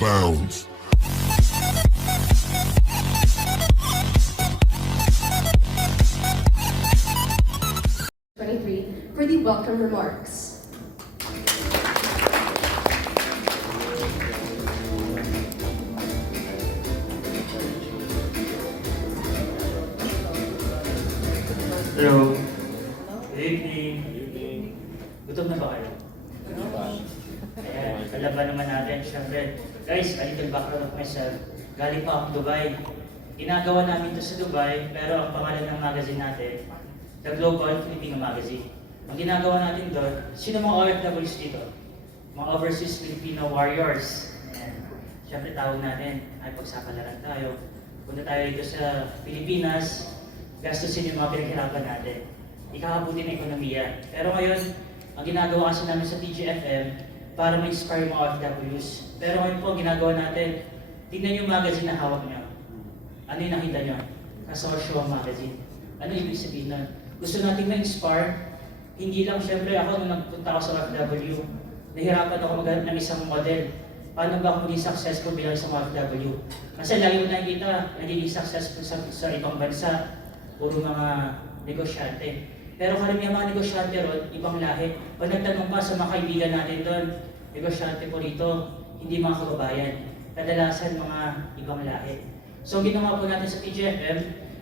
bounds. For the welcome remarks. Hello. Good evening. Gutom na ba kayo? Ayan, kalaban naman natin, syempre. Guys, a little background of myself. Galing pa akong Dubai. Ginagawa namin ito sa Dubai, pero ang pangalan ng magazine natin, The Global Filipino Magazine. Ang ginagawa natin doon, sino mga OFWs dito? Mga Overseas Filipino Warriors. Ayan. Siyempre tawag natin, ay pagsapalaran tayo. Punta tayo dito sa Pilipinas, gastusin yung mga pinaghirapan natin. Ikakabuti ng ekonomiya. Pero ngayon, ang ginagawa kasi namin sa TGFM para ma-inspire mga OFWs. Pero ngayon po, ginagawa natin, tingnan yung magazine na hawak nyo. Ano yung nakita nyo? KASOSYO Magazine. Ano ibig sabihin nun? Gusto natin ma-inspire. Hindi lang, syempre ako, nung nagpunta ako sa OFW, nahirapan ako maghanap ng isang model. Paano ba ako maging successful bilang isang OFW? Kasi lagi mo nakikita, nagiging successful sa ibang bansa, puro mga negosyante. Pero karamihan mga negosyante ron, ibang lahi. Pag nagtanong pa sa mga kaibigan natin doon, negosyante po rito, hindi mga kababayan. Kadalasan mga ibang lahi. So ginawa po natin sa TGFM,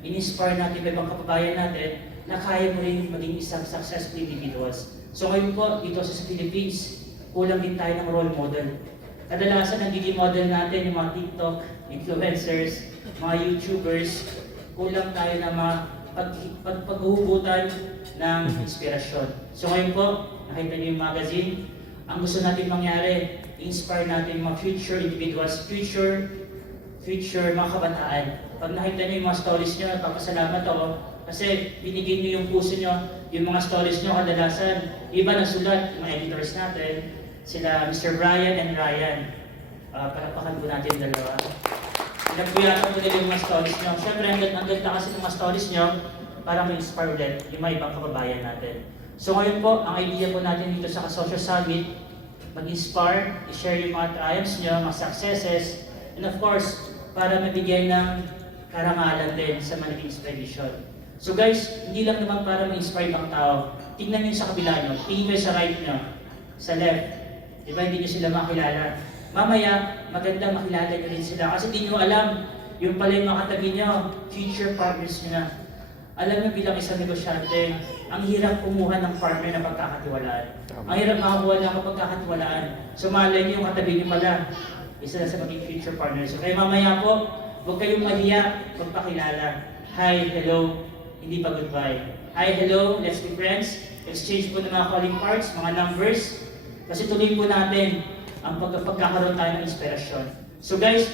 in-inspire natin pa ibang kababayan natin na kaya mo rin maging isang successful individuals. So ngayon po, dito sa Philippines, kulang din tayo ng role model. Kadalasan, nagiging model natin yung mga TikTok, influencers, mga YouTubers, kulang tayo na paghuhugutan ng inspirasyon. So ngayon po, nakita niyo yung magazine, ang gusto natin mangyari, inspire natin mga future individuals, future mga kabataan. Pag nakita niyo yung mga stories niyo, nagpapasalamat ako kasi binigyan niyo yung puso niyo, yung mga stories niyo kadalasan. Iba na sulat, yung mga editors natin, sila Mr. Brian and Ryan. Palakpakan po natin yung dalawa. Nagpuyatan ko nila yung mga stories niyo. Siyempre, ang ganda kasi ng mga stories niyo para ma-inspire ulit yung mga ibang kababayan natin. So ngayon po, ang idea po natin dito sa KASOSYO Summit, mag-inspire, i-share yung mga triumphs niyo, mga successes, and of course, para mabigyan ng karangalan din sa Manila Expedition. So guys, hindi lang naman para ma-inspire ang tao. Tingnan niyo sa kabila niyo, tingin kayo sa right niyo, sa left. Diba hindi niyo sila makilala. Mamaya, maganda makilala niyo rin sila kasi hindi niyo alam yung pala yung mga katabi niyo, future partners niyo na. Alam niyo bilang isang negosyante, ang hirap kumuha ng partner na pagkakatiwalaan. Ang hirap makakuha ng pagkakatiwalaan. So malay niyo yung katabi niyo pala, isa na sa maging future partners. So kaya mamaya po, huwag kayong mahiya magpakilala. Hi, hello, hindi pa goodbye. Hi, hello, let's be friends. Exchange po ng mga calling cards, mga numbers. Kasi tuloy po natin ang pagkakaroon tayo ng inspirasyon. So guys,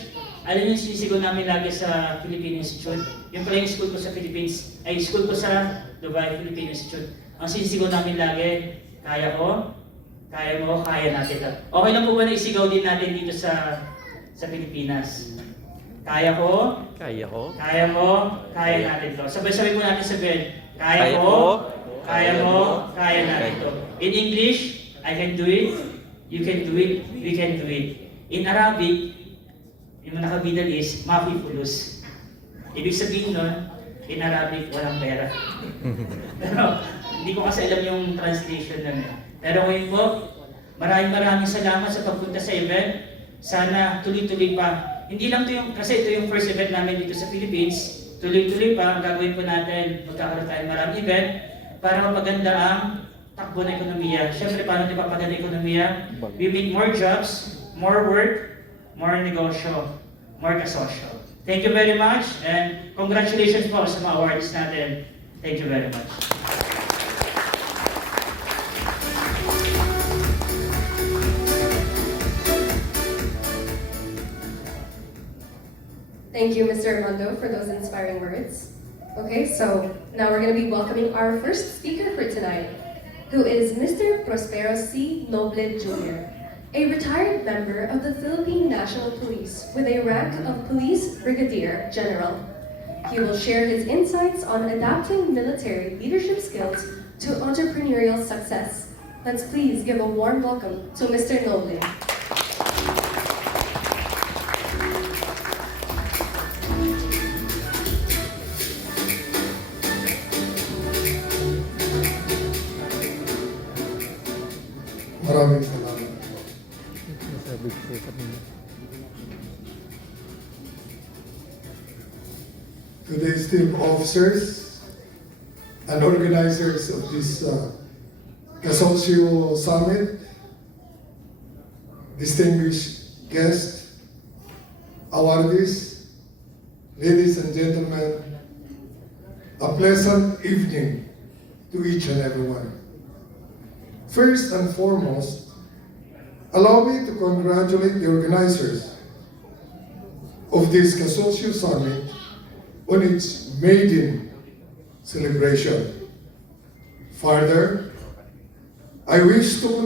alam niyo sinisigaw namin lagi sa Philippine Institute. Yung pala yung school ko sa Philippines, ay school ko sa Dubai Philippine Institute. Ang sinisigaw namin lagi, kaya ko, kaya mo, kaya natin. Okay lang po ba na isigaw din natin dito sa Pilipinas? Kaya ko, Kaya ko, kaya mo, kaya natin to. Sabay-sabay po natin sabihin, kaya ko, kaya mo, kaya natin to. In English, I can do it, you can do it, we can do it. In Arabic, yung nakabidal is, mafi fulus. Ibig sabihin nun, in Arabic, walang pera. Pero, hindi ko kasi alam yung translation nun eh. Pero ngayon po, maraming salamat sa pagpunta sa event. Sana tuloy-tuloy pa. Hindi lang ito yung, kasi ito yung first event namin dito sa Philippines. Tuloy-tuloy pa, ang gagawin po natin, magkakaroon tayo maraming event para mapaganda ang takbo ng ekonomiya. Siyempre, paano ito papaganda ang ekonomiya? We make more jobs, more work, more negosyo, more kasosyo. Thank you very much and congratulations po sa mga awardees natin. Thank you very much. Thank you, Mr. Armando, for those inspiring words. Okay, so now we're going to be welcoming our first speaker for tonight, who is Mr. Prospero C. Noble Jr., a retired member of the Philippine National Police with a rank of Police Brigadier General. He will share his insights on adapting military leadership skills to entrepreneurial success. Let's please give a warm welcome to Mr. Noble. Maraming salamat. To the esteemed officers and organizers of this KASOSYO Summit, distinguished guests, awardees, ladies and gentlemen, a pleasant evening to each and everyone. First and foremost, allow me to congratulate the organizers of this KASOSYO Summit on its maiden celebration. Further, I wish to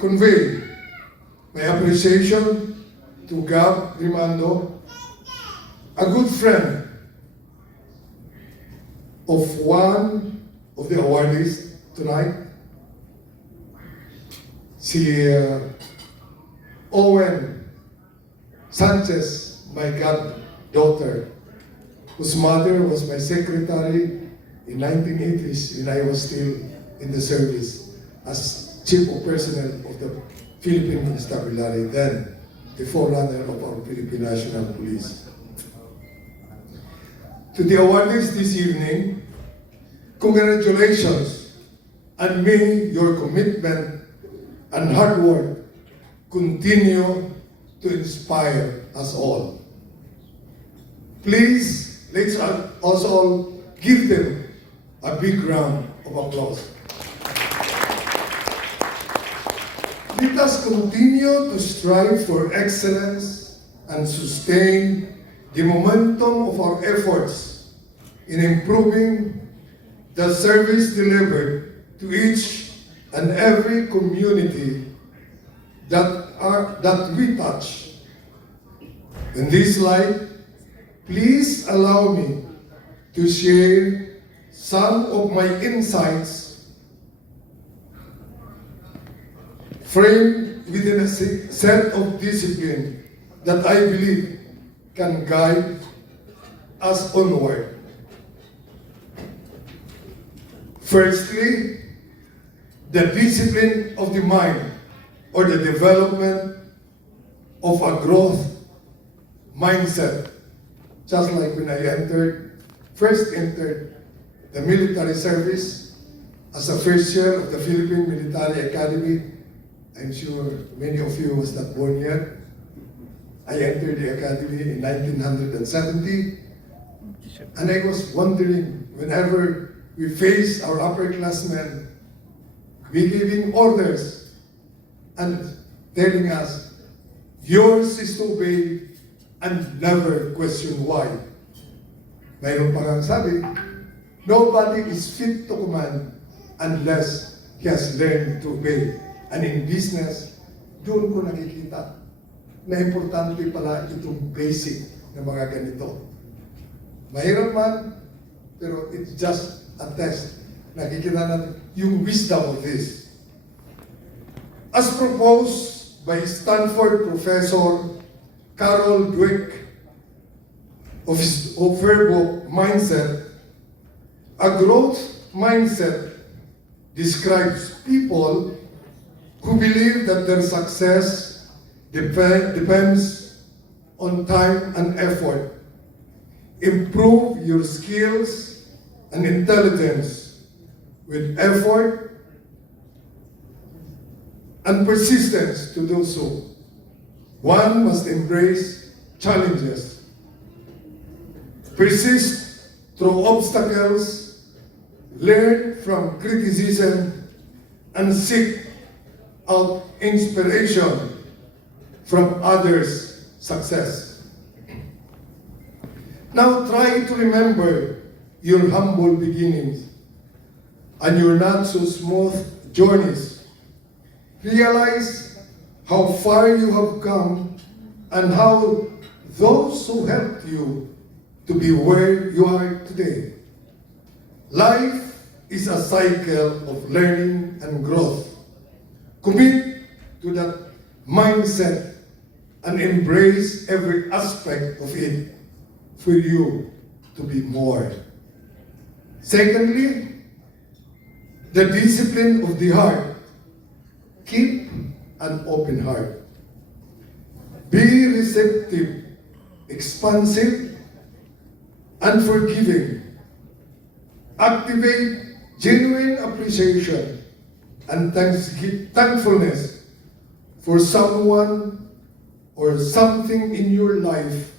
convey my appreciation to Gab Rimando, a good friend of one of the awardees tonight, si Owen Sanchez, my goddaughter, whose mother was my secretary in 1980s when I was still in the service as Chief of Personnel of the Philippine Constabulary, then the forerunner of our Philippine National Police. To the awardees this evening, congratulations, and may your commitment and hard work continue to inspire us all. Please, let's also all give them a big round of applause. Let us continue to strive for excellence and sustain the momentum of our efforts in improving the service delivered to each and every community that we touch. In this light, please allow me to share some of my insights framed within a set of discipline that I believe can guide us onward. Firstly, the discipline of the mind, or the development of a growth mindset. Just like when I first entered the military service as a first year of the Philippine Military Academy. I'm sure many of you was not born yet. I entered the academy in 1970, and I was wondering, whenever we face our upperclassmen, we giving orders and telling us, yours is to obey and never question why. Mayroon pa nga sabi, nobody is fit to command unless he has learned to obey. And in business, doon ko nakikita na importante pala itong basic na mga ganito. Mahirap man, pero it's just a test. Nakikita natin yung wisdom of this. As proposed by Stanford Professor Carol Dweck of her book, Mindset, a growth mindset describes people who believe that their success depends on time and effort. Improve your skills and intelligence with effort and persistence to do so. One must embrace challenges, persist through obstacles, learn from criticism, and seek out inspiration from others' success. Now try to remember your humble beginnings and your not so smooth journeys. Realize how far you have come and how those who helped you to be where you are today. Life is a cycle of learning and growth. Commit to that mindset and embrace every aspect of it for you to be more. Secondly, the discipline of the heart keep an open heart. Be receptive, expansive, and forgiving. Activate genuine appreciation and thankfulness for someone or something in your life.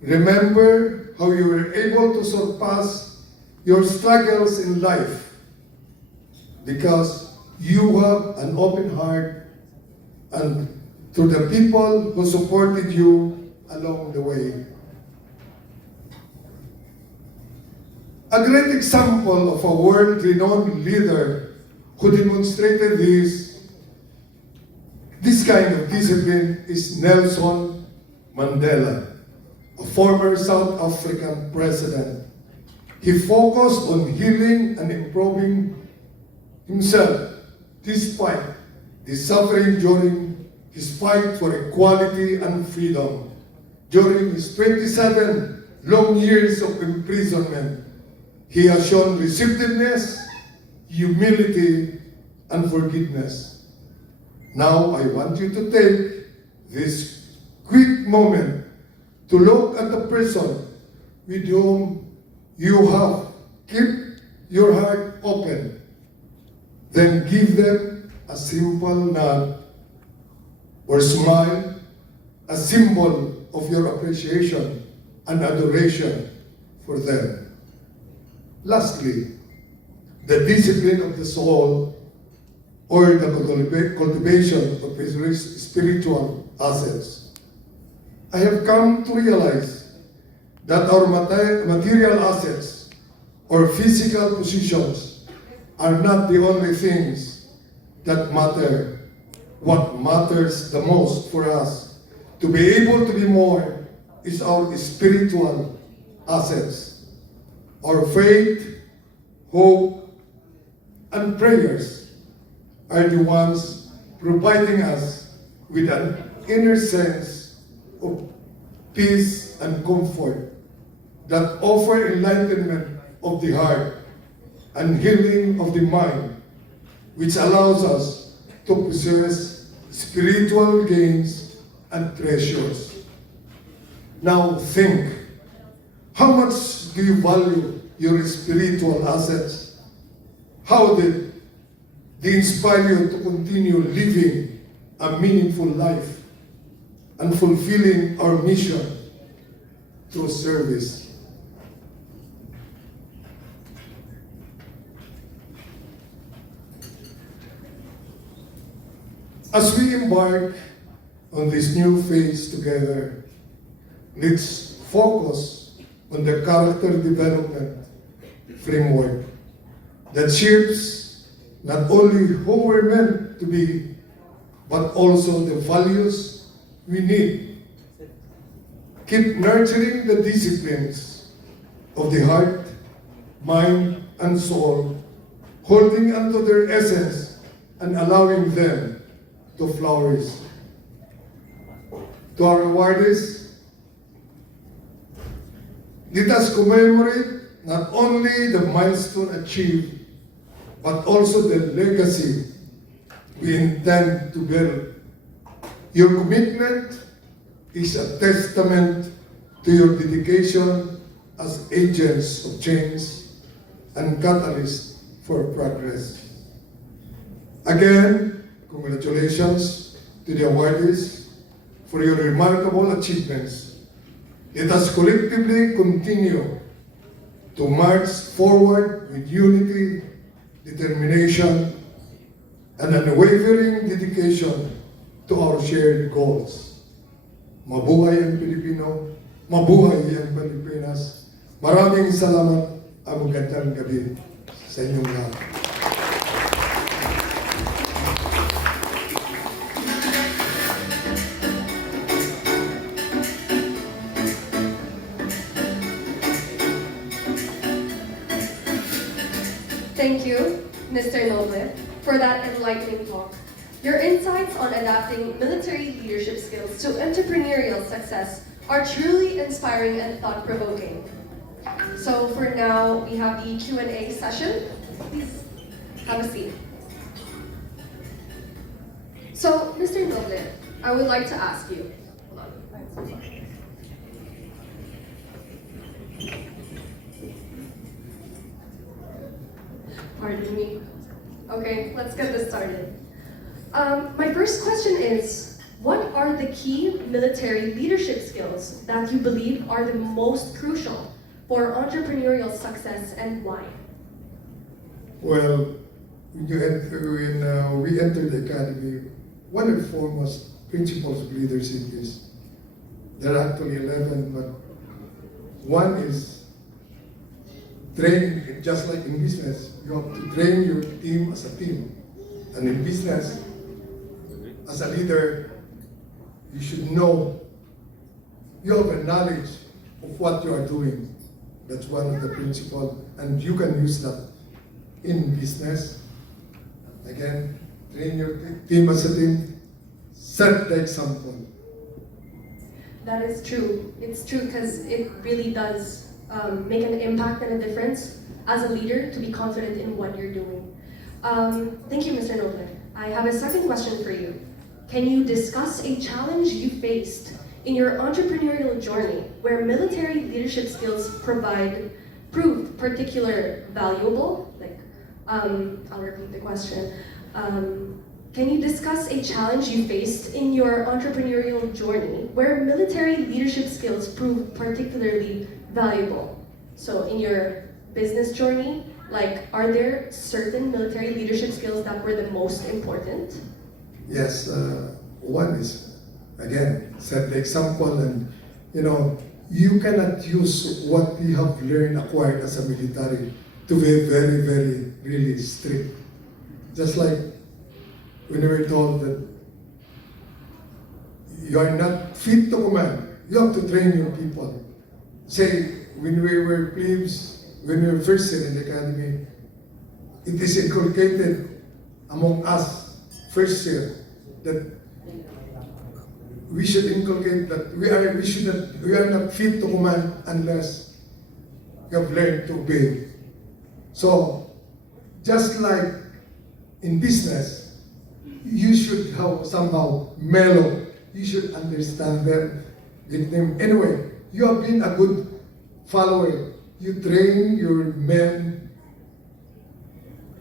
Remember how you were able to surpass your struggles in life because you have an open heart and to the people who supported you along the way. A great example of a world-renowned leader who demonstrated this kind of discipline is Nelson Mandela, a former South African president. He focused on healing and improving himself despite the suffering during his fight for equality and freedom. During his 27 long years of imprisonment, he has shown receptiveness, humility, and forgiveness. Now I want you to take this quick moment to look at the person with whom you have kept your heart open. Then give them a simple nod or smile, a symbol of your appreciation and adoration for them. Lastly, the discipline of the soul or the cultivation of his spiritual assets. I have come to realize that our material assets or physical positions are not the only things that matter. What matters the most for us to be able to be more is our spiritual assets. Our faith, hope, and prayers are the ones providing us with an inner sense of peace and comfort that offer enlightenment of the heart and healing of the mind, which allows us to possess spiritual gains and treasures. Now think, how much do you value your spiritual assets? How did they inspire you to continue living a meaningful life and fulfilling our mission through service? As we embark on this new phase together, let's focus on the character development framework that shapes not only who we're meant to be, but also the values we need. Keep nurturing the disciplines of the heart, mind, and soul, holding onto their essence and allowing them to flourish. To our awardees, let us commemorate not only the milestone achieved, but also the legacy we intend to build. Your commitment is a testament to your dedication as agents of change and catalysts for progress. Again, congratulations to the awardees for your remarkable achievements. Let us collectively continue to march forward with unity, determination, and unwavering dedication to our shared goals. Mabuhay ang Pilipino, mabuhay ang Pilipinas. Maraming salamat at magandang gabi sa inyong lahat. Thank you, Mr. Noble, for that enlightening talk. Your insights on adapting military leadership skills to entrepreneurial success are truly inspiring and thought-provoking. So for now, we have the Q&A session. Please have a seat. So, Mr. Noble, I would like to ask you. Hold on. Pardon me. Okay, let's get this started. My first question is, what are the key military leadership skills that you believe are the most crucial for entrepreneurial success and why? Well, when we entered the academy, one of the foremost principles of leadership is, there are actually 11, but one is training, just like in business, you have to train your team as a team. And in business, as a leader, you should know, you have a knowledge of what you are doing. That's one of the principles, and you can use that in business. Again, train your team as a team, set the example. That is true. It's true because it really does make an impact and a difference as a leader to be confident in what you're doing. Thank you, Mr. Noble. I have a second question for you. Can you discuss a challenge you faced in your entrepreneurial journey where military leadership skills proved particularly valuable? I'll repeat the question. Can you discuss a challenge you faced in your entrepreneurial journey where military leadership skills proved particularly valuable? So in your business journey, are there certain military leadership skills that were the most important? Yes, one is, again, set the example, and you cannot use what we have learned, acquired as a military to be very, very, really strict. Just like when we were told that you are not fit to command, you have to train your people. Say, when we were plebes, when we were first year in the academy, it is inculcated among us first year that we should inculcate that we are not fit to command unless you have learned to obey. So, just like in business, you should have somehow mellow. You should understand them. Anyway, you have been a good follower. You train your men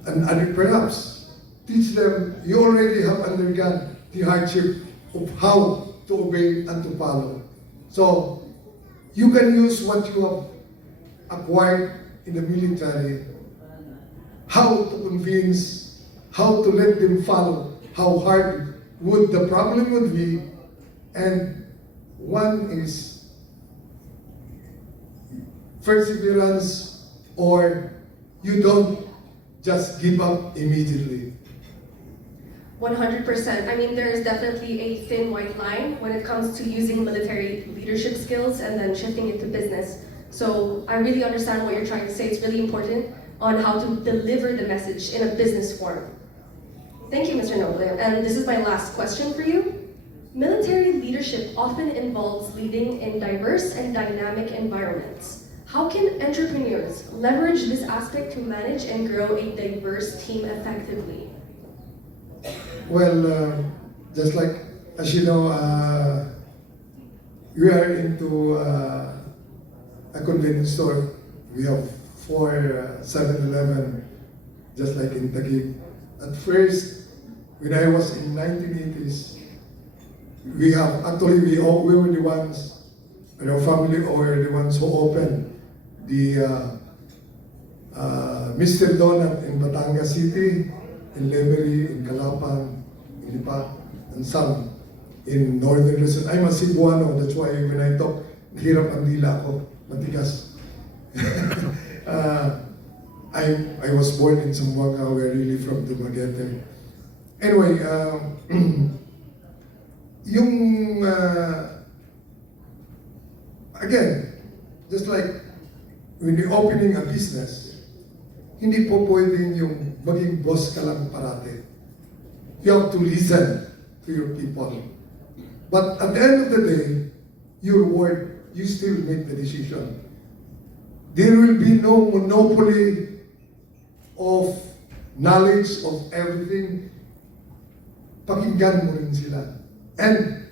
and perhaps teach them. You already have undergone the hardship of how to obey and to follow. So, you can use what you have acquired in the military, how to convince, how to let them follow, how hard would the problem would be, and one is perseverance, or you don't just give up immediately. 100%. I mean, there is definitely a thin white line when it comes to using military leadership skills and then shifting it to business. So I really understand what you're trying to say. It's really important on how to deliver the message in a business form. Thank you, Mr. Noble. And this is my last question for you. Military leadership often involves leading in diverse and dynamic environments. How can entrepreneurs leverage this aspect to manage and grow a diverse team effectively? Well, just like, as you know, we are into a convenience store. We have 4 7-Eleven, just like in Taguig. At first, when I was in 1980s, we were the ones, our family were the ones who opened the Mr. Donut in Batangas City, in Lemery, in Calapang, in Lipa, and some in Northern Luzon. I'm a Cebuano, that's why when I talk, nahirap ang dila ako, matigas. I was born in Zamboanga, we're really from Dumaguete. Anyway, again, just like when you're opening a business, hindi po pwedeng yung maging boss ka lang parate. You have to listen to your people. But at the end of the day, your word, you still make the decision. There will be no monopoly of knowledge of everything. pakinggan mo rin sila. And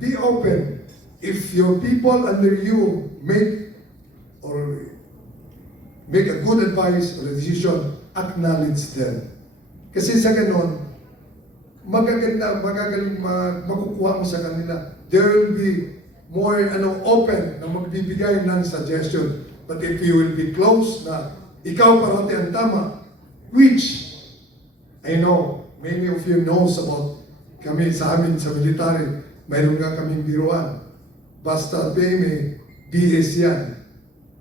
be open. If your people under you make a good advice or a decision, acknowledge them. Kasi sa ganon, makukuha mo sa kanila. There will be more open na magbibigay ng suggestion. But if you will be close na ikaw parati ang tama, which I know many of you knows about kami sa amin sa military, mayroon nga kaming biruan. Basta may BS yan.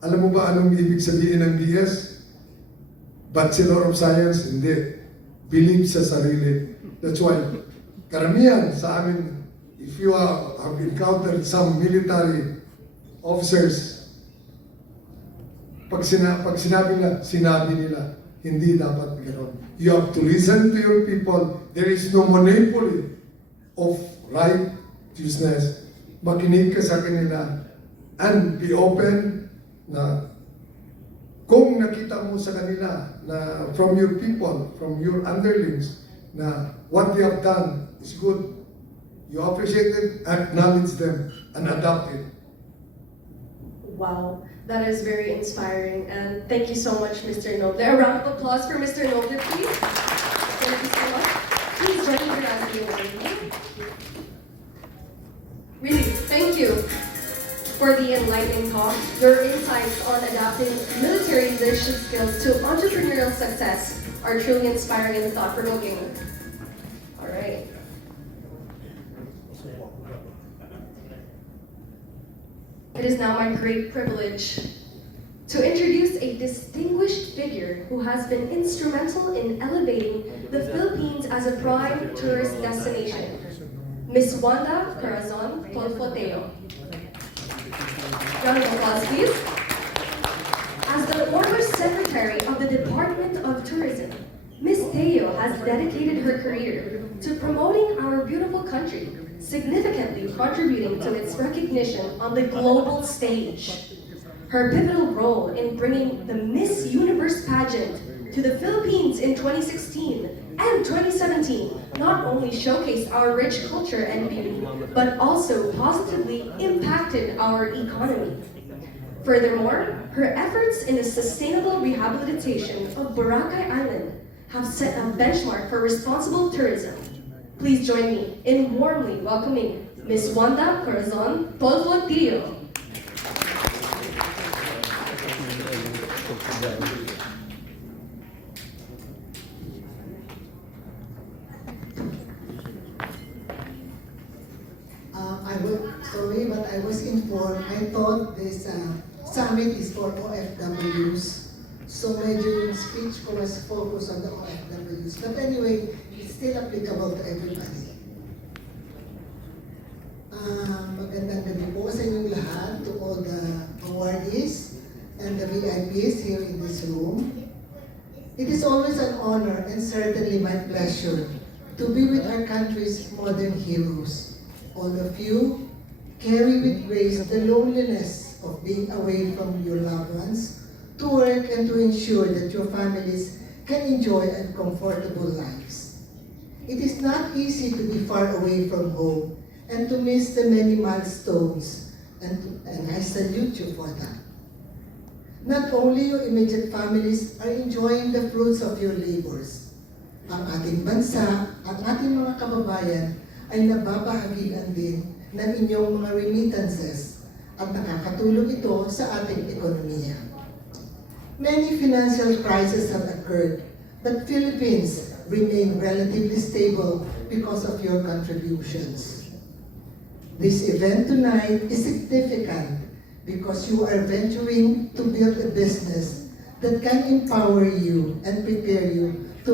Alam mo ba anong ibig sabihin ng BS? Bachelor of Science? Hindi. Believe sa sarili. That's why, karamihan sa amin, if you have encountered some military officers, pag sinabi nila, hindi dapat gano'n. You have to listen to your people. There is no monopoly of righteousness. Makinig ka sa kanila and be open na kung nakita mo sa kanila na from your people, from your underlings, na what they have done is good, you appreciate it, acknowledge them, and adopt it. Wow, that is very inspiring, and thank you so much, Mr. Noble. A round of applause for Mr. Noble, please. Thank you so much. Please join me as the awardee. Really, thank you for the enlightening talk. Your insights on adapting military leadership skills to entrepreneurial success are truly inspiring and thought-provoking. All right. It is now my great privilege to introduce a distinguished figure who has been instrumental in elevating the Philippines as a prime tourist destination, Miss Wanda Tulfo-Teo. Round of applause, please. As the former Secretary of the Department of Tourism, Ms. Teo has dedicated her career to promoting our beautiful country, significantly contributing to its recognition on the global stage. Her pivotal role in bringing the Miss Universe pageant to the Philippines in 2016 and 2017 not only showcased our rich culture and beauty, but also positively impacted our economy. Furthermore, her efforts in the sustainable rehabilitation of Boracay Island have set a benchmark for responsible tourism. Please join me in warmly welcoming Ms. Wanda Tulfo-Teo. Sorry, but I was informed. I thought this summit is for OFWs. So medyo yung speech ko was focused on the OFWs. But anyway, it's still applicable to everybody. Magandang gabi po sa inyong lahat, to all the awardees and the VIPs here in this room. It is always an honor and certainly my pleasure to be with our country's modern heroes. All of you carry with grace the loneliness of being away from your loved ones to work and to ensure that your families can enjoy a comfortable lives. It is not easy to be far away from home and to miss the many milestones, and I salute you for that. Not only your immediate families are enjoying the fruits of your labors, ang ating bansa, ang ating mga kababayan ay nababahagian din ng inyong mga remittances at nakakatulong ito sa ating ekonomiya. Many financial crises have occurred, but Philippines remain relatively stable because of your contributions. This event tonight is significant because you are venturing to build a business that can empower you and prepare you to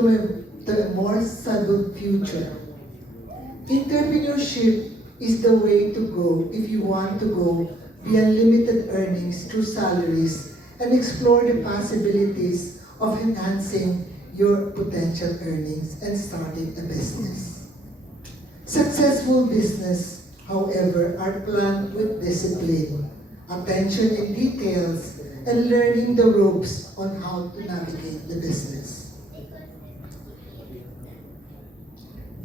a more stable future. Entrepreneurship is the way to go if you want to go beyond limited earnings through salaries and explore the possibilities of enhancing your potential earnings and starting a business. Successful business, however, are planned with discipline, attention in details, and learning the ropes on how to navigate the business.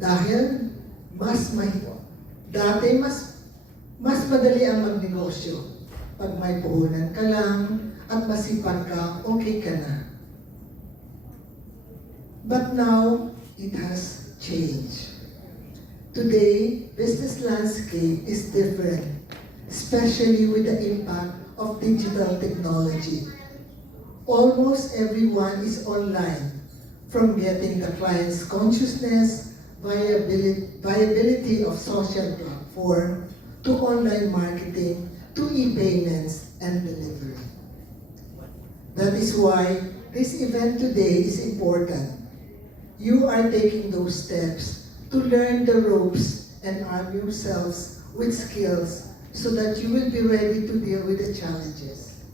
Dahil dati mas madali ang magnegosyo. Pag may puhunan ka lang at masipag ka, okay ka na. But now, it has changed. Today, business landscape is different, especially with the impact of digital technology. Almost everyone is online, from getting the client's consciousness, viability of social platform, to online marketing, to e-payments and delivery. That is why this event today is important. You are taking those steps to learn the ropes and arm yourselves with skills so that you will be ready to deal with the challenges.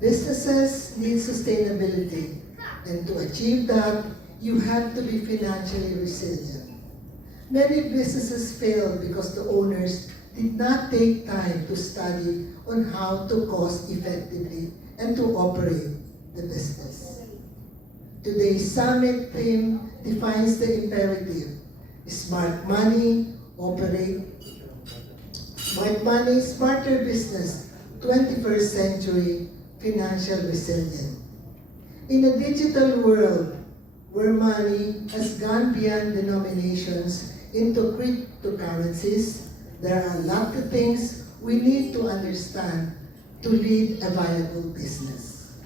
Businesses need sustainability, and to achieve that, you have to be financially resilient. Many businesses fail because the owners did not take time to study on how to cost effectively and to operate the business. Today's summit theme defines the imperative: smart money, smarter business, 21st century financial resilience. In a digital world where money has gone beyond denominations into cryptocurrencies, there are a lot of things we need to understand to lead a viable business.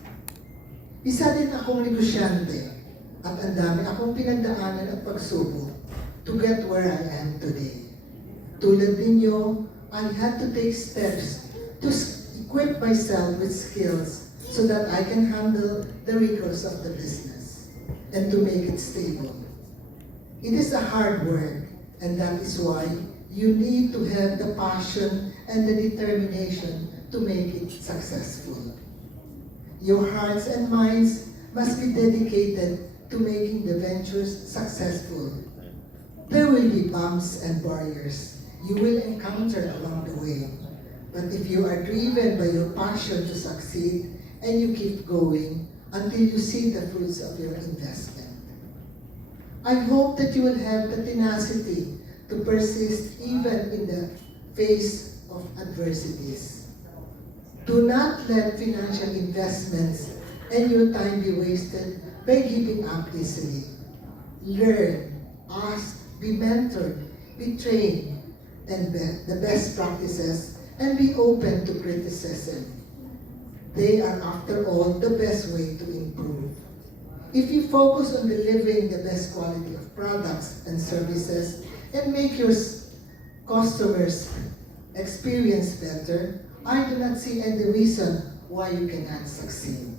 Isa din akong negosyante at ang dami akong pinagdaanan at pagsubok to get where I am today. Tulad ninyo, I had to take steps to equip myself with skills so that I can handle the rigors of the business and to make it stable. It is a hard work, and that is why you need to have the passion and the determination to make it successful. Your hearts and minds must be dedicated to making the ventures successful. There will be bumps and barriers you will encounter along the way. But if you are driven by your passion to succeed and you keep going until you see the fruits of your investment, I hope that you will have the tenacity to persist even in the face of adversities. Do not let financial investments and your time be wasted by giving up easily. Learn, ask, be mentored, be trained, and the best practices, and be open to criticism. They are, after all, the best way to improve. If you focus on delivering the best quality of products and services and make your customers experience better, I do not see any reason why you cannot succeed.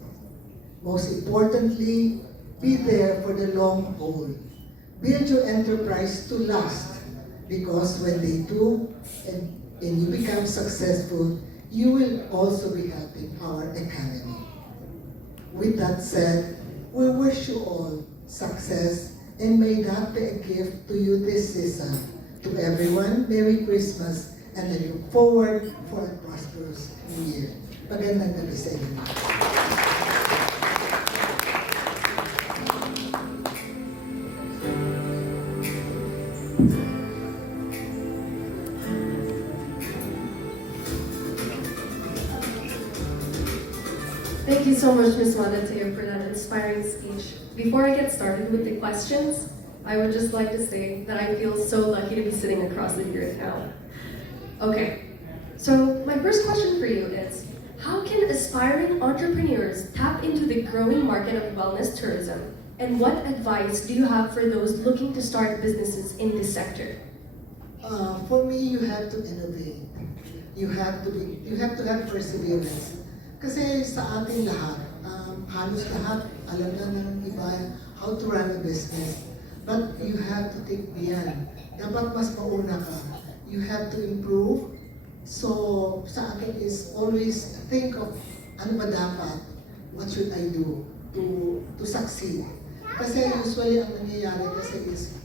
Most importantly, be there for the long haul. Build your enterprise to last, because when they do and you become successful, you will also be helping our economy. With that said, we wish you all success, and may that be a gift to you this season. To everyone, Merry Christmas, and I look forward for a prosperous New Year. Magandang gabi sa inyo. Thank you so much, Ms. Wanda, for that inspiring speech. Before I get started with the questions, I would just like to say that I feel so lucky to be sitting across the earth now. Okay, so my first question for you is, how can aspiring entrepreneurs tap into the growing market of wellness tourism? And what advice do you have for those looking to start businesses in this sector? For me, you have to innovate. You have to have perseverance. Kasi sa ating lahat, halos lahat, alam na ng iba how to run a business. But you have to think beyond. Dapat mas mauna ka. You have to improve. So, sa akin is always think of ano ba dapat, what should I do to succeed. Kasi usually ang nangyayari kasi is,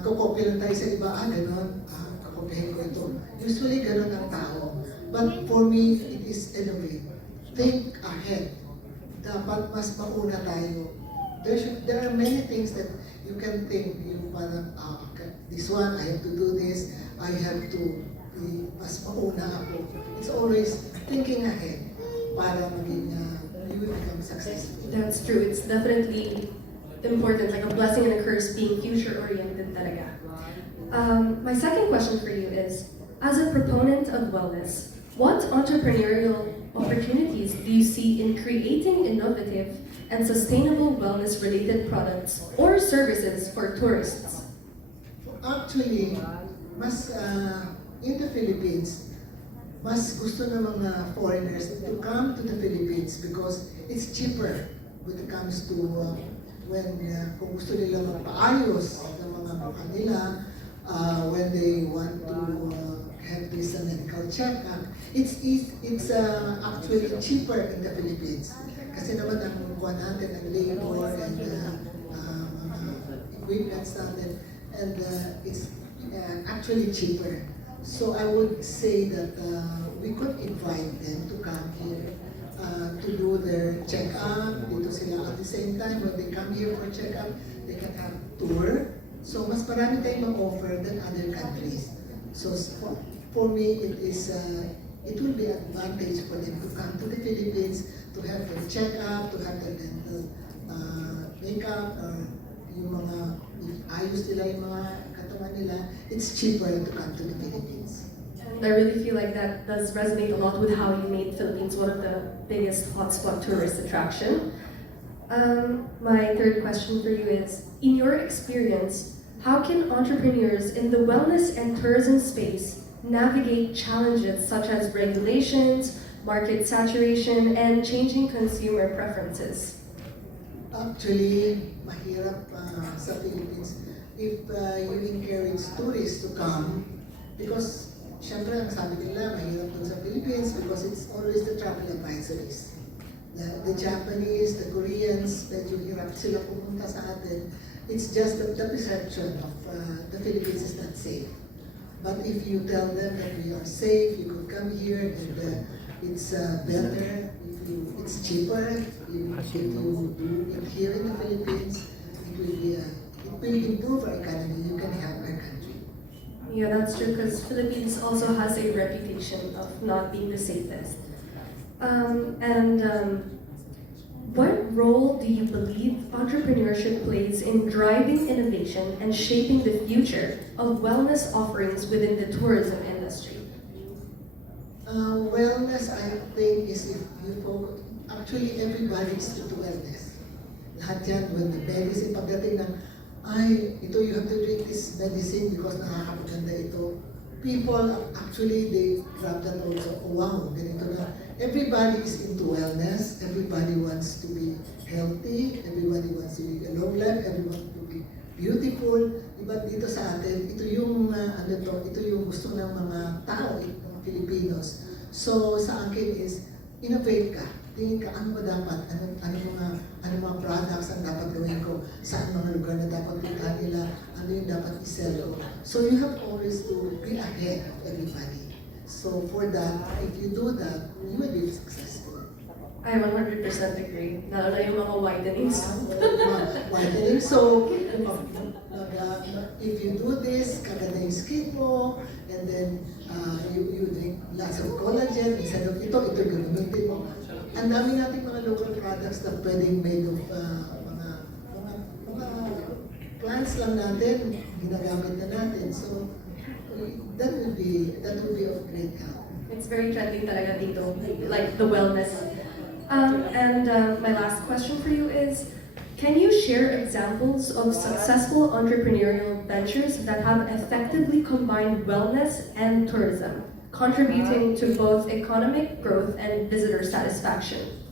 kukopya lang tayo sa iba, ganon, kukopihin ko ito. Usually ganon ang tao. But for me, it is innovate. Think ahead. Dapat mas mauna tayo there are many things that you can think, yung parang, okay, this one, I have to do this, I have to be, mas mauna ako. It's always thinking ahead para maging, you will become successful. That's true. It's definitely important, like a blessing and a curse, being future-oriented talaga. My second question for you is, as a proponent of wellness, what entrepreneurial opportunities do you see in creating innovative and sustainable wellness-related products or services for tourists? Actually, mas in the Philippines, mas gusto ng mga foreigners to come to the Philippines because it's cheaper when it comes to kung gusto nila magpaayos ng mga mukha nila, when they want to have this medical checkup, it's actually cheaper in the Philippines. Kasi naman ang mukha natin, ang labor and mga equipments natin, and it's actually cheaper. So I would say that we could invite them to come here to do their check-up. Dito sila at the same time, when they come here for check-up, they can have tour. So mas marami tayong ma-offer than other countries. So for me, it will be an advantage for them to come to the Philippines to have their check-up, to have their dental makeup, or yung mga ayos nila yung mga katawan nila. It's cheaper to come to the Philippines. And I really feel like that does resonate a lot with how you made Philippines one of the biggest hotspot tourist attraction. My third question for you is, in your experience, how can entrepreneurs in the wellness and tourism space navigate challenges such as regulations, market saturation, and changing consumer preferences? Actually, mahirap sa Philippines if you encourage tourists to come, because syempre ang sabi nila mahirap dun sa Philippines because it's always the travel advisories. The Japanese, the Koreans, medyo hirap sila pumunta sa atin. It's just that the perception of the Philippines is not safe. But if you tell them that we are safe, you could come here and it's better, it's cheaper, if you do it here in the Philippines, it will improve our economy, you can help our country. Yeah, that's true, because Philippines also has a reputation of not being the safest. What role do you believe entrepreneurship plays in driving innovation and shaping the future of wellness offerings within the tourism industry? Wellness, I think, is if you focus, actually everybody is into wellness. Lahat yan, when the medicine, pagdating ng, ito you have to drink this medicine because nakakapaganda ito. People, actually, they grab that also, oh wow, ganito na. Everybody is into wellness, everybody wants to be healthy, everybody wants to be a long life, everyone wants to be beautiful. Diba dito sa atin, ito yung, ito yung gusto ng mga tao, mga Filipinos. So sa akin is, innovate ka. Tingin ka, ano ba dapat? Ano mga products ang dapat gawin ko? Saan mga lugar na dapat puntahan nila? Ano yung dapat isell ko? So you have always to be ahead of everybody. So for that, if you do that, you will be successful. I 100% agree. Lalo na yung mga whitenings. Whitening. So, if you do this, kaganda yung skin mo, and then you drink lots of collagen, instead of ito gagamitin mo. Ang dami nating mga local products na pwedeng made of mga plants lang natin, ginagamit na natin. So, that would be of great help. It's very trending talaga dito, like the wellness. My last question for you is, can you share examples of successful entrepreneurial ventures that have effectively combined wellness and tourism, contributing to both economic growth and visitor satisfaction?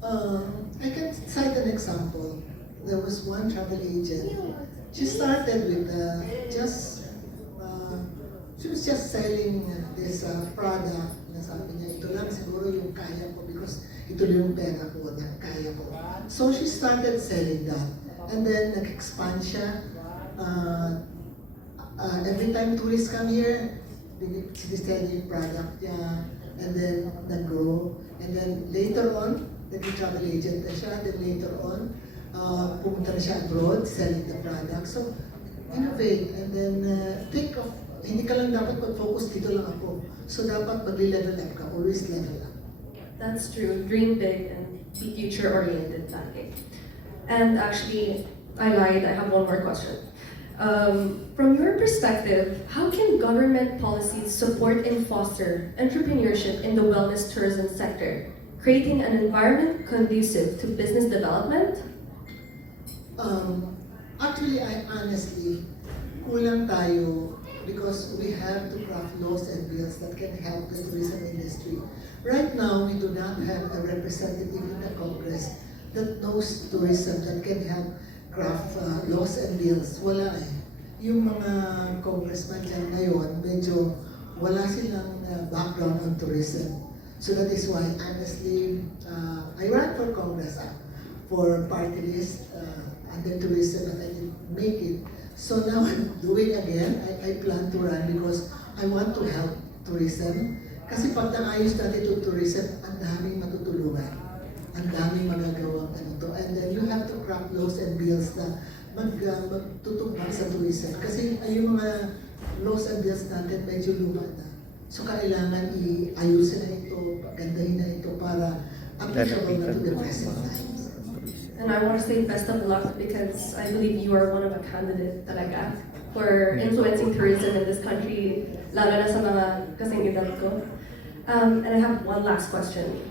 I can cite an example. There was one travel agent. She started with she was just selling this product na sabi niya, ito lang siguro yung kaya ko because ito yung pera ko na kaya ko. So she started selling that. And then nag-expand siya. Every time tourists come here, sinisell yung product niya. And then nag-grow. And then later on, naging travel agent na siya. Then later on, pumunta na siya abroad, selling the product. So, innovate and then think of, hindi ka lang dapat mag-focus, dito lang ako. So, dapat mag-level up ka, always level up. That's true. Dream big and be future-oriented that way. And actually, I lied. I have one more question. From your perspective, how can government policies support and foster entrepreneurship in the wellness tourism sector, creating an environment conducive to business development? Actually, I honestly, kulang tayo because we have to craft laws and bills that can help the tourism industry. Right now, we do not have a representative in the Congress that knows tourism, that can help craft laws and bills. Wala eh. Yung mga congressman dyan ngayon, medyo wala silang background on tourism. So that is why, honestly, I ran for Congress for party list under tourism, and I didn't make it. So now I'm doing again. I plan to run because I want to help tourism. Kasi pag naayos natin ito tourism, ang daming matutulungan. Ang daming magagawang ano to. And then you have to craft laws and bills na magtutugma sa tourism. Kasi yung mga laws and bills natin medyo luma na. So kailangan iayusin na ito, pagandahin na ito para applicable na to the present times. And I want to say best of luck because I believe you are one of a candidate talaga for influencing tourism in this country, lalo na sa mga kasing edad ko. And I have one last question.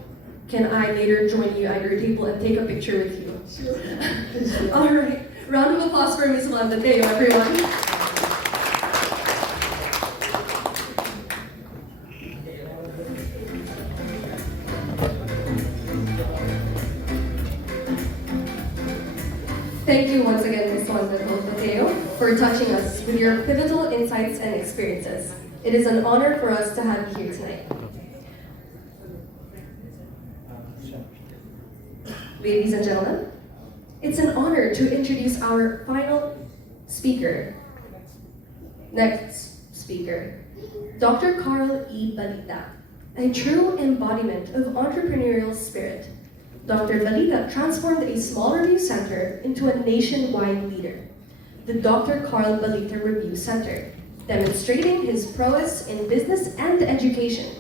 Can I later join you at your table and take a picture with you? Sure. All right. Round of applause for Miss Wanda, everyone. Thank you once again, Ms. Wanda Tulfo-Teo, for touching us with your pivotal insights and experiences. It is an honor for us to have you here tonight. Ladies and gentlemen, it's an honor to introduce our final speaker. Next speaker, Dr. Carl E. Balita, a true embodiment of entrepreneurial spirit. Dr. Balita transformed a small review center into a nationwide leader, the Dr. Carl Balita Review Center, demonstrating his prowess in business and education.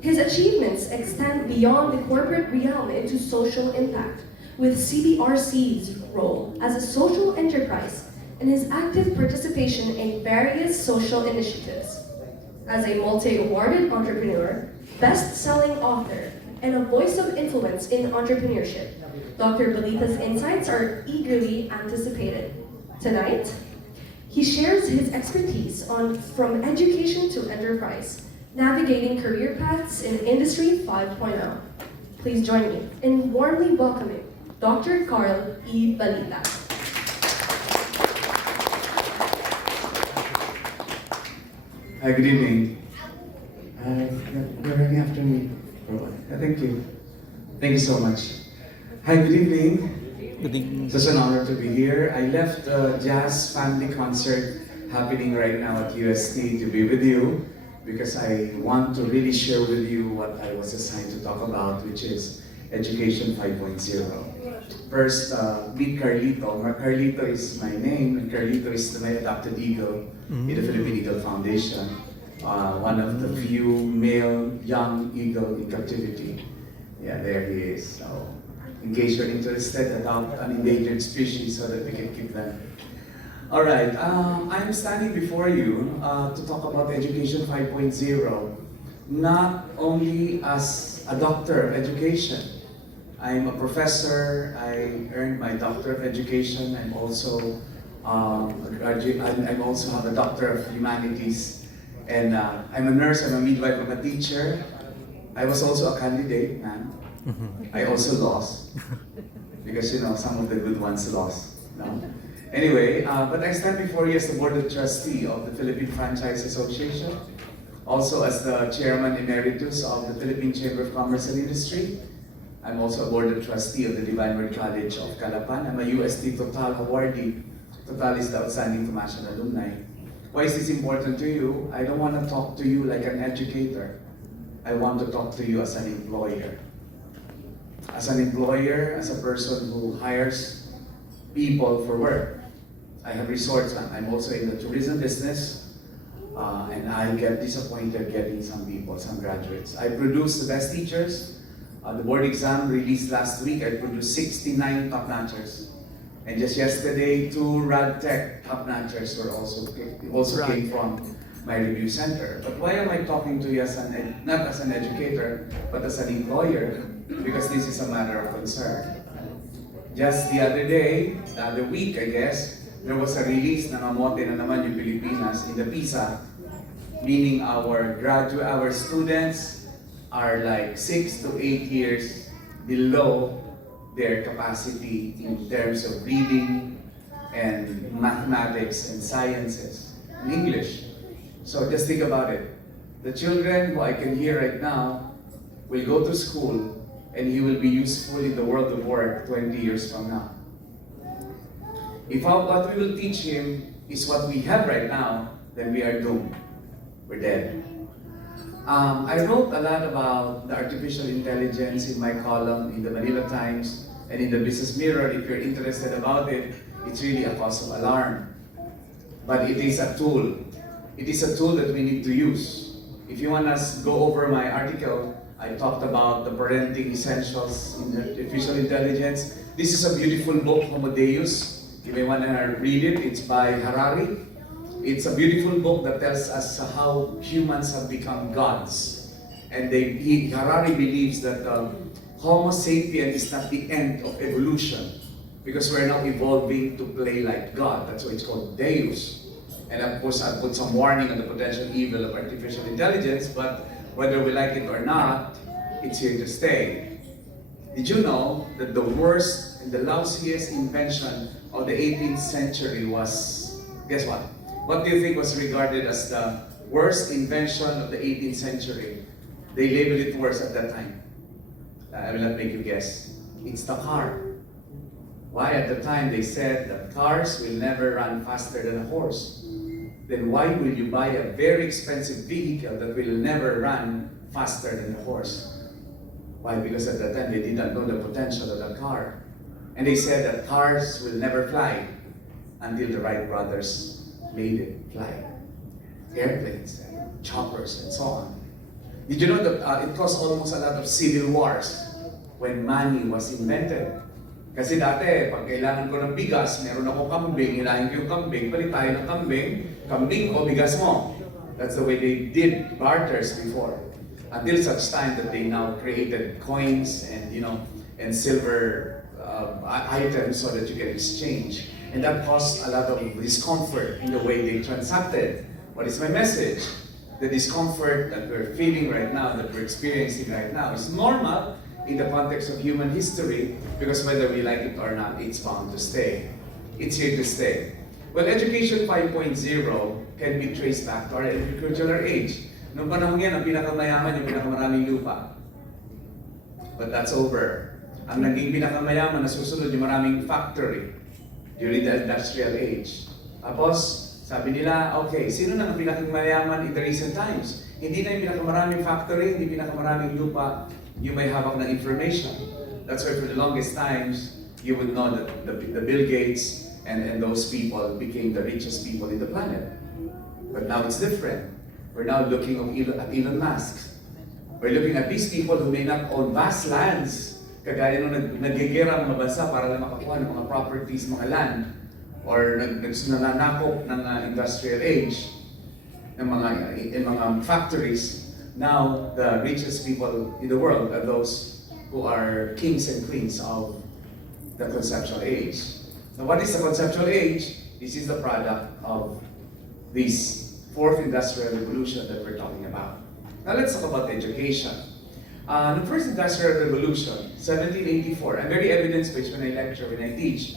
His achievements extend beyond the corporate realm into social impact, with CBRC's role as a social enterprise and his active participation in various social initiatives. As a multi-awarded entrepreneur, best-selling author, and a voice of influence in entrepreneurship, Dr. Balita's insights are eagerly anticipated. Tonight, he shares his expertise on from education to enterprise, navigating career paths in Industry 5.0. Please join me in warmly welcoming Dr. Carl E. Balita. Hi, good evening. You're running after me. Thank you. Thank you so much. Hi, good evening. Good evening. It's an honor to be here. I left a jazz family concert happening right now at UST to be with you because I want to really share with you what I was assigned to talk about, which is Education 5.0. First, meet Carlito. Carlito is my name, and Carlito is my adopted eagle in the Philippine Eagle Foundation. One of the few male young eagle in captivity. Yeah, there he is. So, in case you're interested, adopt an endangered species so that we can keep them. All right, I'm standing before you to talk about Education 5.0, not only as a doctor of education. I'm a professor. I earned my Doctor of Education. I'm also a graduate. I also have a Doctor of Humanities. And I'm a nurse, I'm a midwife, I'm a teacher. I was also a candidate, man. I also lost. Because, you know, some of the good ones lost. No? Anyway, but I stand before you as the Board of Trustee of the Philippine Franchise Association. Also as the Chairman Emeritus of the Philippine Chamber of Commerce and Industry. I'm also a Board of Trustee of the Divine Word College of Calapan. I'm a UST Total awardee. Total is the Outstanding Commercial Alumni. Why is this important to you? I don't want to talk to you like an educator. I want to talk to you as an employer. As an employer, as a person who hires people for work. I have resorts. I'm also in the tourism business, and I get disappointed getting some people, some graduates. I produce the best teachers. The board exam released last week, I produced 69 top-notchers. And just yesterday, 2 RadTech top-notchers were also came from my review center. But why am I talking to you as not as an educator, but as an employer? Because this is a matter of concern. Just the other day, the other week I guess, there was a release na mamote na naman yung Pilipinas in the PISA, meaning our students are like 6 to 8 years below their capacity in terms of reading and mathematics and sciences and English. So just think about it. The children who I can hear right now will go to school and he will be useful in the world of work 20 years from now. If what we will teach him is what we have right now, then we are doomed. We're dead. I wrote a lot about the artificial intelligence in my column in the Manila Times and in the Business Mirror. If you're interested about it, it's really a cause of alarm. But it is a tool. It is a tool that we need to use. If you want us to go over my article, I talked about the parenting essentials in artificial intelligence. This is a beautiful book, Homo Deus. You may want to read it. It's by Harari. It's a beautiful book that tells us how humans have become gods. And Harari believes that Homo sapien is not the end of evolution, because we're now evolving to play like God. That's why it's called Deus. And of course, I put some warning on the potential evil of artificial intelligence, but whether we like it or not, it's here to stay. Did you know that the worst and the lousiest invention of the 18th century was, guess what? What do you think was regarded as the worst invention of the 18th century? They labeled it worse at that time. I will not make you guess. It's the car. Why at the time they said that cars will never run faster than a horse? Then why will you buy a very expensive vehicle that will never run faster than a horse? Why? Because at that time they did not know the potential of the car. And they said that cars will never fly until the Wright brothers made it fly. Airplanes and choppers and so on. Did you know that it caused almost a lot of civil wars when money was invented? Kasi dati, pag kailangan ko ng bigas, meron ako kambing, hilahin ko yung kambing, palit tayo ng kambing ko, bigas mo. That's the way they did barters before. Until such time that they now created coins and and silver items so that you can exchange. And that caused a lot of discomfort in the way they transacted. What is my message? The discomfort that we're feeling right now, that we're experiencing right now, is normal in the context of human history, because whether we like it or not, it's bound to stay. It's here to stay. Well, Education 5.0 can be traced back to our agricultural age. Noong panahon yan, ang pinakamayaman yung pinakamaraming lupa. But that's over. Ang naging pinakamayaman na susunod yung maraming factory during the industrial age. Tapos, sabi nila, okay, sino na ang pinakamayaman in the recent times? Hindi na yung pinakamaraming factory, hindi pinakamaraming lupa, you may hawak ng information. That's why for the longest times, you would know that the Bill Gates and those people became the richest people in the planet. But now it's different. We're now looking at Elon Musk. We're looking at these people who may not own vast lands, kagaya nung nagigera ang mga bansa para lang makakuha ng mga properties, mga land, or nananakop ng industrial age, ng mga factories. Now, the richest people in the world are those who are kings and queens of the conceptual age. Now, what is the conceptual age? This is the product of this fourth industrial revolution that we're talking about. Now, let's talk about education. The first industrial revolution, 1784, I'm very evidence-based when I lecture, when I teach.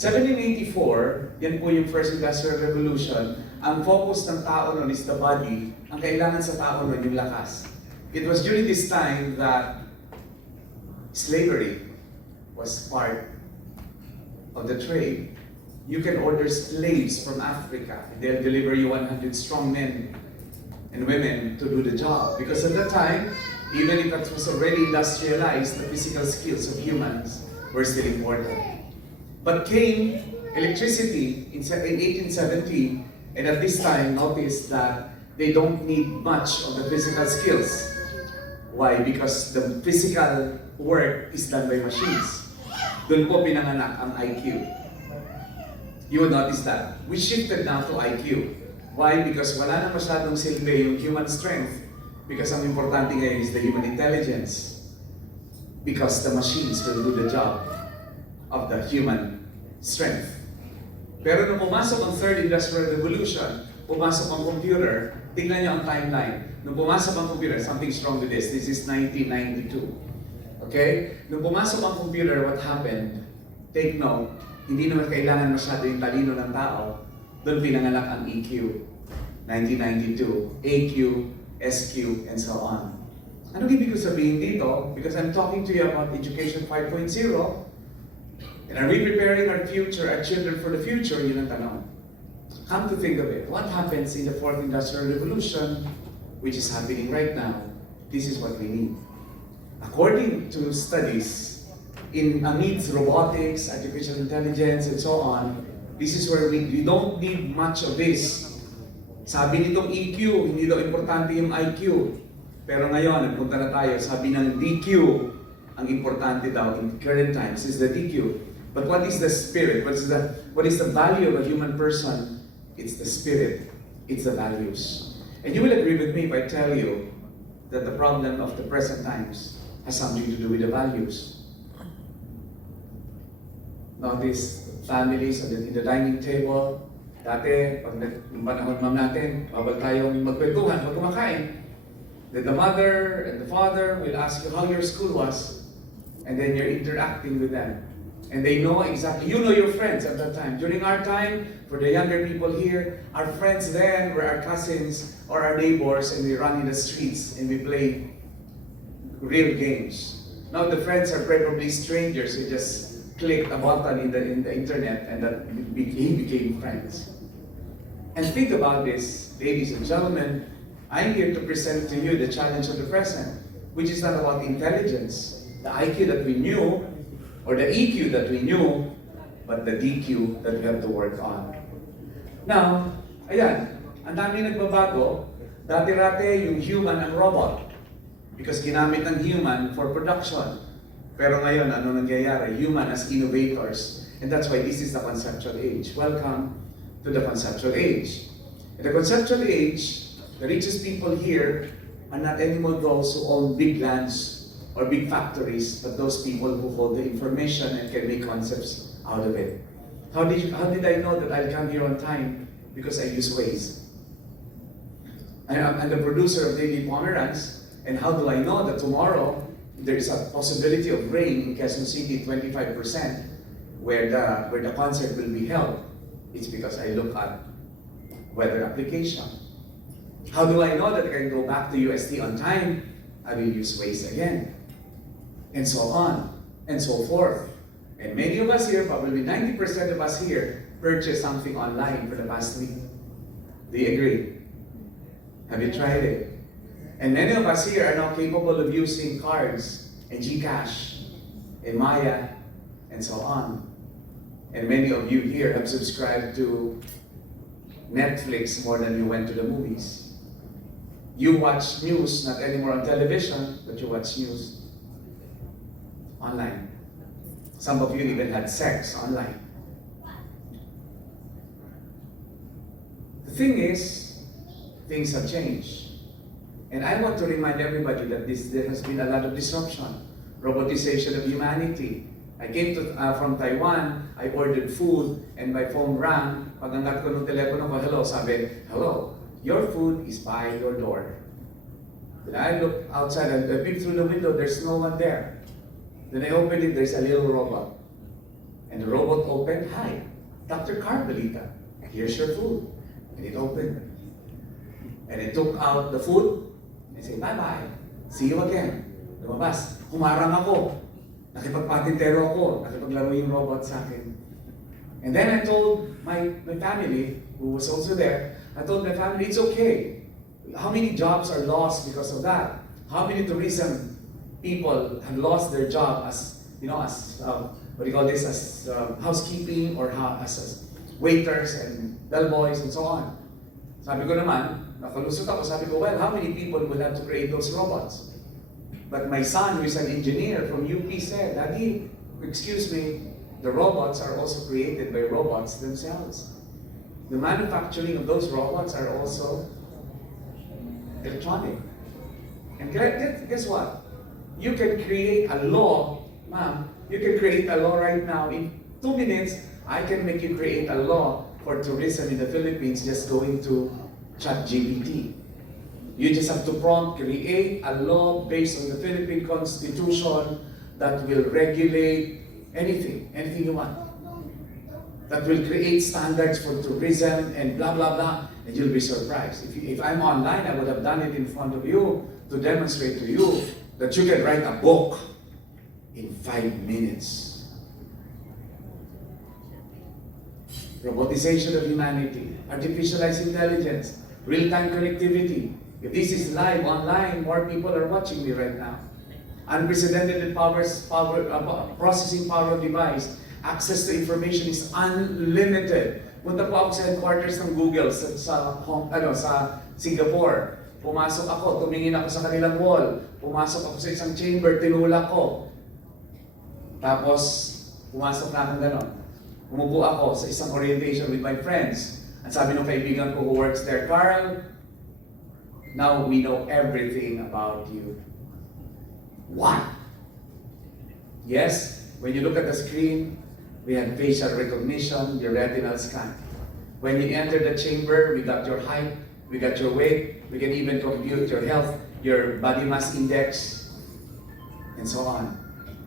1784, yan po yung first industrial revolution. Ang focus ng tao nun is the body. Ang kailangan sa tao nun yung lakas. It was during this time that slavery was part of the trade. You can order slaves from Africa. They'll deliver you 100 strong men and women to do the job. Because at that time, even if it was already industrialized, the physical skills of humans were still important. But came electricity in 1870, and at this time noticed that they don't need much of the physical skills. Why? Because the physical work is done by machines. Doon po pinanganak ang IQ. You would notice that. We shifted now to IQ. Why? Because wala na masyadong silbi yung human strength. Because ang importante ngayon is the human intelligence. Because the machines will do the job of the human strength. Pero nung pumasok ang third industrial revolution, pumasok ang computer, tingnan niyo ang timeline. Nung pumasok ang computer, something's wrong with this. This is 1992. Okay? Nung pumasok ang computer, what happened? Take note, hindi naman kailangan masyado yung talino ng tao. Doon pinanganak ang EQ. 1992, AQ, SQ, and so on. Ano ibig ko sabihin dito? Because I'm talking to you about Education 5.0, and are we preparing our future, our children for the future? Yun ang tanong. Come to think of it, what happens in the fourth industrial revolution, which is happening right now? This is what we need. According to studies, amidst robotics, artificial intelligence, and so on, this is where we don't need much of this. Sabi nitong EQ, hindi daw importante yung IQ. Pero ngayon, nagpunta na tayo, sabi ng DQ, ang importante daw in current times is the DQ. But what is the spirit? What is the value of a human person? It's the spirit. It's the values. And you will agree with me if I tell you that the problem of the present times has something to do with the values. Notice families in the dining table. Dati, pag yung panahon ma'am natin, bawal tayong magkwentuhan, pag kumakain. Then the mother and the father will ask you how your school was, and then you're interacting with them. And they know exactly, you know your friends at that time. During our time, for the younger people here, our friends then were our cousins or our neighbors, and we run in the streets and we play real games. Now the friends are probably strangers who just clicked a button in the internet and that he became friends. And think about this, ladies and gentlemen, I'm here to present to you the challenge of the present, which is not about intelligence, the IQ that we knew, or the EQ that we knew, but the DQ that we have to work on. Now, ayan, ang dami nagbabago. Dati-rate yung human ang robot, because ginamit ng human for production. Pero ngayon, ano nangyayari? Human as innovators. And that's why this is the conceptual age. Welcome to the conceptual age. In the conceptual age, the richest people here are not anymore those who own big lands or big factories, but those people who hold the information and can make concepts out of it. How did I know that I'll come here on time? Because I use Waze. I'm the producer of Daily Pomeranz, and how do I know that tomorrow there is a possibility of rain in Quezon City, 25%, where the concert will be held? It's because I look at weather application. How do I know that I can go back to UST on time? I will use Waze again. And so on, and so forth. And many of us here, probably 90% of us here, purchased something online for the past week. Do you agree? Have you tried it? And many of us here are now capable of using cards, and GCash, and Maya, and so on. And many of you here have subscribed to Netflix more than you went to the movies. You watch news, not anymore on television, but you watch news online. Some of you even had sex online. The thing is, things have changed. And I want to remind everybody that there has been a lot of disruption, robotization of humanity. I came from Taiwan, I ordered food, and my phone rang. Pag angat ko ng telepono ko, hello, sabi, hello, your food is by your door. Then I look outside, and I peek through the window, there's no one there. Then I open it, there's a little robot. And the robot opened, hi, Dr. Balita, here's your food. And it opened. And it took out the food, and said, bye-bye, see you again. Lumabas, humarang ako. Nakipagpatintero ako, nakipaglaro yung robot sa akin. And then I told my family, who was also there, I told my family, it's okay. How many jobs are lost because of that? How many tourism people have lost their job as what do you call this, as housekeeping or as waiters and bellboys and so on. Sabi ko naman, nakalusot ako, sabi ko, well, how many people will have to create those robots? But my son, who is an engineer from UP, said, Daddy, excuse me, the robots are also created by robots themselves. The manufacturing of those robots are also electronic. And guess what? You can create a law, ma'am, you can create a law right now. In 2 minutes, I can make you create a law for tourism in the Philippines just going to ChatGPT. You just have to prompt, create a law based on the Philippine Constitution that will regulate anything you want. That will create standards for tourism and blah, blah, blah, and you'll be surprised. If I'm online, I would have done it in front of you to demonstrate to you that you can write a book in 5 minutes. Robotization of humanity, artificialized intelligence, real-time connectivity. If this is live online, more people are watching me right now. Unprecedented processing power of device. Access to information is unlimited. Punta po ako sa headquarters ng Google sa Singapore. Pumasok ako, tumingin ako sa kanilang wall. Pumasok ako sa isang chamber, tinulak ko. Tapos, pumasok na akong gano'n. Umupo ako sa isang orientation with my friends. At sabi ng kaibigan ko who works there, Carl, now we know everything about you. What? Yes, when you look at the screen, we have facial recognition, your retinal scan. When you enter the chamber, we got your height, we got your weight, we can even compute your health, your body mass index, and so on.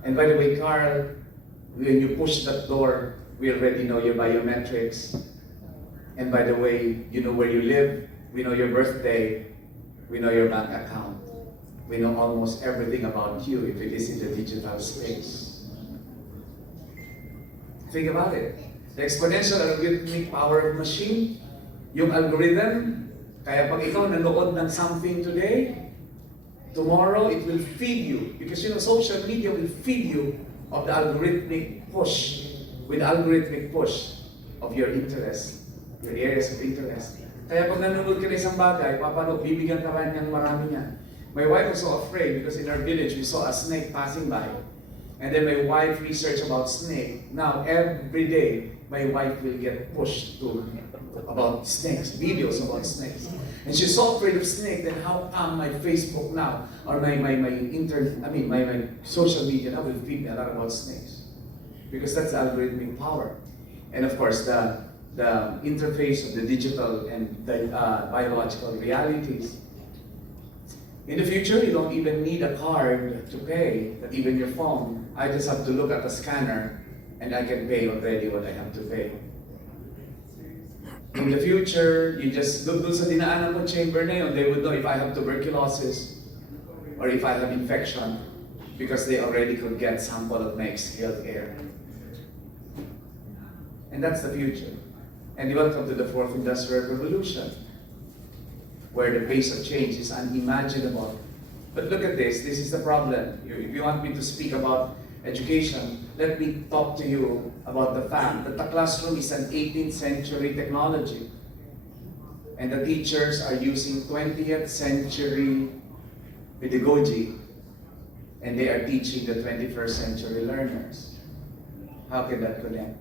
And by the way, Carl, when you push that door, we already know your biometrics. And by the way, you know where you live, we know your birthday, we know your bank account. We know almost everything about you if it is in the digital space. Think about it. The exponential algorithmic power of machine, yung algorithm, kaya pag ikaw nanood ng something today, tomorrow it will feed you. Because you know, social media will feed you of the algorithmic push, with algorithmic push of your interest, your areas of interest. Kaya pag nanonood ka ng isang bagay, bibigyan ka rin ng marami niyan. My wife was so afraid because in our village we saw a snake passing by. And then my wife researched about snake. Now every day my wife will get pushed to about snakes, videos about snakes. And she's so afraid of snake, then how come my Facebook now or my social media now will feed me a lot about snakes? Because that's algorithmic power. And of course the interface of the digital and the biological realities. In the future, you don't even need a card to pay, not even your phone. I just have to look at the scanner and I can pay already what I have to pay. In the future, you just look dun sa dinaanan mo chamber na yun, they would know if I have tuberculosis or if I have infection because they already could get sample of my exhaled air. And that's the future. And welcome to the fourth industrial revolution, where the pace of change is unimaginable. But look at this is the problem. If you want me to speak about education, let me talk to you about the fact that the classroom is an 18th century technology. And the teachers are using 20th century pedagogy, and they are teaching the 21st century learners. How can that connect?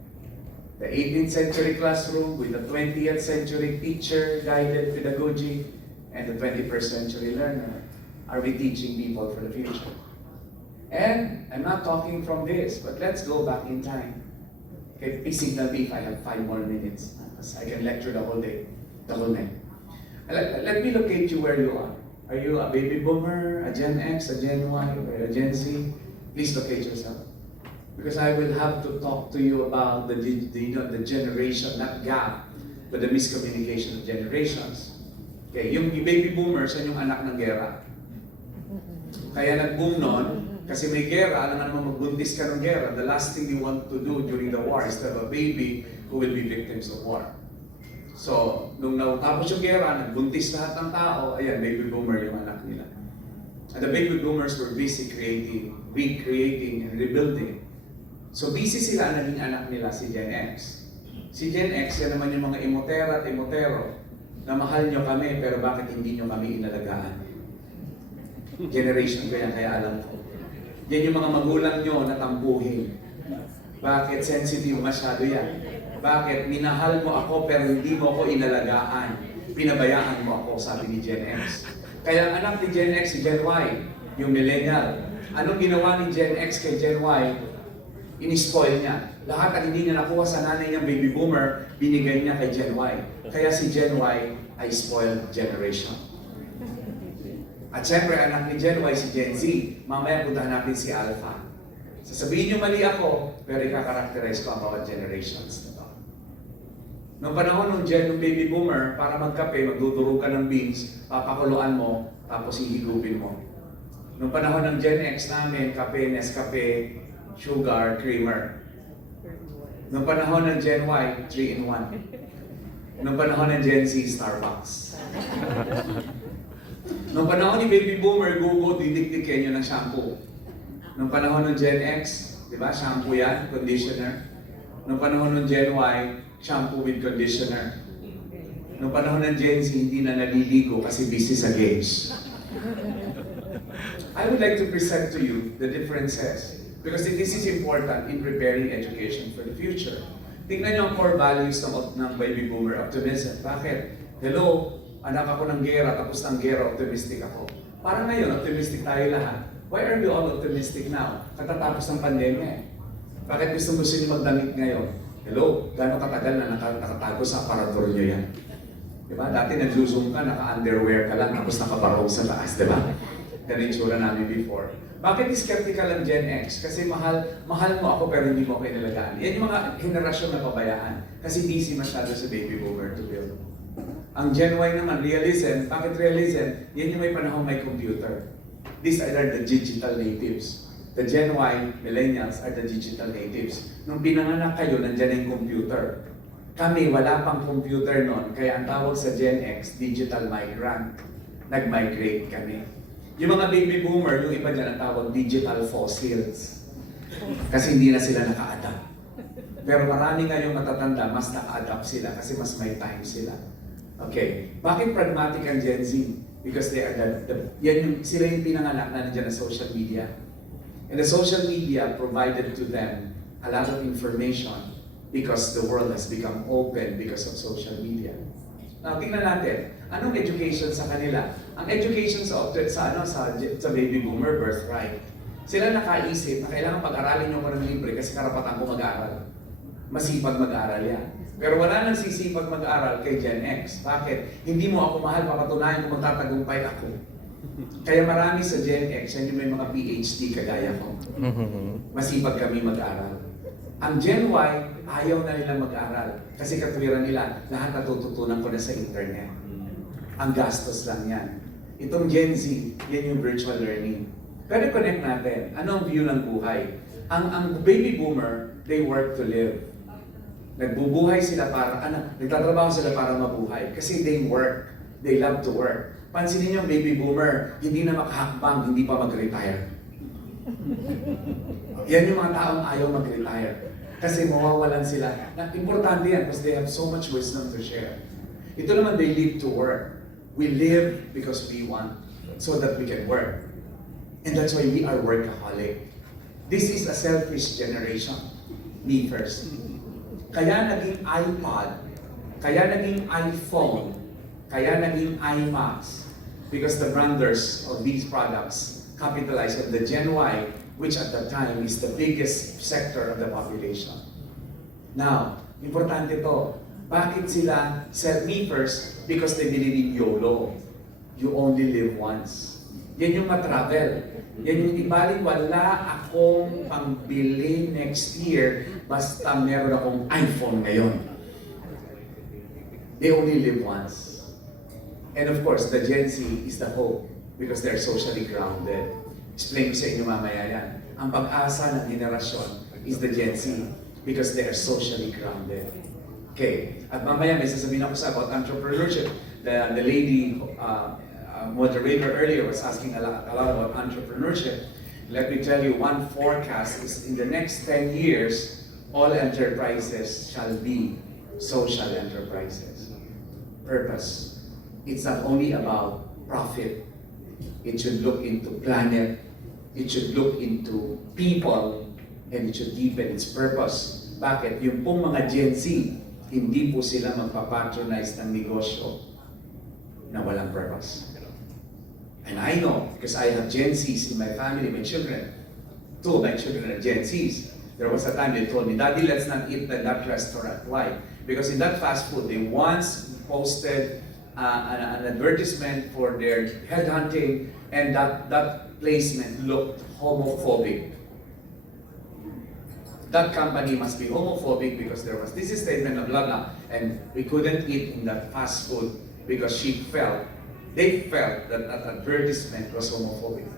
The 18th century classroom with the 20th century teacher-guided pedagogy and the 21st century learner. Are we teaching people for the future? And I'm not talking from this, but let's go back in time. Okay, please signal me if I have 5 more minutes, because I can lecture the whole day, the whole night. Let me locate you where you are. Are you a baby boomer, a Gen X, a Gen Y, or a Gen Z? Please locate yourself. Because I will have to talk to you about the generation, not gap, but the miscommunication of generations. Okay, yung baby boomers yan yung anak ng gera. Kaya nag-boom nun, kasi may gera, alam nga naman magbuntis ka ng gera, the last thing you want to do during the war is to have a baby who will be victims of war. So, nung natapos yung gera, nagbuntis lahat ng tao, ayan, baby boomer yung anak nila. And the baby boomers were busy recreating and rebuilding So busy sila, naging anak nila si Gen X. Si Gen X, yan naman yung mga imotera at imotero na mahal nyo kami pero bakit hindi nyo kami inalagaan? Generation ko yan, kaya alam ko. Yan yung mga magulang nyo na tampuhin. Bakit sensitive masyado yan? Bakit minahal mo ako pero hindi mo ako inalagaan? Pinabayaan mo ako, sabi ni Gen X. Kaya ang anak ni Gen X, si Gen Y, yung millennial. Anong ginawa ni Gen X kay Gen Y? Inispoil niya. Lahat ang hindi niya nakuha sa nanay niyang baby boomer, binigay niya kay Gen Y. Kaya si Gen Y ay spoiled generation. At syempre, anak ni Gen Y, si Gen Z. Mamaya puntahan natin si Alpha. Sasabihin niyo mali ako, pero ika-characterize ko ang bawat generations na to. Noong panahon ng baby boomer, para magkape, magduduro ka ng beans, papakuluan mo, tapos hihigupin mo. Noong panahon ng Gen X namin, kape, Nescafe, sugar, creamer. Noong panahon ng Gen Y, 3-in-1. Noong panahon ng Gen Z, Starbucks. Noong panahon ni baby boomer, gugo, didikdikin yun ng shampoo. Noong panahon ng Gen X, di ba, shampoo yan, conditioner. Noong panahon ng Gen Y, shampoo with conditioner. Noong panahon ng Gen Z, hindi na naliligo kasi busy sa games. I would like to present to you the differences because this is important in preparing education for the future. Tingnan niyo ang core values ng baby boomer, optimism. Bakit? Hello, anak ako ng gera, tapos ng gera, optimistic ako. Parang ngayon, optimistic tayo lahat. Why are we all optimistic now? Katatapos ng pandemya eh. Bakit gusto niyo magdamit ngayon? Hello, gano'ng katagal na nakatago sa aparador niyo yan? Diba? Dati nag-zoom ka, naka-underwear ka lang, tapos nakabarong sa taas, diba? Ganun yung tsura namin before. Bakit skeptical ang Gen X? Kasi mahal mo ako pero hindi mo ako inalagaan. Yan yung mga henerasyon na pabayaan. Kasi busy masyado sa baby boomer to build. Ang Gen Y naman, realism. Bakit realism? Yan yung may panahon may computer. These are the digital natives. The Gen Y, millennials, are the digital natives. Nung pinanganak kayo, nandyan na yung computer. Kami, wala pang computer noon, kaya ang tawag sa Gen X, digital migrant. Nag-migrate kami. Yung mga baby boomer, yung iba dyan ang tawag digital fossils. Kasi hindi na sila naka-adapt. Pero marami ngayong matatanda, mas naka-adapt sila kasi mas may time sila. Okay, bakit pragmatic ang Gen Z? Because they are sila yung pinanganak na nandiyan na social media. And the social media provided to them a lot of information because the world has become open because of social media. Now, tingnan natin, anong education sa kanila? Ang education sa baby boomer, birthright. Sila nakaisip na kailangan pag-aralin nyo ko ng libre kasi karapatan ko mag-aaral. Masipag mag-aaral yan. Pero wala nang sisipag mag-aaral kay Gen X. Bakit? Hindi mo ako mahal, papatunayan ko magtatagumpay ako. Kaya marami sa Gen X, yan yung may mga PhD kagaya ko. Masipag kami mag-aaral. Ang Gen Y, ayaw na nila mag-aral. Kasi katwiran nila, lahat natututunan ko na sa internet. Ang gastos lang yan. Itong Gen Z, yan yung virtual learning. Pero connect natin, ano ang view ng buhay? Ang baby boomer, they work to live. Nagbubuhay sila para, nagtatrabaho sila para mabuhay. Kasi they work, they love to work. Pansinin niyo, baby boomer, hindi na makahakbang, hindi pa mag-retire. Yan yung mga taong ayaw mag-retire. Kasi mawawalan sila. Importante yan because they have so much wisdom to share. Ito naman, they live to work. We live because we want, so that we can work. And that's why we are workaholic. This is a selfish generation. Me first. Kaya naging iPod, kaya naging iPhone, kaya naging iMacs. Because the branders of these products capitalize on the Gen Y, which at that time is the biggest sector of the population. Now, importante to. Bakit sila sell me first? Because they believe in YOLO. You only live once. Yan yung matravel. Yan yung ibaling wala akong pangbili next year basta meron akong iPhone ngayon. They only live once. And of course, the Gen Z is the hope because they're socially grounded. Explain ko sa inyo mamaya yan. Ang pag-asa ng henerasyon is the Gen Z because they are socially grounded. Okay, at mamaya may sasabihin ako sa about entrepreneurship. The lady moderator earlier was asking a lot about entrepreneurship. Let me tell you, one forecast is in the next 10 years, all enterprises shall be social enterprises. Purpose. It's not only about profit. It should look into planet. It should look into people. And it should deepen its purpose. Bakit? Yung pong mga Gen Z, hindi po sila magpapatronize ng negosyo na walang purpose. And I know, because I have Gen Zs in my family, my children. Two of my children are Gen Zs. There was a time they told me, Daddy, let's not eat at that restaurant. Why? Because in that fast food, they once posted an advertisement for their headhunting, and that placement looked homophobic. That company must be homophobic because there was this statement of blah blah, and we couldn't eat in that fast food because they felt that advertisement was homophobic.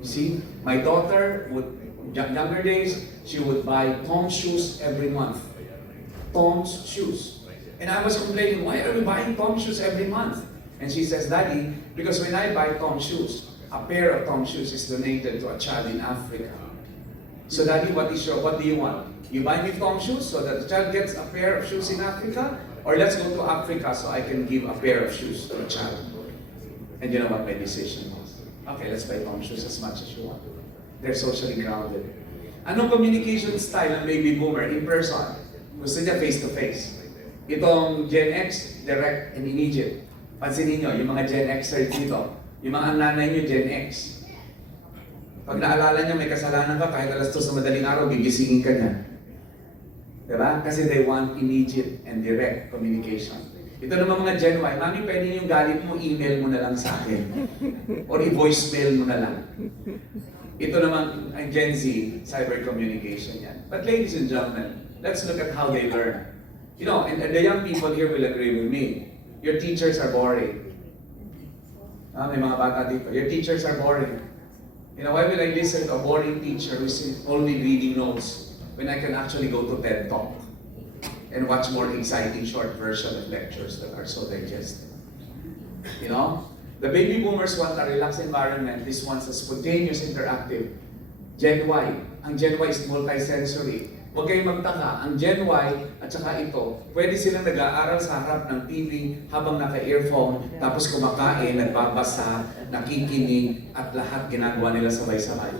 You see, my daughter would, younger days, she would buy Tom's shoes every month. Tom's shoes. And I was complaining, why are we buying Tom's shoes every month? And she says, Daddy, because when I buy Tom's shoes, a pair of Tom's shoes is donated to a child in Africa. So Daddy, what do you want? You buy me Tom's shoes so that the child gets a pair of shoes in Africa? Or let's go to Africa so I can give a pair of shoes to a child. And you know what my decision was? Okay, let's buy Tom's shoes as much as you want. They're socially grounded. Anong communication style ng baby boomer in person? Gusto niya face-to-face. Itong Gen X, direct and immediate. Pansinin nyo, yung mga Gen Xers dito, yung mga nanay nyo, Gen X. Pag naalala nyo may kasalanan ka, kahit alas 2 sa madaling araw, gigisingin ka niya. Diba? Kasi they want immediate and direct communication. Ito naman mga Gen Y, Mami, pwede yung galit mo, email mo na lang sa akin. Or i-voicemail mo na lang. Ito naman ang Gen Z, cyber communication yan. But ladies and gentlemen, let's look at how they learn. You know, and the young people here will agree with me. Your teachers are boring. May mga bata dito. Your teachers are boring. You know, why will I listen to a boring teacher who's only reading notes when I can actually go to TED Talk and watch more exciting short version of lectures that are so digestive? You know? The baby boomers want a relaxed environment. This wants a spontaneous, interactive. Gen Y. Ang Gen Y is multisensory. Huwag kayong magtaka. Ang Gen Y at saka ito, pwede silang nag-aaral sa harap ng TV habang naka-earphone, tapos kumakain, nagbabasa, nakikinig, at lahat ginagawa nila sabay-sabay.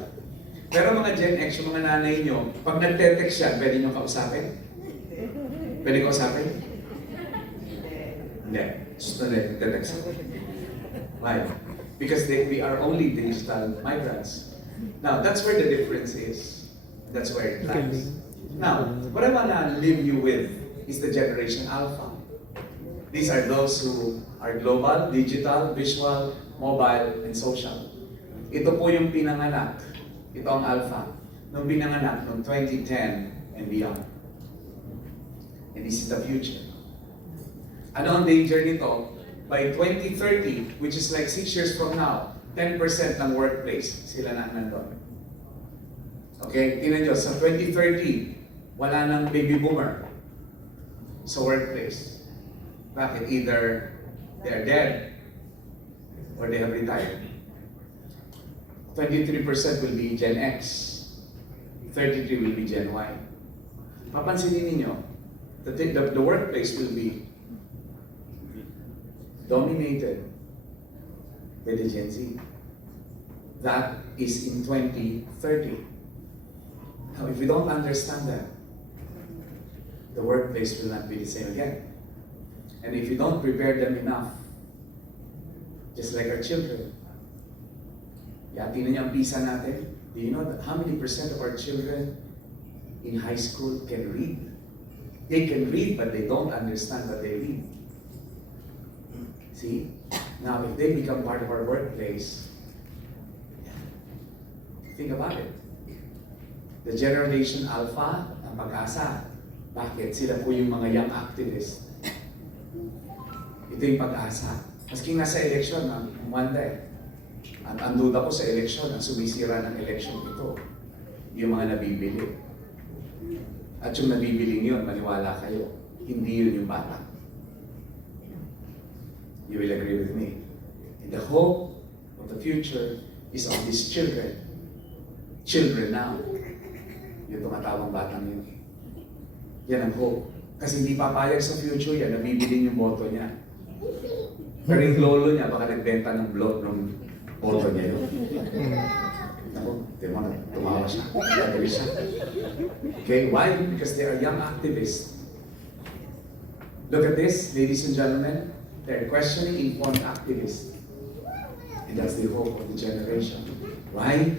Pero mga Gen X, yung mga nanay nyo, pag nagte-text siya, pwede nyo kausapin? Pwede kausapin? Hindi. Just nagte-text. Why? Because we are only digital migrants. Now, that's where the difference is. That's where it lies. Now, what I want to leave you with is the Generation Alpha. These are those who are global, digital, visual, mobile, and social. Ito po yung pinanganak. Ito ang Alpha. Nung pinanganak, noong 2010 and beyond. And this is the future. Ano ang danger nito? By 2030, which is like 6 years from now, 10% ng workplace, sila na nandun. Okay, tingnan nyo, sa 2030, wala nang baby boomer sa workplace. Bakit? Either they are dead or they have retired. 23% will be Gen X, 33% will be Gen Y. Papansinin ninyo, the workplace will be dominated by the Gen Z. That is in 2030. Now, if we don't understand that, the workplace will not be the same again. And if we don't prepare them enough, just like our children, tingnan niyo ang PISA natin. Do you know how many percent of our children in high school can read? They can read, but they don't understand what they read. See? Now, if they become part of our workplace, think about it. The Generation Alpha, ang pag-asa. Bakit? Sila po yung mga young activists. Ito yung pag-asa. Maski nasa eleksyon, Wanda ang duda ko sa eleksyon, ang sumisira ng eleksyon ito, yung mga nabibili. At yung nabibiling yun, maniwala kayo, hindi yun yung bata. You will agree with me. And the hope of the future is on these children. children now. Yung tumatawang batang yun. Yan ang hope. Kasi hindi papayag sa future yan, nabibilin yung boto niya. Pero yung lolo niya, baka nagbenta ng boto niya yun. Ako, di mo na, tumawa siya. Nagawin siya. Okay, why? Because they are young activists. Look at this, ladies and gentlemen. They're questioning informed activists. And that's the hope of the generation. Why?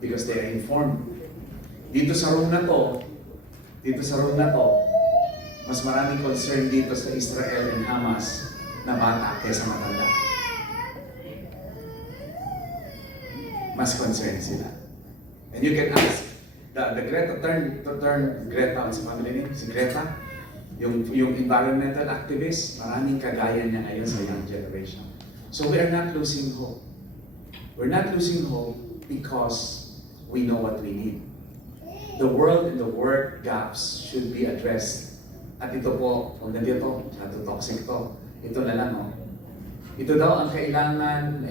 Because they are informed. Dito sa room na to, mas maraming concern dito sa Israel and Hamas na bata kaysa matanda. Mas concerned sila. And you can ask, the Greta, turn Greta on sa family name, si Greta, yung environmental activist, maraming kagaya niya ngayon sa young generation. So we are not losing hope. We're not losing hope because we know what we need. The world and the work gaps should be addressed. At ito po, kung nandito, toxic to. Ito na lang, oh. Ito daw ang kailangan na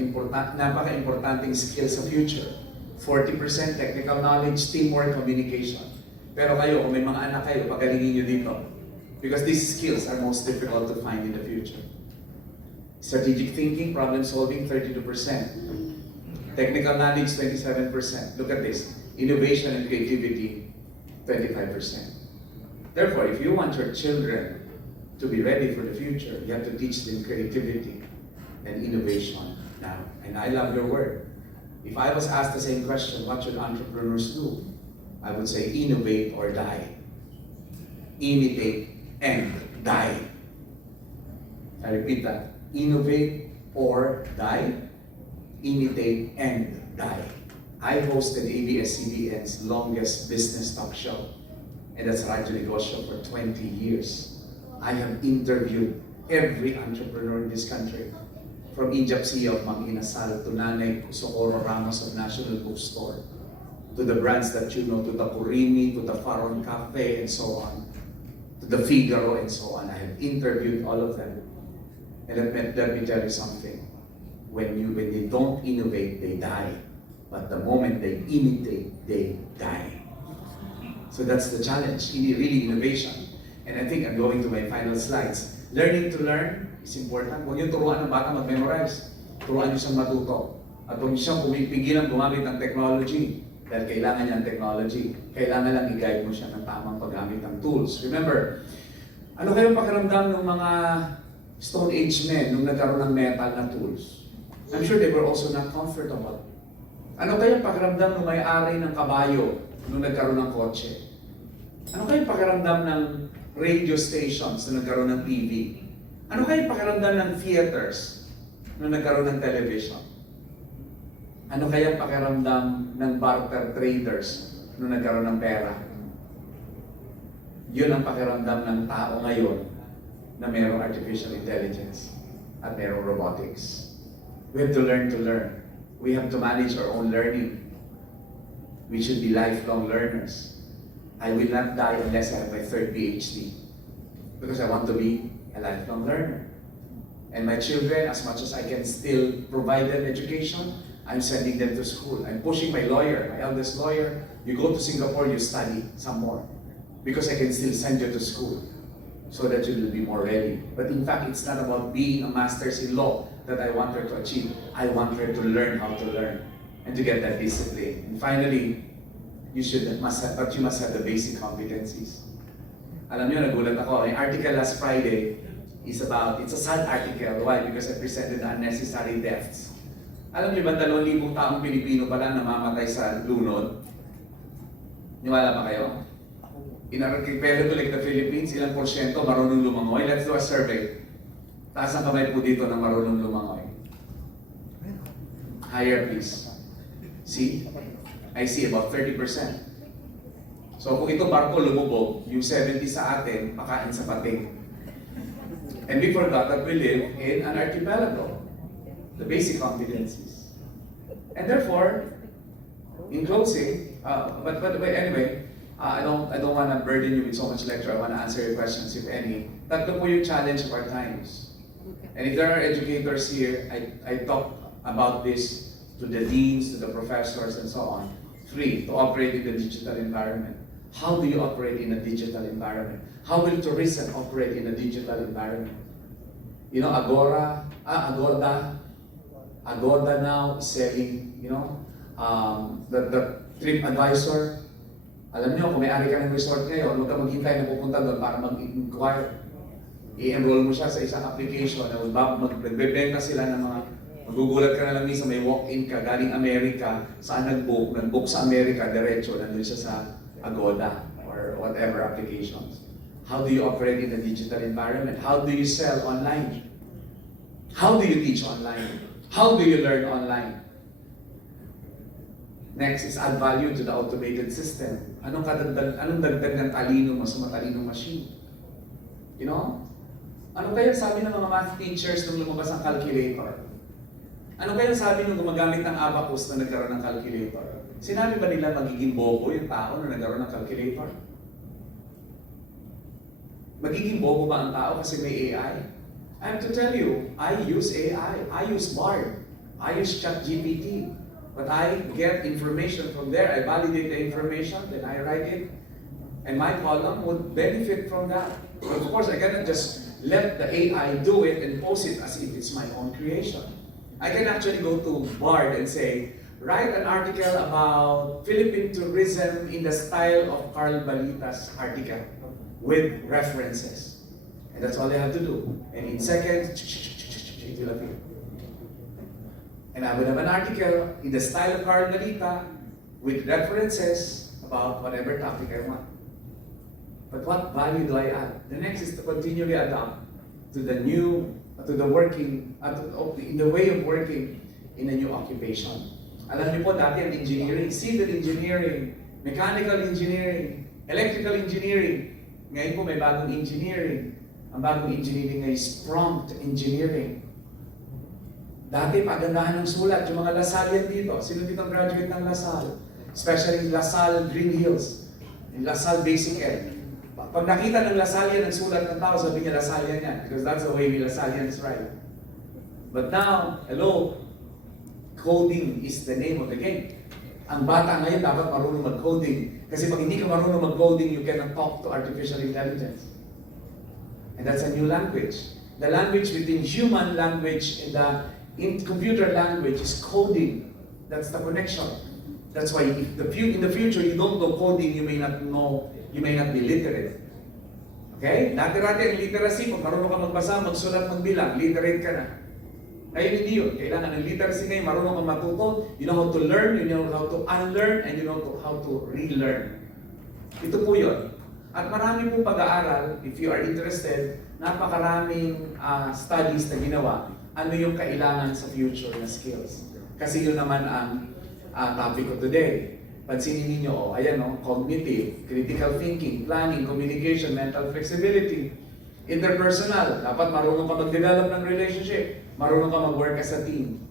napaka-importanting skill sa future. 40% technical knowledge, teamwork, communication. Pero kayo, kung may mga anak kayo, pagalingin nyo dito. Because these skills are most difficult to find in the future. Strategic thinking, problem solving, 32%. Technical knowledge, 27%. Look at this. Innovation and creativity, 25%. Therefore, if you want your children to be ready for the future, you have to teach them creativity and innovation now. And I love your word. If I was asked the same question, what should entrepreneurs do? I would say innovate or die. Imitate and die. I repeat that. Innovate or die. Imitate and die. I hosted ABS-CBN's longest business talk show, and that's Radyo Negosyo for 20 years. I have interviewed every entrepreneur in this country, from Injapsia of Mang Inasal to Nanay Socorro Ramos of National Bookstore, to the brands that you know, to the Kurimi, to the Faron Cafe, and so on, to the Figaro, and so on. I have interviewed all of them. And let me tell you something. When they don't innovate, they die. But the moment they imitate, they die. So that's the challenge, really innovation. And I think I'm going to my final slides. Learning to learn is important. Huwag niyo turuan ng bata mag-memorize. Turuan niyo siyang matuto. At huwag niyo siyang pumipigilan gumamit ng technology. Dahil kailangan niya ng technology. Kailangan lang i-guide mo siya ng tamang paggamit ng tools. Remember, ano kayong pakiramdam ng mga Stone Age men nung nagkaroon ng metal na tools? I'm sure they were also not comfortable. Ano kayong pakiramdam ng may-ari ng kabayo nung nagkaroon ng kotse? Ano kayong pakiramdam ng radio stations nung nagkaroon ng TV? Ano kayong pakiramdam ng theaters nung nagkaroon ng television? Ano kayang pakiramdam ng barter traders nung nagkaroon ng pera? Yun ang pakiramdam ng tao ngayon na mayroong artificial intelligence at mayroong robotics. We have to learn to learn. We have to manage our own learning. We should be lifelong learners. I will not die unless I have my third PhD, because I want to be a lifelong learner. And my children, as much as I can still provide them education, I'm sending them to school. I'm pushing my lawyer, my eldest lawyer, you go to Singapore, you study some more, because I can still send you to school so that you will be more ready. But in fact, it's not about being a master's in law that I want her to achieve. I want her to learn how to learn and to get that discipline. And finally, you must have the basic competencies. Alam niyo, nagulat ako. Ang article last Friday is about, it's a sad article. Why? Because I presented the unnecessary deaths. Alam niyo ba, 2,000 taong Pilipino pala namamatay sa lunod? Niwala ba kayo? Compared to like the Philippines, ilang porsyento marunong lumangoy? Let's do a survey. Taas ang kamay po dito ng marunong lumangoy. Higher, please. See? I see about 30%. So kung ito barko lumubog, yung 70 sa atin, pakain sa pating. And we forgot that we live in an archipelago. The basic competencies. And therefore, in closing, but anyway, I don't want to burden you with so much lecture. I want to answer your questions, if any. Tatlo po yung challenge of our times. And if there are educators here, I talk about this to the deans, to the professors, and so on. Free to operate in the digital environment. How do you operate in a digital environment? How will tourism operate in a digital environment? You know, Agoda now is selling, you know, the TripAdvisor. Alam niyo, kung may-ari ka ng resort ngayon, huwag ka maghintay na pupunta doon para mag-inquire. I-enroll mo siya sa isang application na magbebenta sila ng mga, magugulat ka na lang minsan may walk-in ka galing Amerika, saan nag-book sa Amerika, diretso, nandun siya sa Agoda or whatever applications. How do you operate in a digital environment? How do you sell online? How do you teach online? How do you learn online? Next is add value to the automated system. Anong dagdag ng talino mo sa matalinong machine? You know? Ano kaya sabi ng mga math teachers nung lumabas ang calculator? Ano kaya sabi nung gumagamit ng abacus na nagkaroon ng calculator? Sinabi ba nila magiging bobo yung tao na nagkaroon ng calculator? Magiging bobo ba ang tao kasi may AI? I have to tell you, I use AI, I use Bard, I use ChatGPT. But I get information from there, I validate the information, then I write it, and my column would benefit from that. But of course, I cannot just let the AI do it and post it as if it's my own creation. I can actually go to Bard and say, write an article about Philippine tourism in the style of Balita's article with references. And that's all I have to do. And in seconds, it will appear. And I would have an article in the style of Balita with references about whatever topic I want. But what value do I add? The next is to continually adapt to the new, to the working, in the way of working in a new occupation. Alam niyo po, dati ang engineering, civil engineering, mechanical engineering, electrical engineering. Ngayon po may bagong engineering. Ang bagong engineering ngayon is prompt engineering. Dati, pagandahan ng sulat, yung mga Lasal yan dito. Sino dito graduate ng Lasal? Especially Lasal Green Hills, yung Lasal Basic Ed. Pag nakita ng Lasallian ang sulat ng tao, sabi niya Lasallian yan. Because that's the way we Lasallians write. But now, hello, coding is the name of the game. Ang bata ngayon dapat marunong mag-coding. Kasi pag hindi ka marunong mag-coding, you cannot talk to artificial intelligence. And that's a new language. The language between human language and in computer language is coding. That's the connection. That's why if in the future you don't know coding, you may not be literate. Okay? Dati-dati ang literacy, kung marunong ka magbasa, magsulat, magbilang, literate ka na. Ngayon hindi yun. Kailangan ng literacy ngayon, marunong kang matuto, you know how to learn, you know how to unlearn, and you know how to relearn. Ito po yun. At marami pong pag-aaral, if you are interested, napakaraming studies na ginawa, ano yung kailangan sa future na skills. Kasi yun naman ang topic ko today. Pansinin ninyo, ayan cognitive, critical thinking, planning, communication, mental flexibility, interpersonal, dapat marunong ka mag-develop ng relationship, marunong ka mag-work as a team.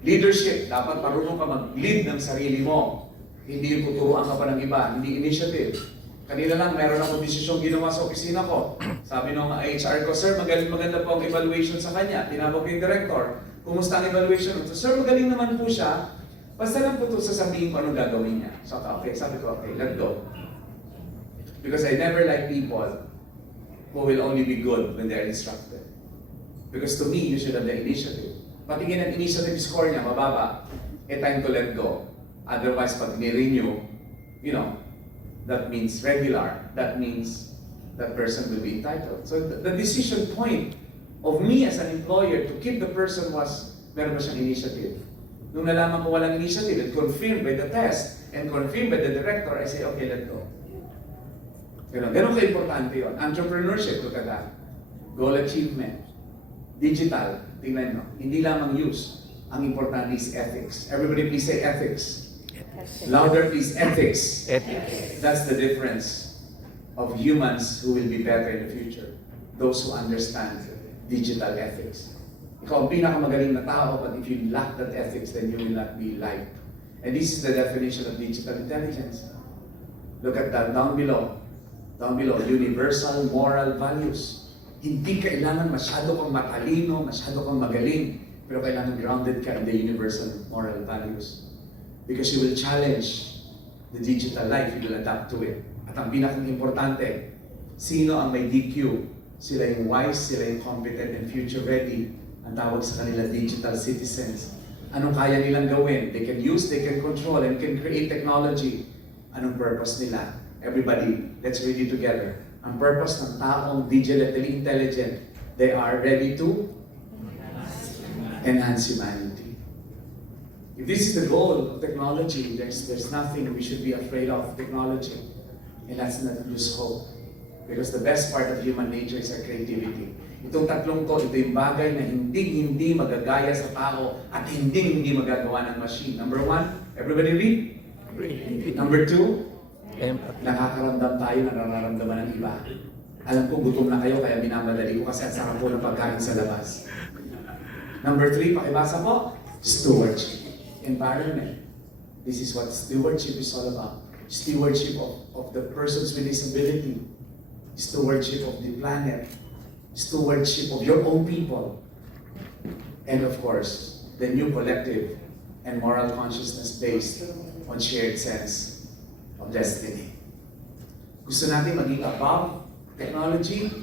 Leadership, dapat marunong ka mag-lead ng sarili mo. Hindi yung tuturuan ka pa ng iba, hindi initiative. Kanina lang, meron akong desisyong ginawa sa opisina ko. Sabi ng HR ko, sir, maganda po ang evaluation sa kanya. Tinawag ko yung director, kumusta ang evaluation? So, sir, magaling naman po siya. Basta lang po ito sasabihin ko anong gagawin niya. So, okay, sabi ko, okay, let go. Because I never like people who will only be good when they're instructed. Because to me, you should have the initiative. Patingin ang initiative score niya, mababa. Time to let go. Otherwise, pag ni-renew, that means regular. That means that person will be entitled. So the decision point of me as an employer to keep the person was, meron ba siyang initiative? Nung nalaman ko walang initiative, and confirmed by the test, and confirmed by the director, I say, okay, let go. Ganun ka-importante yun. Entrepreneurship, look at that. Goal achievement. Digital, tingnan nyo. Hindi lamang use. Ang importante is ethics. Everybody please say ethics. Louder please, ethics. Ethics. That's the difference of humans who will be better in the future. Those who understand digital ethics. Ikaw ang pinakamagaling na tao, but if you lack that ethics, then you will not be liked. And this is the definition of digital intelligence. Look at that down below. Down below, universal moral values. Hindi kailangan masyado kang matalino, masyado kang magaling, pero kailangan grounded ka in the universal moral values. Because you will challenge the digital life, you will adapt to it. At ang pinakang-importante, sino ang may DQ? Sila yung wise, sila yung competent and future ready. Ang tawag sa kanila digital citizens. Anong kaya nilang gawin? They can use, they can control, and can create technology. Anong purpose nila? Everybody, let's read it together. Ang purpose ng taong digitally intelligent, they are ready to enhance humanity. If this is the goal of technology, there's nothing we should be afraid of technology. And let's not lose hope. Because the best part of human nature is our creativity. Itong tatlong to, ito yung bagay na hindi magagaya sa tao at hindi magagawa ng machine. Number one, everybody read? Number two, nakakaramdam tayo na nararamdaman ng iba. Alam ko, gutom na kayo, kaya minamadali ko kasi ang sarap po ng pagkain sa labas. Number three, pakibasa po, stewardship. Environment. This is what stewardship is all about. Stewardship of the persons with disability. Stewardship of the planet. Stewardship of your own people. And of course, the new collective and moral consciousness based on shared sense of destiny. Gusto natin maging above technology?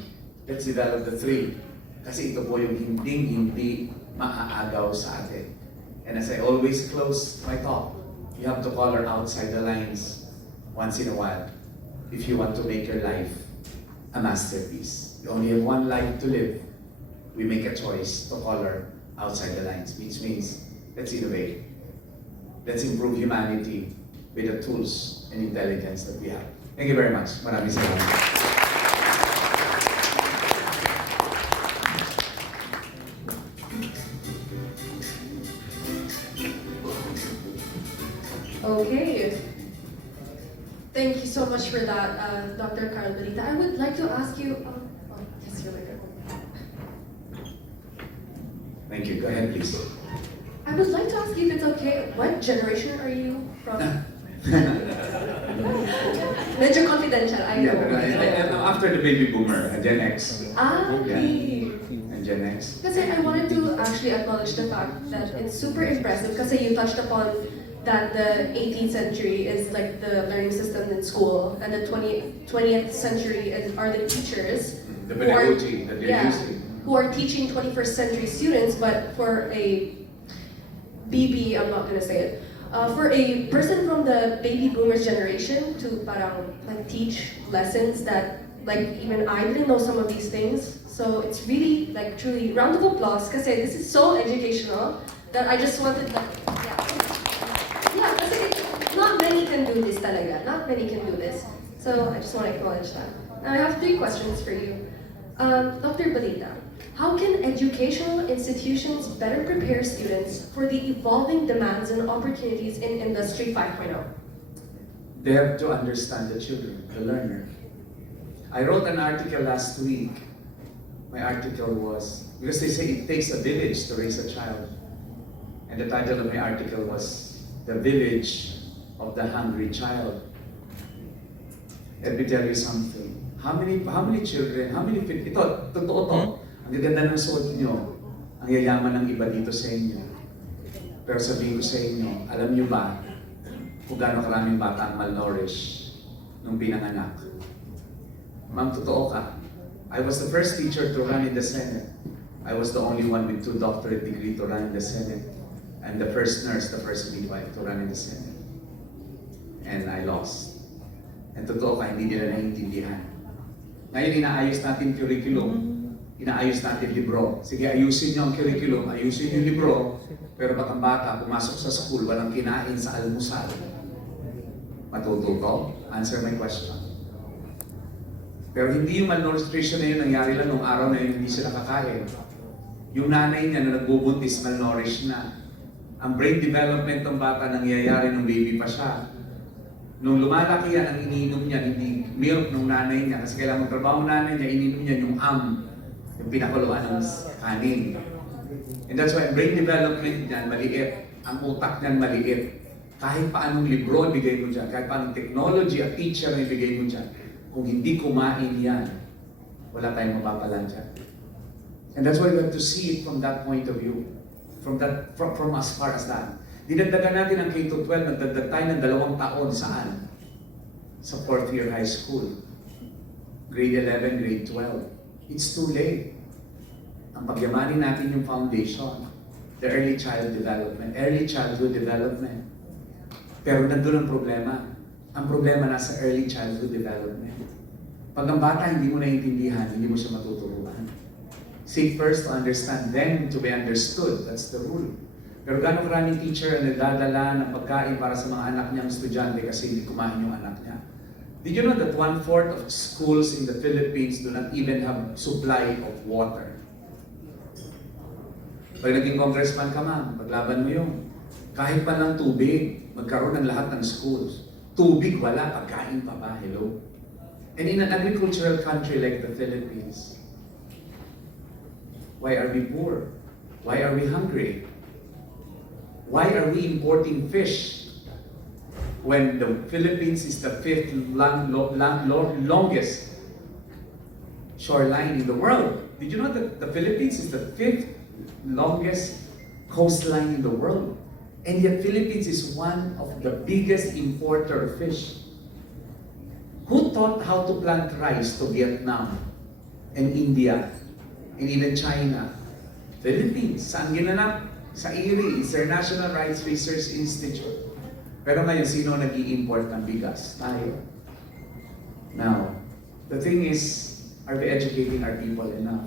Let's develop the three. Kasi ito po yung hindi maaagaw sa atin. And as I always close my talk, you have to color outside the lines once in a while if you want to make your life a masterpiece. You only have one life to live. We make a choice to color outside the lines, which means let's innovate. Let's improve humanity with the tools and intelligence that we have. Thank you very much. Maraming salamat. Okay. Thank you so much for that, Dr. Carl Balita. I would like to ask you, yes, your microphone. Thank you. Go ahead, please. I would like to ask you if it's okay, what generation are you from? Medyo confidential, I know. Yeah, after the baby boomer, Gen X. Okay. And Gen X. Kasi I wanted to actually acknowledge the fact that it's super impressive kasi you touched upon that the 18th century is like the learning system in school, and the 20th century are the teachers. The pedagogy that they're using. Who are teaching 21st century students, but for a BB, I'm not gonna say it, for a person from the baby boomers generation to parang like teach lessons that like even I didn't know some of these things. So it's really like truly round of applause kasi this is so educational that I just wanted like yeah, kasi not many can do this talaga. Not many can do this. So I just want to acknowledge that. Now I have 3 questions for you. Dr. Balita, how can educational institutions better prepare students for the evolving demands and opportunities in Industry 5.0? They have to understand the children, the learner. I wrote an article last week. My article was, because they say it takes a village to raise a child. And the title of my article was, The Village of the Hungry Child. Let me tell you something. How many children, ito, totoo to. Ang gaganda ng suot nyo, ang yayaman ng iba dito sa inyo. Pero sabihin ko sa inyo, alam nyo ba kung gaano karaming bata ang malnourished nung pinanganak? Ma'am, totoo ka. I was the first teacher to run in the Senate. I was the only one with 2 doctorate degree to run in the Senate. And the first nurse, the first midwife to run in the Senate. And I lost. And totoo ka, hindi nila naiintindihan. Ngayon, inaayos natin curriculum. Inaayos natin libro. Sige, ayusin niyo ang curriculum, ayusin yung libro. Pero bakang bata, pumasok sa school, walang kinain sa almusal. Matututo? Answer my question. Pero hindi yung malnutrition na yun, nangyari lang nung araw na yun, hindi sila kakain. Yung nanay niya na nagbubuntis, malnourished na. Ang brain development ng bata nangyayari nung baby pa siya. Nung lumalaki yan, ang iniinom niya, hindi milk ng nanay niya. Kasi kailangan magtrabaho ng nanay niya, iniinom niya yung yung pinakuluan ng kanin. And that's why brain development niyan maliit. Ang utak niyan maliit. Kahit paanong libro ibigay mo dyan, kahit paanong technology at teacher na ibigay mo dyan, kung hindi kumain yan, wala tayong mapapala dyan. And that's why we have to see it from that point of view. From as far as that. Dinagdagan natin ang K-12, nagdagdag tayo ng 2 taon. Saan? Sa 4th year high school. Grade 11, grade 12. It's too late. Ang pagyamanin natin yung foundation, the early childhood development. Pero nandun ang problema. Ang problema nasa early childhood development. Pag ang bata hindi mo naiintindihan, hindi mo siya matuturuan. Seek first to understand, then to be understood. That's the rule. Pero gano'ng karaming teacher ang nagdadala ng pagkain para sa mga anak niyang estudyante kasi hindi kumain yung anak niya. Did you know that 1/4 of schools in the Philippines do not even have supply of water? Pag naging congressman ka, ma'am, paglaban mo yun. Kahit pa ng tubig, magkaroon ng lahat ng schools. Tubig, wala. Pagkain pa ba? Hello? And in an agricultural country like the Philippines, why are we poor? Why are we hungry? Why are we importing fish when the Philippines is the 5th longest shoreline in the world? Did you know that the Philippines is the 5th longest coastline in the world? And yet Philippines is one of the biggest importer of fish. Who taught how to plant rice to Vietnam and India and even China? Philippines. Saan ginanap? Sa IRI, it's their National Rice Research Institute. Pero ngayon, sino nag-i-import ng bigas? Tayo. Now, the thing is, are we educating our people enough?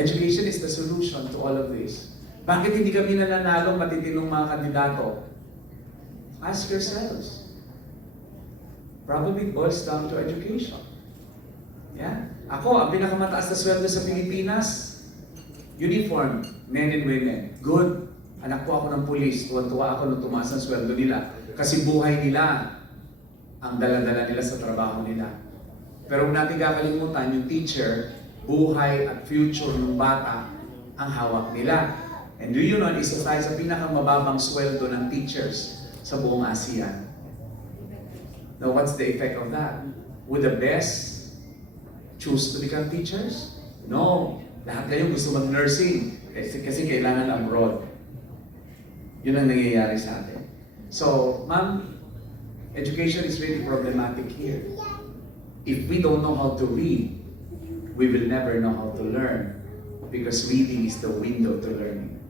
Education is the solution to all of this. Bakit hindi kami nananalo matitinong mga kandidato? Ask yourselves. Probably it boils down to education. Yeah? Ako, ang pinakamataas na sweldo sa Pilipinas, uniform, men and women. Good. Anak ko ako ng pulis. Tuwa-tuwa ako nung tumaas ang sweldo nila. Kasi buhay nila ang dala-dala nila sa trabaho nila. Pero kung natin kakalimutan, yung teacher, buhay at future ng bata ang hawak nila. And do you know, isa tayo sa pinakamababang sweldo ng teachers sa buong ASEAN. Now, what's the effect of that? Would the best choose to become teachers? No. Lahat kayo gusto mag-nursing kasi kailangan abroad. Yun ang nangyayari sa atin. So, ma'am, education is really problematic here. If we don't know how to read, we will never know how to learn because reading is the window to learning.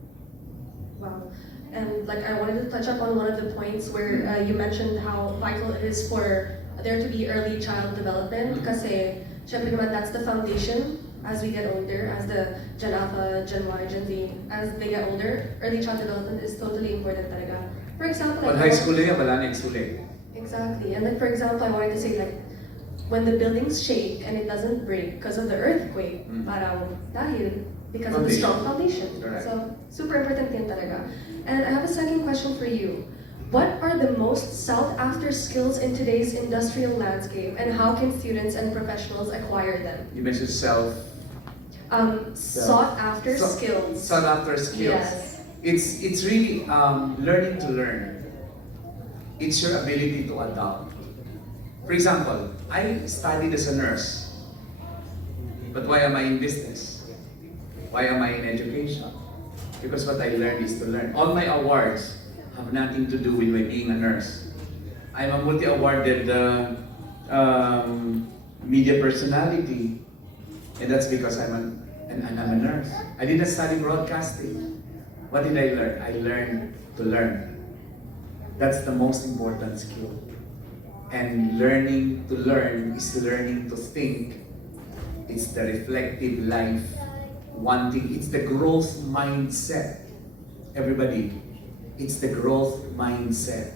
Wow. And like I wanted to touch up on one of the points where you mentioned how vital it is for there to be early child development kasi syempre naman that's the foundation as we get older, as the Gen Alpha, Gen Y, Gen Z, as they get older, early child development is totally important talaga. For example, Pag high school yan, wala na exulit. Exactly. And then for example, I wanted to say like when the buildings shake and it doesn't break because of the earthquake, parang dahil because of the strong foundation. Correct. So super important yan talaga. And I have a second question for you. What are the most sought-after skills in today's industrial landscape, and how can students and professionals acquire them? You mentioned Sought-after skills. Sought-after skills. Yes. It's really learning to learn. It's your ability to adapt. For example, I studied as a nurse. But why am I in business? Why am I in education? Because what I learned is to learn. All my awards have nothing to do with my being a nurse. I'm a multi-awarded media personality, and that's because I'm a nurse. I didn't study broadcasting. What did I learn? I learned to learn. That's the most important skill. And learning to learn is learning to think. It's the reflective life, wanting. It's the growth mindset. Everybody, it's the growth mindset.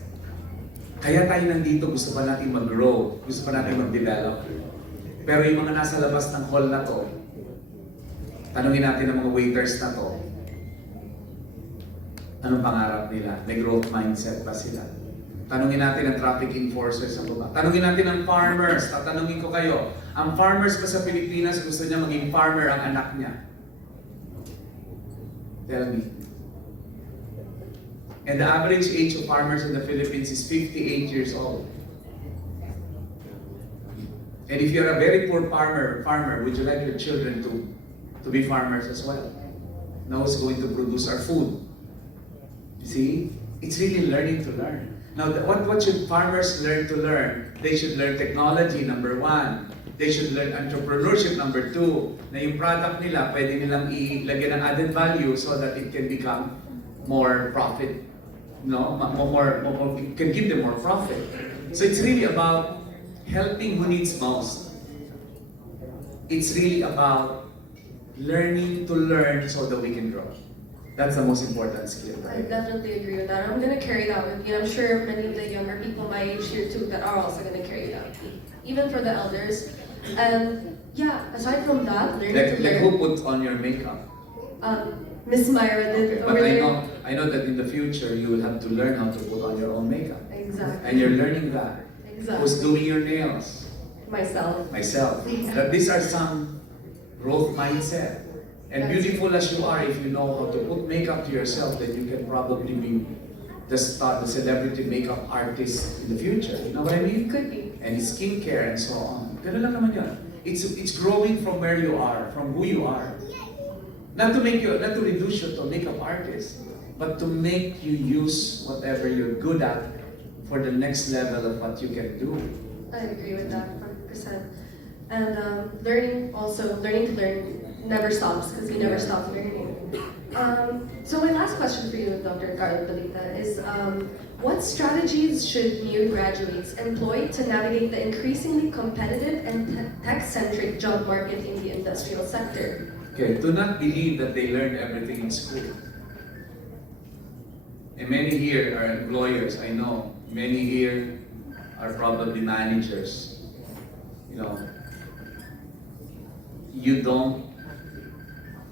Kaya tayo nandito, gusto pa natin mag-grow, gusto pa natin mag-develop. Pero yung mga nasa labas ng hall na to, tanungin natin ang mga waiters na to, anong pangarap nila? May growth mindset ba sila? Tanungin natin ang traffic enforcers sa baba. Tanungin natin ang farmers. Tatanungin ko kayo, ang farmers ba sa Pilipinas gusto niya maging farmer ang anak niya? Tell me. And the average age of farmers in the Philippines is 58 years old. And if you're a very poor farmer, would you like your children to be farmers as well? Now who's going to produce our food? You see? It's really learning to learn. Now, what should farmers learn to learn? They should learn technology, number one. They should learn entrepreneurship, number two. Na yung product nila, pwede nilang ilagyan ng added value so that it can become more profit. No? It can give them more profit. So it's really about helping who needs most. It's really about learning to learn so that we can grow. That's the most important skill, I right? definitely agree with that. I'm gonna carry that with me. I'm sure many of the younger people my age here too that are also gonna carry that with me. Even for the elders. And yeah, aside from that, learning Like to learn. who put on your makeup? Miss Myra did But over there. I know that in the future you will have to learn how to put on your own makeup. Exactly. And you're learning that. Exactly. Who's doing your nails? Myself. Myself. That these are some growth mindset. And beautiful as you are, if you know how to put makeup to yourself, then you can probably be the celebrity makeup artist in the future. You know what I mean? Could be. And skincare and so on. Ganun lang naman yan. It's growing from where you are, from who you are. Not to reduce you to a makeup artist, but to make you use whatever you're good at for the next level of what you can do. I agree with that 100%. And learning to learn never stops because you never stop learning. So my last question for you, Dr. Carlo Balita, is what strategies should new graduates employ to navigate the increasingly competitive and tech-centric job market in the industrial sector? Okay, do not believe that they learn everything in school. And many here are employers, I know. Many here are probably managers. You know, you don't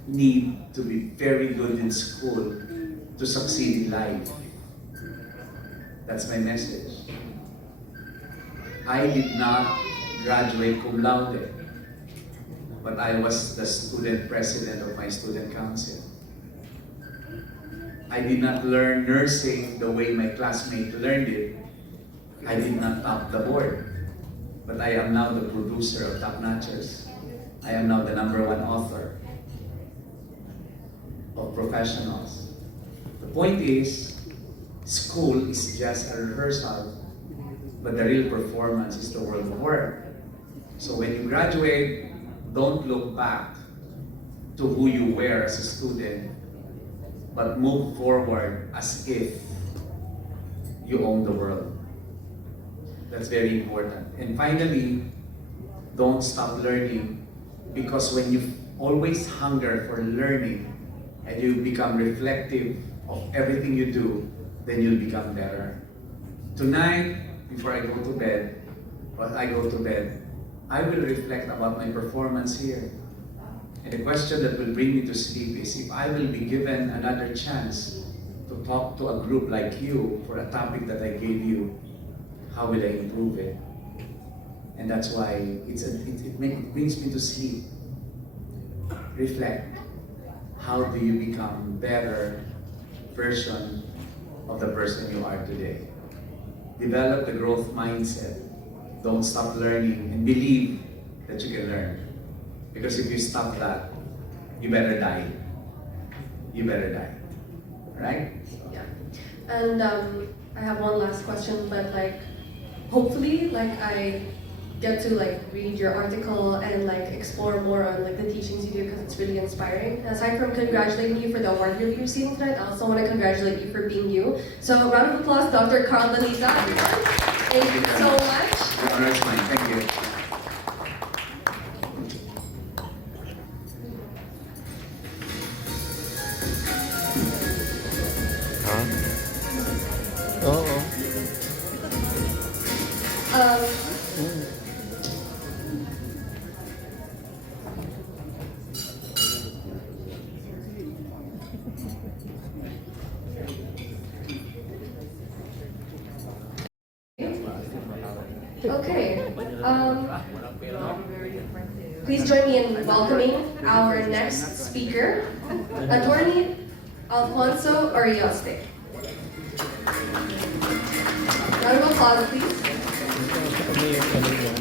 need to be very good in school to succeed in life. That's my message. I did not graduate cum laude, but I was the student president of my student council. I did not learn nursing the way my classmate learned it. I did not top the board, but I am now the producer of Top Notchers. I am now the #1 author of professionals. The point is, school is just a rehearsal, but the real performance is the world of work. So when you graduate, don't look back to who you were as a student, but move forward as if you own the world. That's very important. And finally, don't stop learning, because when you always hunger for learning and you become reflective of everything you do, then you'll become better. Tonight, before I go to bed, I will reflect about my performance here. And the question that will bring me to sleep is, if I will be given another chance to talk to a group like you for a topic that I gave you, how will I improve it? And that's why it brings me to sleep. Reflect. How do you become better version of the person you are today? Develop the growth mindset. Don't stop learning and believe that you can learn. Because if you stop that, you better die. You better die. Right? Yeah. And I have one last question, but hopefully I get to read your article and explore more on the teachings you do, because it's really inspiring. And aside from congratulating you for the award you'll be receiving tonight, I also want to congratulate you for being you. So a round of applause, Dr. Carl Balita, everyone. Thank you so much. The honor is mine. Thank you. Oo. Okay. Please join me in welcoming our next speaker, Atty. Alfonso Orioste. Round of applause, please. Ano yung ano niya?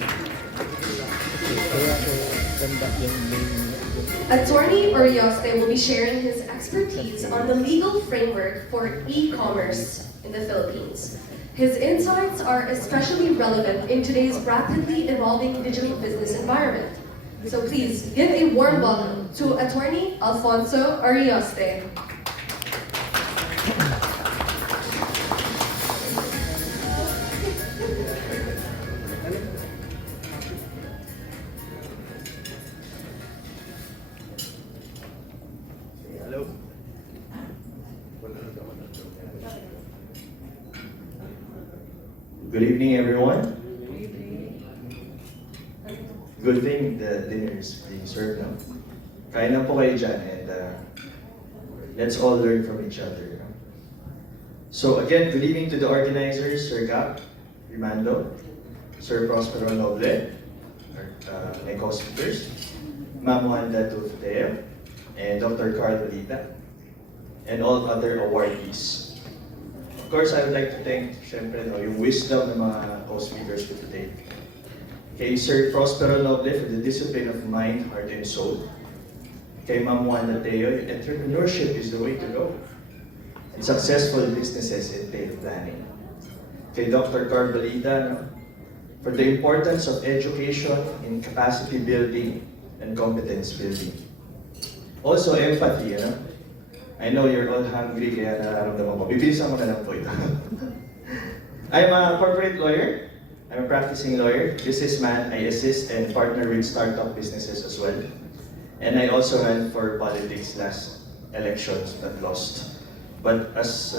Kaya ako ganda yung name niya. Atty. Orioste will be sharing his expertise on the legal framework for e-commerce in the Philippines. His insights are especially relevant in today's rapidly evolving digital business environment. So please give a warm welcome to Attorney Alfonso Orioste. Hello. Good evening, everyone. Good thing the dinner is being served now. Kain na po kayo dyan, and let's all learn from each other. So again, good evening to the organizers, Sir Gap, Rimando, Sir Prospero Noble, my co-speakers, Ma'am Wanda, Tulfo-Teo, and Dr. Balita, and all other awardees. Of course, I would like to thank, syempre, yung wisdom ng mga co-speakers for today. Kay Sir Prospero Noble for the discipline of mind, heart, and soul. Kay Ma'am Wanda Teo, entrepreneurship is the way to go. And successful businesses entail planning. Kay Dr. Balita, for the importance of education in capacity building and competence building. Also, empathy. I know you're all hungry, kaya nararamdaman ko. Bibilisan ko na lang po ito. I'm a corporate lawyer. I'm a practicing lawyer, businessman. I assist and partner with startup businesses as well. And I also ran for politics last elections but lost. But as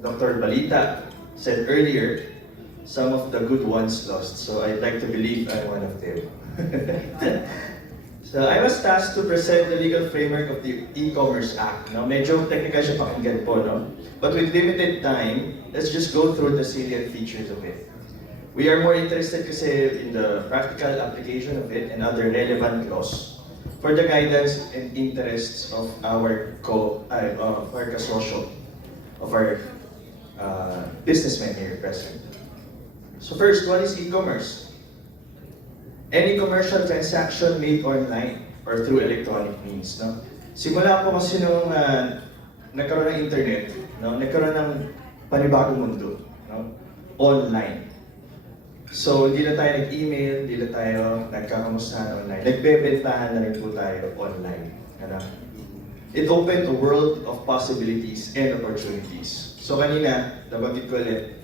Dr. Balita said earlier, some of the good ones lost. So I'd like to believe I'm one of them. So I was tasked to present the legal framework of the E-Commerce Act. Medyo technical siya pakinggan po, no? But with limited time, let's just go through the salient features of it. We are more interested kasi in the practical application of it and other relevant laws for the guidance and interests of our KASOSYO, of our businessmen here present. So first, what is e-commerce? Any commercial transaction made online or through electronic means. No? Simula po kasi nung nagkaroon ng internet, no? Nagkaroon ng panibagong mundo, no? Online. So, hindi na tayo nag-email, hindi na tayo nagkakamustahan online. Nagbebentahan na rin po tayo online. Ano? It opened a world of possibilities and opportunities. So, kanina, nabanggit ko ulit,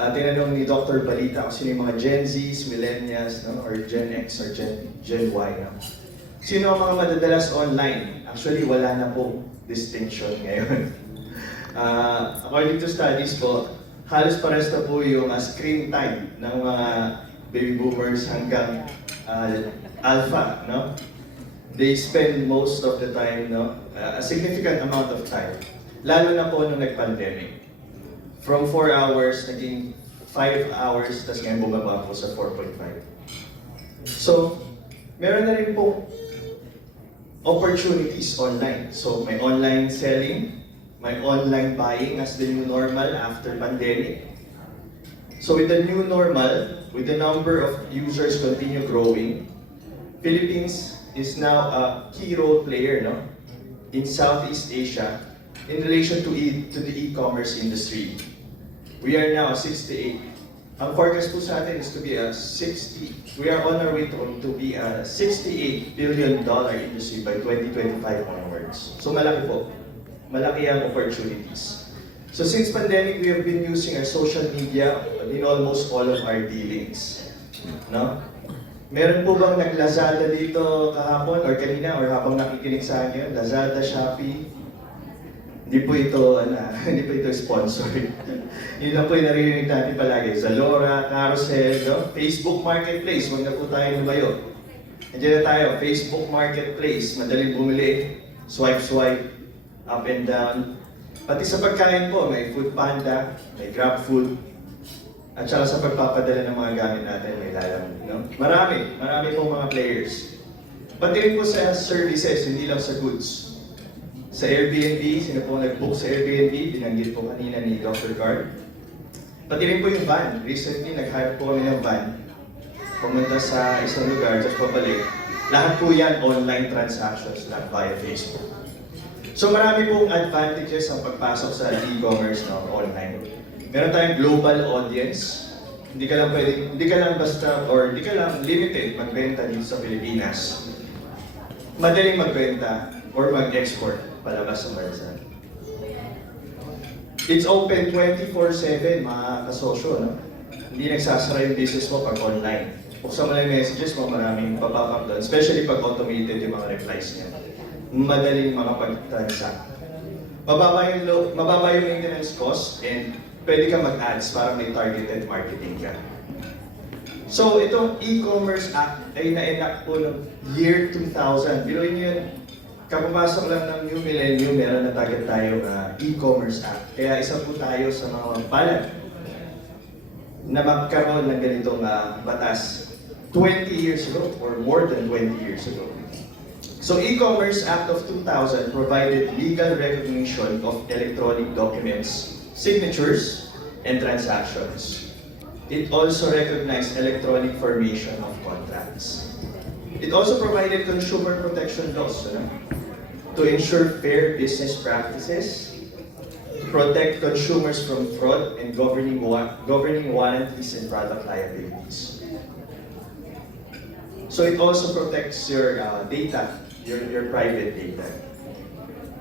tinanong ni Dr. Balita kung sino yung mga Gen Zs, Millennials, no? Or Gen X, or Gen Y. No? Sino ang mga madadalas online? Actually, wala na po distinction ngayon. According to studies po, halos pares na po yung screen time ng mga baby boomers hanggang alpha, no? They spend most of the time, no? A significant amount of time. Lalo na po nung nag-pandemic. From 4 hours, naging 5 hours, tapos ngayon bumaba po sa 4.5. So, meron na rin po opportunities online. So, may online selling, may online buying as the new normal after pandemic. So with the new normal, with the number of users continue growing, Philippines is now a key role player, no, in Southeast Asia in relation to the e-commerce industry. We are now 68. Ang forecast po sa atin is to be we are on our way to be a $68 billion industry by 2025 onwards. So malaki po. Malaki ang opportunities. So since pandemic, we have been using our social media in almost all of our dealings. No? Meron po bang nag-Lazada dito kahapon or kanina or habang nakikinig sa akin? Lazada, Shopee? Hindi po ito, hindi po ito sponsor. Yun lang po yung naririnig natin palagi. Zalora, Carousel, no? Facebook Marketplace, huwag na po tayo lumayo. Nandiyan na tayo, Facebook Marketplace, madaling bumili, swipe, up and down. Pati sa pagkain po, may Food Panda, may Grab Food, at saka sa pagpapadala ng mga gamit natin, may Lalamove. No? Marami pong mga players. Pati rin po sa services, hindi lang sa goods. Sa Airbnb, sino po nag-book sa Airbnb, binanggit po kanina ni Dr. Card. Pati rin po yung van. Recently, nag-hire po kami ng van. Pumunta sa isang lugar, just pabalik. Lahat po yan online transactions lang via Facebook. So marami pong advantages ang pagpasok sa e-commerce, no, online. Meron tayong global audience. Hindi ka lang basta or hindi ka lang limited magbenta dito sa Pilipinas. Madaling magbenta or mag-export palabas sa bansa. It's open 24/7 mga kasosyo, no? Hindi nagsasara yung business mo pag online. Buksan mo lang yung messages mo, maraming pop-up doon, especially pag automated yung mga replies niya. Madaling makapag-transact. Mababa yung maintenance cost and pwede ka mag-ads para may targeted marketing ka. So itong e-commerce act ay na-enact po noong year 2000. Biloy niyo yun, kapapasok lang ng new millennium, meron na tagad tayo e-commerce act. Kaya isa po tayo sa mga palad na magkaroon ng ganitong batas 20 years ago or more than 20 years ago. So E-Commerce Act of 2000 provided legal recognition of electronic documents, signatures, and transactions. It also recognized electronic formation of contracts. It also provided consumer protection laws to ensure fair business practices, to protect consumers from fraud, and governing warranties and product liabilities. So it also protects your data, your private data.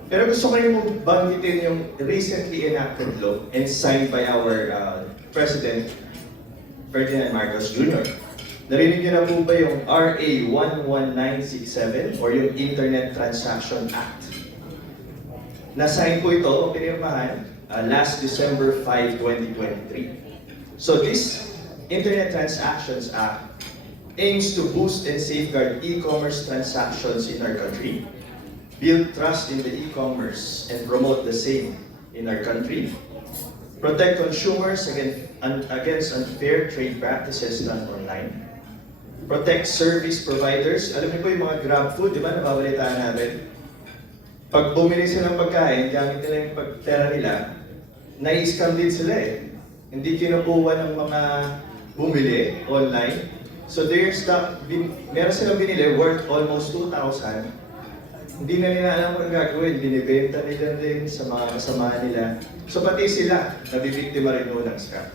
Pero gusto ko rin banggitin yung recently enacted law and signed by our President Ferdinand Marcos Jr. Narinig niyo na po ba yung RA 11967 or yung Internet Transaction Act? Na-sign po ito o pinirmahan last December 5, 2023. So this Internet Transactions Act aims to boost and safeguard e-commerce transactions in our country, build trust in the e-commerce, and promote the same in our country, protect consumers against unfair trade practices done online, protect service providers. Alam niyo po yung mga Grab Food, di ba, nababalitaan natin? Pag bumili sila ng pagkain, gamit nila yung pera nila, nai-scam din sila eh. Hindi kinukuha ng mga bumili online. So their stock, meron silang binili worth almost 2,000. Hindi na nila alam kung gagawin. Binibenta nila din sa mga kasama nila. So pati sila, nabibiktima rin ng scam.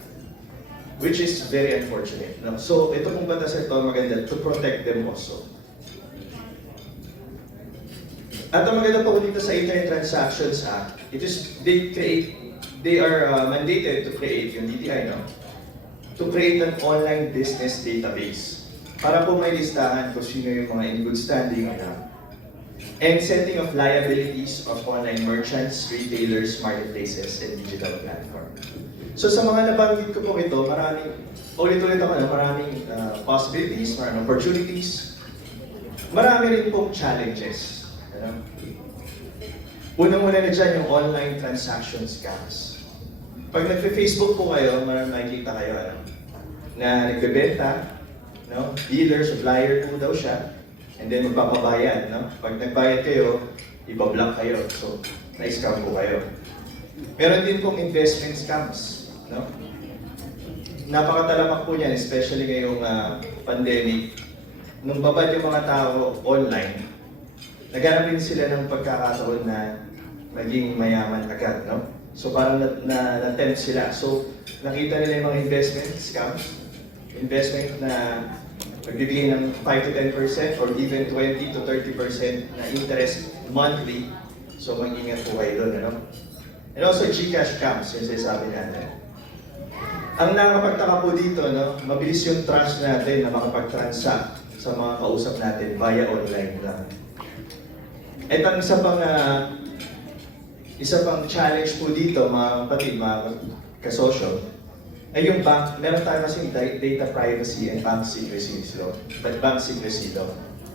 Which is very unfortunate. No? So ito pong batas ito maganda to protect them also. At ang maganda po dito sa Internet Transactions Act, they are mandated to create yung DTI, no? To create an online business database para po may listahan kung sino yung mga in good standing and setting of liabilities of online merchants, retailers, marketplaces, and digital platforms. So sa mga nabanggit ko po ito, ulit-ulit ako na maraming possibilities, maraming opportunities, marami rin pong challenges. Unang-una na dyan yung online transaction scams. Pag nagpe-Facebook po kayo, maraming makikita kayo na nagbebenta, dealer, supplier po daw siya, and then magpapabayad. Pag nagbayad kayo, ibablock kayo. So, na-scam po kayo. Meron din pong investment scams. Napakatalamak po niyan, especially ngayong pandemic. Nung babad yung mga tao online, naghanap rin sila ng pagkakataon na maging mayaman agad. So parang na-tempt sila. So nakita nila yung mga investment scams, investment na magbibigay ng 5 to 10% or even 20 to 30% na interest monthly. So mag-ingat po kayo doon. And also GCash scams, yung sinasabi natin. Ang nakapagtaka po dito, mabilis yung trust natin na makapag-transact sa mga kausap natin via online lang. At ang isa pang challenge po dito, mga kapatid, mga kasosyo, ay yung bank, meron tayo kasing data privacy and bank secrecy law.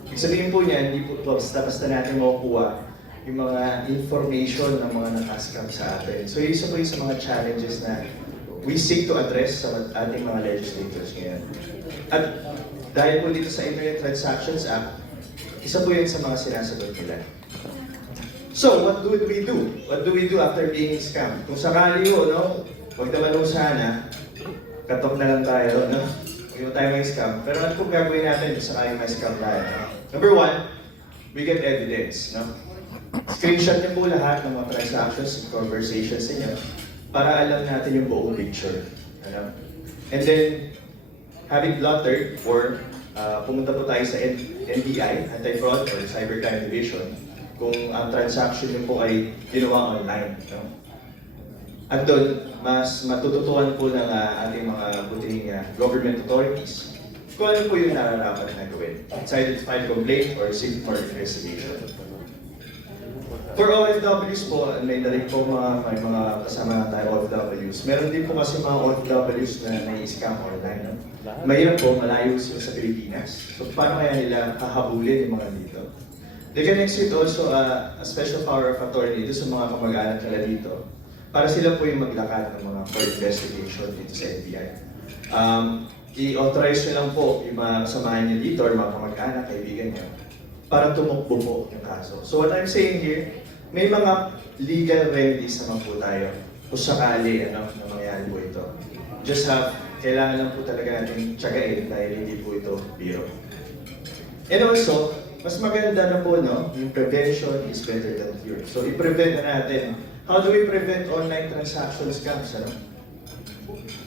Ibig sabihin po niyan, hindi po basta-basta natin makukuha yung mga information ng mga nakascam sa atin. So isa po yung sa mga challenges na we seek to address sa ating mga legislators ngayon. At dahil po dito sa Internet Transactions Act, isa po yan sa mga sinasagot nila. So, what do we do? What do we do after being scammed? Kung sakali ho, huwag naman ho sana, katok na lang tayo, Huwag mo tayo may scam. Pero ano kung gagawin natin kung sakali may scam tayo? Number one, we get evidence, Screenshot niyo po lahat ng mga transactions and conversations niyo para alam natin yung buong picture. Ano? And then, have it blottered or pumunta po tayo sa NBI, Anti-Fraud or Cybercrime Division, kung ang transaction niyo po ay ginawa online. No? At doon, mas matututuan po ng ating mga buting government authorities kung ano po yung nararapat na gawin. It's either to file complaint or seek for investigation. For OFWs po, may dalig po may mga kasama tayo OFWs. Meron din po kasi mga OFWs na nai-scam online. No? Mahirap po, malayo sila sa Pilipinas. So paano kaya nila hahabulin yung mga dito? They can execute also a special power of attorney dito sa mga kamag-anak nila dito para sila po yung maglakad ng mga court investigation dito sa NBI. I-authorize nyo lang po yung mga kasamahan nyo dito or mga kamag-anak, kaibigan nyo para tumukbo po yung kaso. So what I'm saying here, may mga legal remedies naman po tayo kung sakali na mangyari po ito. Just kailangan lang po talaga natin tiyagain dahil hindi po ito biro. And also, mas maganda na po, no? Yung prevention is better than cure. So, i-prevent na natin. How do we prevent online transaction scams? Ano?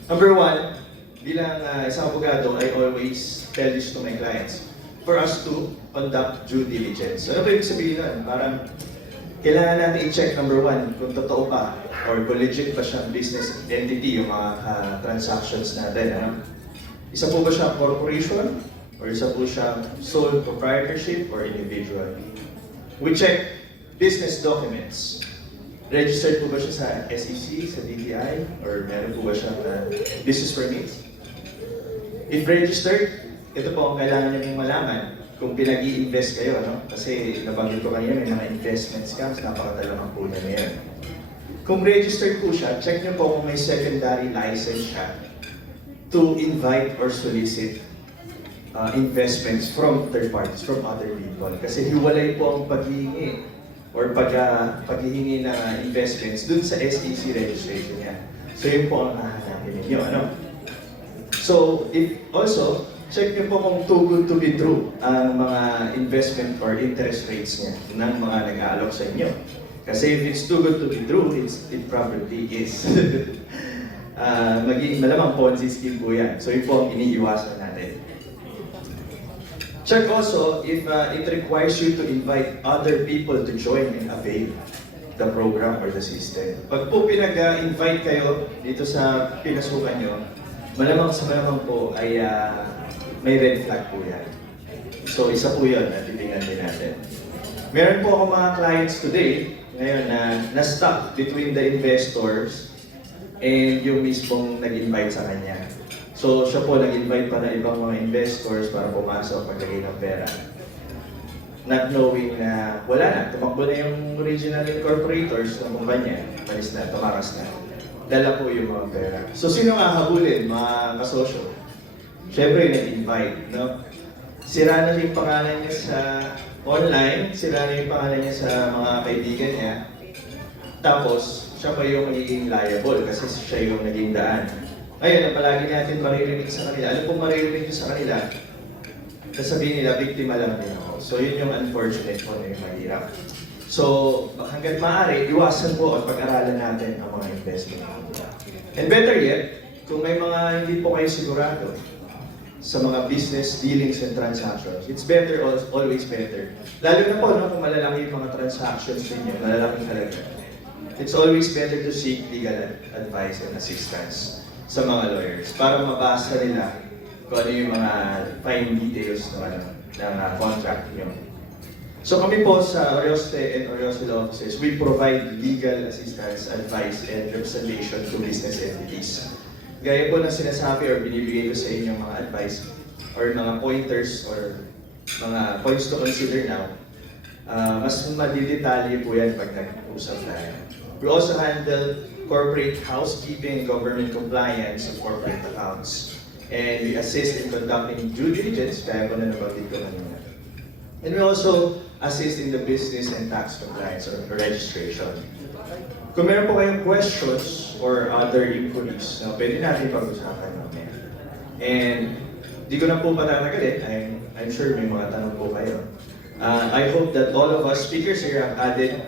Number one, bilang isang abogado, I always tell this to my clients. For us to conduct due diligence. Ano ba ibig sabihin nun? Parang kailangan natin i-check, number one, kung totoo pa or kung legit pa siyang business entity yung mga transactions natin. Ano? Isa po ba siya corporation? Or isa po siya sole proprietorship or individual? We check business documents. Registered po ba siya sa SEC, sa DTI? Or meron po ba siya business permits? If registered, ito po ang kailangan niyo malaman kung pinag-i-invest kayo, ano? Kasi nabanggit ko kanina may mga investment scams, napakatalagang po na yan. Kung registered po siya, check niyo po kung may secondary license siya to invite or solicit investments from third parties, from other people. Kasi hiwalay po ang paghihingi or paghihingi ng investments dun sa SEC registration niya. So yun po ang hahanapin ninyo, ano? So, also, check nyo po kung too good to be true ang mga investment or interest rates niya ng mga nag-aalok sa inyo. Kasi if it's too good to be true, it probably is. Malamang Ponzi scheme po yan. So yun po ang iniiwasan natin. Check also if it requires you to invite other people to join and avail the program or the system. Pag po pinag-invite kayo dito sa pinasukan nyo, malamang po ay may red flag po yan. So isa po yun na titingnan din natin. Meron po ako mga clients today ngayon na na-stuck between the investors and yung mismong nag-invite sa kanya. So siya po nag-invite pa na ibang mga investors para pumasok maglagay ng pera. Not knowing na wala na, tumakbo na yung original incorporators ng kumpanya, malis na, tumakas na. Dala po yung mga pera. So sino nga habulin, mga kasosyo? Siyempre nag-invite, no? Sira na yung pangalan niya sa online, sira na yung pangalan niya sa mga kaibigan niya. Tapos, siya pa yung magiging liable kasi siya yung naging daan. Ngayon, ang palagi natin maririnig sa kanila. Ano pong maririnig nyo sa kanila? Sasabihin nila, biktima lang din ako. So, yun yung unfortunate po na yung mahirap. So, hanggang maaari, iwasan po at pag-aralan natin ang mga investment. And better yet, kung may mga hindi po kayo sigurado sa mga business dealings and transactions, it's better, always better. Lalo na po, no, kung malalaki yung mga transactions ninyo, malalaki talaga. It's always better to seek legal advice and assistance sa mga lawyers para mabasa nila kung ano yung mga fine details ng contract nyo. So kami po sa Orioste and Orioste Law Offices, we provide legal assistance, advice, and representation to business entities. Gaya po ng sinasabi or binibigay ko sa inyong mga advice or mga pointers or mga points to consider now, mas madidetalye po yan pag nag-usap tayo. We also handle corporate housekeeping, government compliance, and corporate accounts. And we assist in conducting due diligence, kaya ko na nabanggit ko kanina. And we also assist in the business and tax compliance or registration. Kung meron po kayong questions or other inquiries, pwede natin pag-usapan namin. And di ko na po patatagalin, I'm sure may mga tanong po kayo. I hope that all of us speakers here have added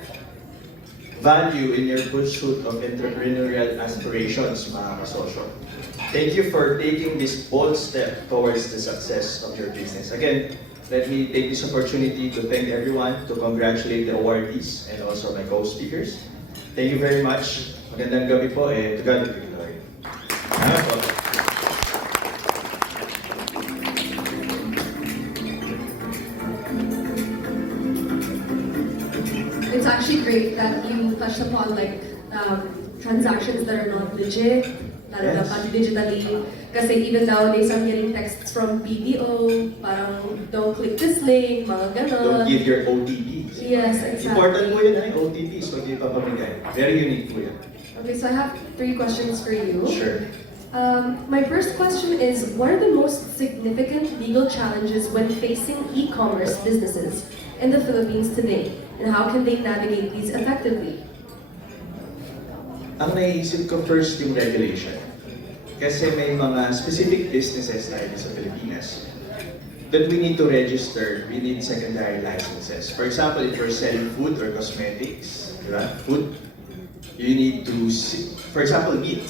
value in your pursuit of entrepreneurial aspirations, mga kasosyo. Thank you for taking this bold step towards the success of your business. Again, let me take this opportunity to thank everyone, to congratulate the awardees and also my co-speakers. Thank you very much. Magandang gabi po, to God be the glory. Salamat po. It's actually great that you touched upon like transactions that are not legit, lalo na Yes. pag digitally. Kasi even nowadays, I'm getting texts from BDO, parang don't click this link, mga ganon. Don't give your OTPs. Yes, exactly. Important po yun, OTPs, pag ipapamigay. Very unique po yan. Okay, so I have 3 questions for you. Sure. My first question is, what are the most significant legal challenges when facing e-commerce businesses in the Philippines today? And how can they navigate these effectively? Ang naisip ko first yung regulation. Kasi may mga specific businesses tayo sa Pilipinas that we need to register, we need secondary licenses. For example, if you're selling food or cosmetics, di ba? Food, you need to, for example, meat.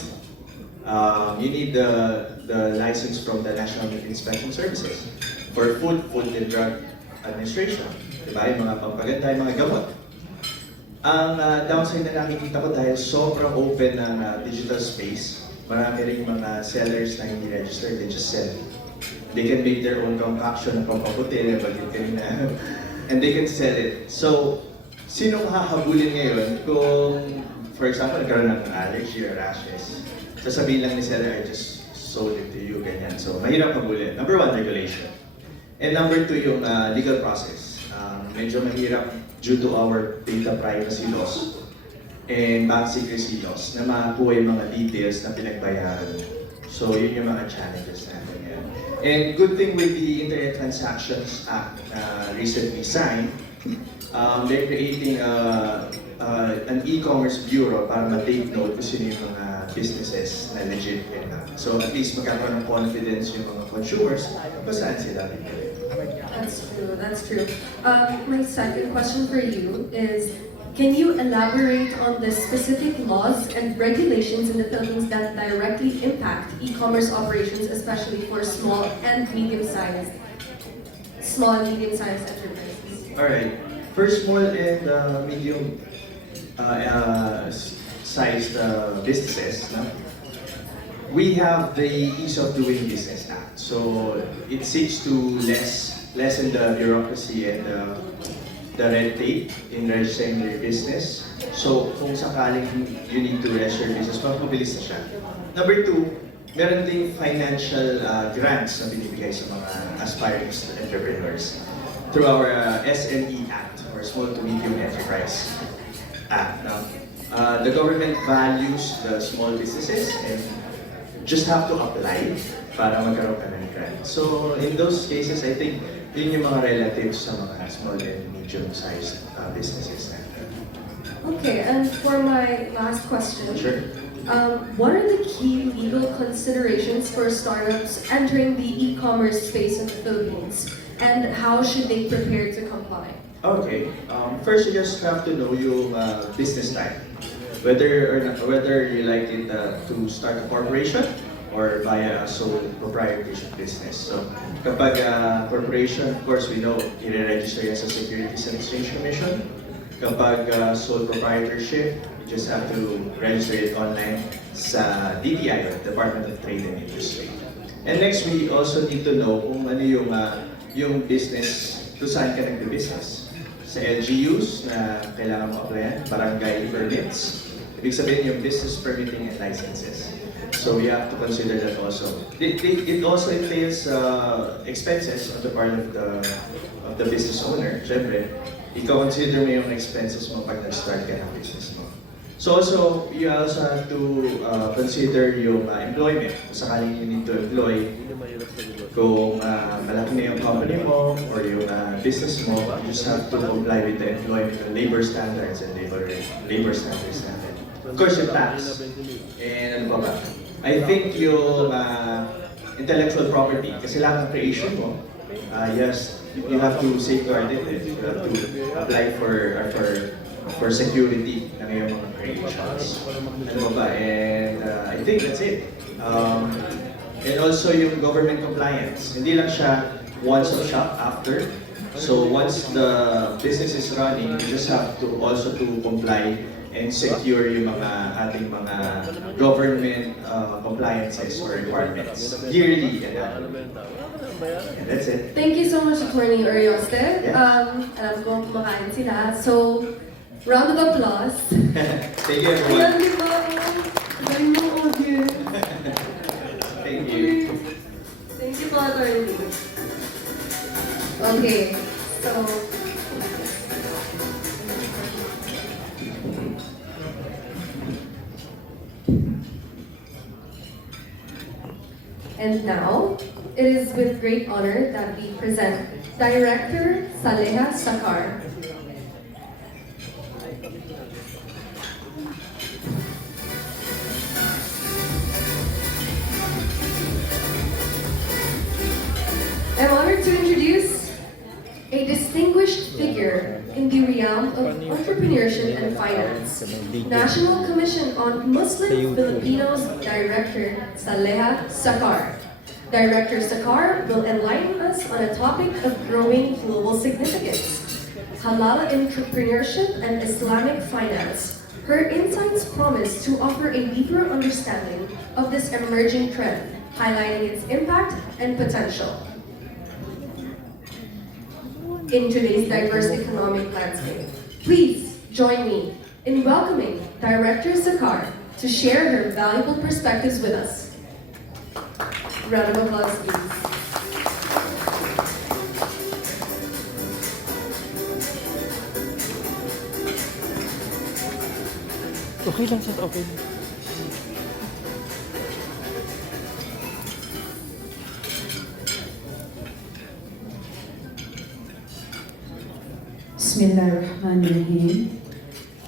You need the license from the National Meat Inspection Services. For food, Food and Drug Administration. Diba? Yung mga pampaganda, yung mga gamot. Ang downside na nakikita ko dahil sobrang open ng digital space, marami rin mga sellers na hindi registered, they just sell. They can make their own concoction ng pampaputi, na bagay kanina, and they can sell it. So, sino hahabulin ngayon kung, for example, nagkaroon ng allergy or rashes? Sasabihin lang ni seller, I just sold it to you, ganyan. So, mahirap habulin. Number 1, regulation. And number 2, yung legal process. Medyo mahirap due to our data privacy laws and bank secrecy laws na makakuha yung mga details na pinagbayaran. So, yun yung mga challenges natin yan. And good thing with the Internet Transactions Act recently signed, they're creating an e-commerce bureau para ma-take note kung sino yung mga businesses na legit yan. So, at least magkakaroon ng confidence yung mga consumers kung saan sila bibili. That's true, that's true. My second question for you is, can you elaborate on the specific laws and regulations in the Philippines that directly impact e-commerce operations, especially for small and medium-sized enterprises? Alright, for small and medium sized businesses, no? We have the Ease of Doing Business Act. So it seeks to lessen the bureaucracy and the red tape in registering your business. So kung sakaling you need to register your business, mabilis na siya. Number 2, meron ding financial grants na binibigay sa mga aspiring entrepreneurs through our SME Act, or Small to Medium Enterprise Act. No? The government values the small businesses and just have to apply para magkaroon ka ng grant. So in those cases, I think yun yung mga relatives sa mga small and medium-sized businesses natin. Okay, and for my last question, Sure. what are the key legal considerations for startups entering the e-commerce space in the Philippines, and how should they prepare to comply? Okay. First, you just have to know yung business type. Whether you like it to start a corporation or via a sole proprietorship business. So, kapag corporation, of course, we know i-register yan sa Securities and Exchange Commission. Kapag sole proprietorship, you just have to register it online sa DTI, Department of Trade and Industry. And next, we also need to know kung ano yung business, kung saan ka nagbe-business. Sa LGUs na kailangan mo applyan, barangay permits, ibig sabihin yung business permitting and licenses. So we have to consider that also. It also entails expenses on the part of the business owner. Siyempre, ikaw consider mo yung expenses mo pag nag-start ka ng business mo. So also, you also have to consider yung employment. Kung sakaling you need to employ, kung malaki na yung company mo or yung business mo, you just have to comply with the employment and labor standards and labor standards natin. Of course, yung tax. And ano pa ba? I think yung intellectual property, kasi lahat ng creation mo, yes, you have to safeguard it. You have to apply for security ng iyong mga credentials. Ano ba? And I think that's it. And also yung government compliance. Hindi lang siya one-stop shop after. So once the business is running, you just have to also to comply and secure yung mga ating mga government compliances or requirements yearly and annually. And that's it. Thank you so much, Atty. Orioste. Yeah. Alam ko kumakain sila. So, round of applause. Thank you, everyone. Ayan, di ba? Galing mo, audience. Thank you. Thank you po, Atty. Okay, so... And now, it is with great honor that we present Director Solaire Sakar. I'm honored to introduce a distinguished figure in the realm of entrepreneurship and finance, National Commission on Muslim Filipinos Director Solaire Sakar. Director Sakar will enlighten us on a topic of growing global significance, halal entrepreneurship and Islamic finance. Her insights promise to offer a deeper understanding of this emerging trend, highlighting its impact and potential in today's diverse economic landscape. Please join me in welcoming Director Sakar to share her valuable perspectives with us. Round of applause, please. Okay lang, sir. Okay lang. Bismillahirrahmanirrahim.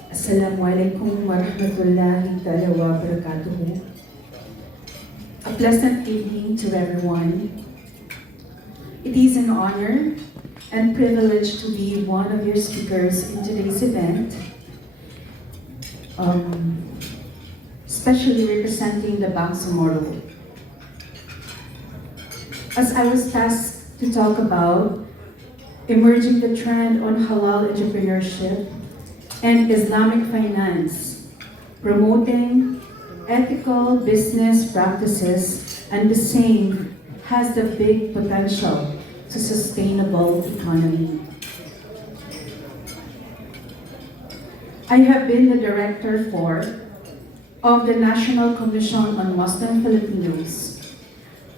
Assalamualaikum warahmatullahi ta'ala wa barakatuhu. A pleasant evening to everyone. It is an honor and privilege to be one of your speakers in today's event, especially representing the Bangsamoro. As I was tasked to talk about emerging the trend on halal entrepreneurship and Islamic finance, promoting ethical business practices, and the same has the big potential to sustainable economy. I have been the director of the National Commission on Muslim Filipinos,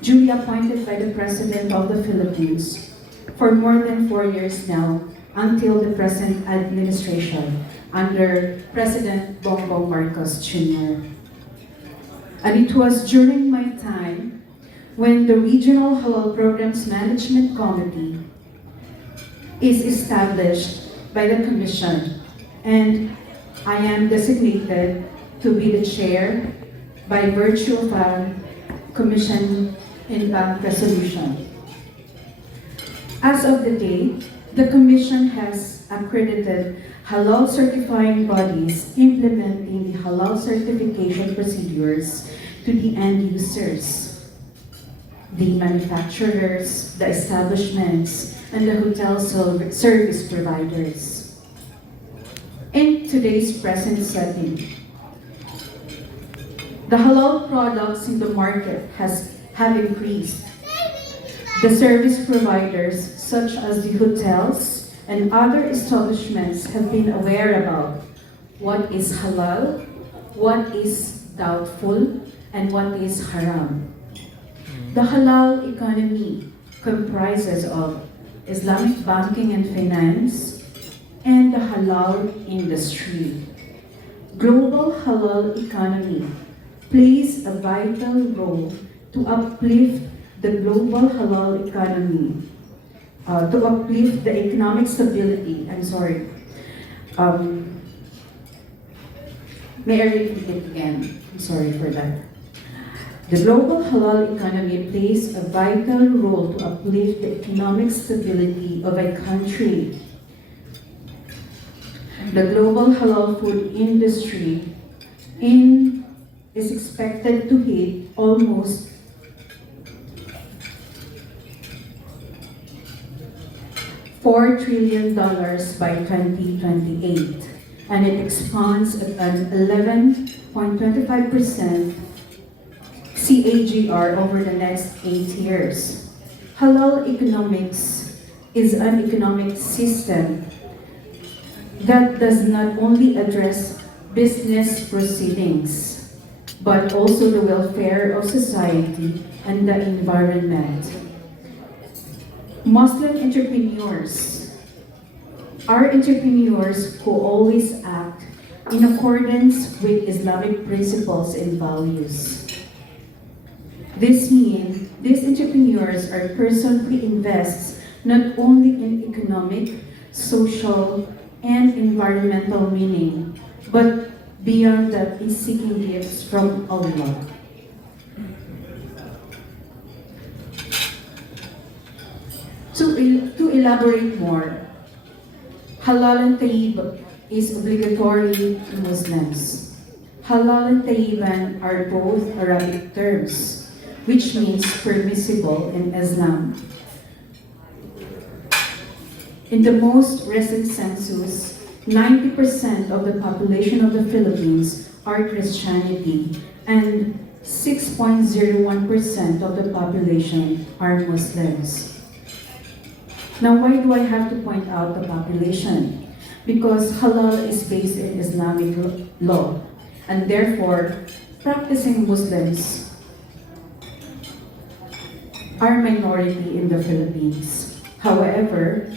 duly appointed by the President of the Philippines for more than 4 years now, until the present administration under President Bongbong Marcos Jr. And it was during my time when the Regional Halal Programs Management Committee is established by the Commission, and I am designated to be the chair by virtue of a Commission in Bank Resolution. As of the date, the Commission has accredited halal certifying bodies implementing the halal certification procedures to the end users, the manufacturers, the establishments, and the hotel service providers. In today's present setting, the halal products in the market have increased. The service providers, such as the hotels and other establishments, have been aware about what is halal, what is doubtful, and what is haram. The halal economy comprises of Islamic banking and finance and the halal industry. Global halal economy plays a vital role to uplift the global halal economy, to uplift the economic stability. May I repeat it again? I'm sorry for that. The global halal economy plays a vital role to uplift the economic stability of a country. The global halal food industry is expected to hit almost $4 trillion by 2028, and it expands at an 11.25% CAGR over the next 8 years. Halal economics is an economic system that does not only address business proceedings, but also the welfare of society and the environment. Muslim entrepreneurs are entrepreneurs who always act in accordance with Islamic principles and values. This means these entrepreneurs are persons who invest not only in economic, social, and environmental meaning, but beyond that in seeking gifts from Allah. To elaborate more, halal and tayyib is obligatory to Muslims. Halal and tayyiban are both Arabic terms, which means permissible in Islam. In the most recent census, 90% of the population of the Philippines are Christianity, and 6.01% of the population are Muslims. Now, why do I have to point out the population? Because halal is based in Islamic law, and therefore, practicing Muslims are minority in the Philippines. However,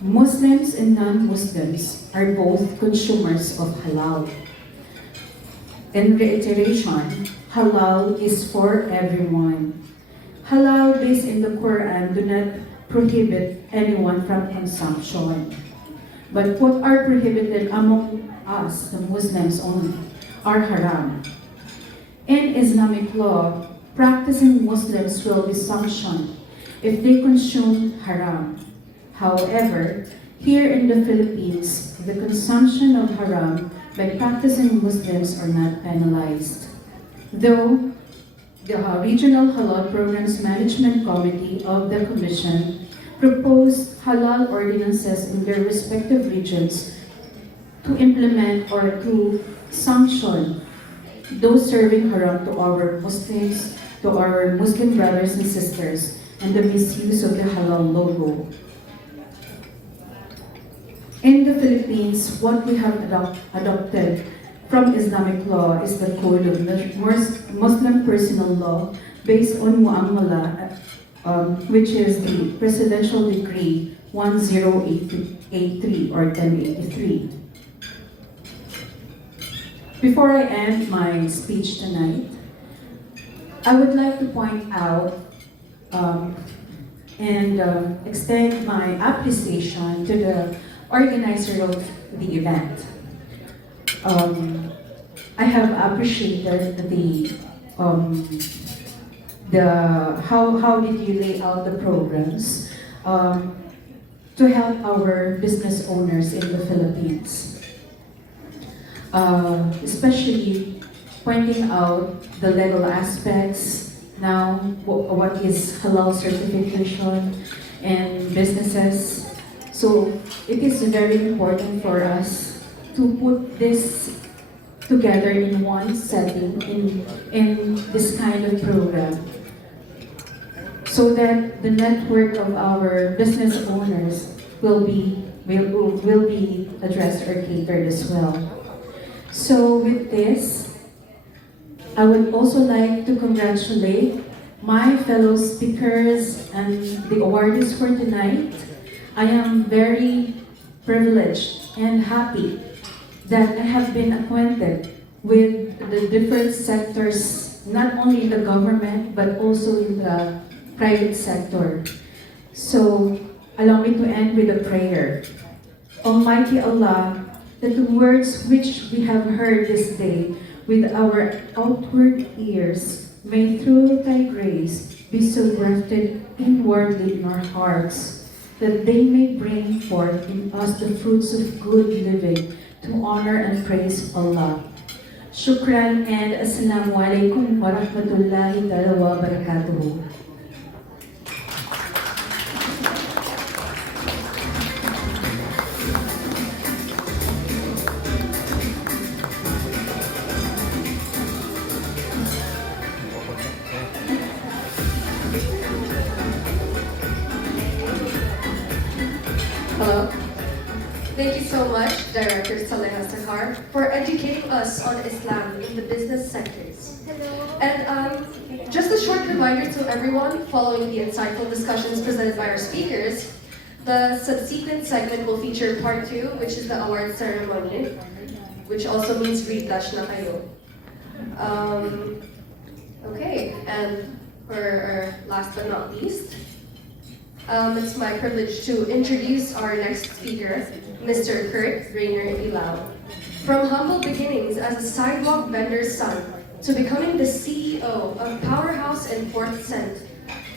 Muslims and non-Muslims are both consumers of halal. In reiteration, halal is for everyone. Halal based in the Quran do not prohibit anyone from consumption. But what are prohibited among us, the Muslims only, are haram. In Islamic law, practicing Muslims will be sanctioned if they consume haram. However, here in the Philippines, the consumption of haram by practicing Muslims are not penalized. Though the Regional Halal Programs Management Committee of the Commission proposed halal ordinances in their respective regions to implement or to sanction those serving haram to our Muslims, to our Muslim brothers and sisters, and the misuse of the halal logo. In the Philippines, what we have adopted from Islamic law is the Code of Muslim Personal Law based on Mu'amala, which is the Presidential Decree 10883 or 1083. Before I end my speech tonight, I would like to point out and extend my appreciation to the organizer of the event. I have appreciated how did you lay out the programs to help our business owners in the Philippines, especially pointing out the legal aspects now, what is halal certification and businesses. So it is very important for us to put this together in one setting, in this kind of program, so that the network of our business owners will be addressed or catered as well. So with this, I would also like to congratulate my fellow speakers and the awardees for tonight. I am very privileged and happy that I have been acquainted with the different sectors, not only in the government, but also in the private sector. So, allow me to end with a prayer. Almighty Allah, that the words which we have heard this day with our outward ears may through thy grace be so grafted inwardly in our hearts, that they may bring forth in us the fruits of good living to honor and praise Allah. Shukran and Assalamu alaikum wa rahmatullahi ta'ala wa barakatuhu. Hello. Thank you so much, Director Solaire, for educating us on Islam in the business sectors. And just a short reminder to everyone, following the insightful discussions presented by our speakers, the subsequent segment will feature part 2, which is the award ceremony, which also means refresh na kayo. Okay, and for last but not least, it's my privilege to introduce our next speaker, Mr. Reigneir Ilao. From humble beginnings as a sidewalk vendor's son to becoming the CEO of Powerhouse and Fourth Cent,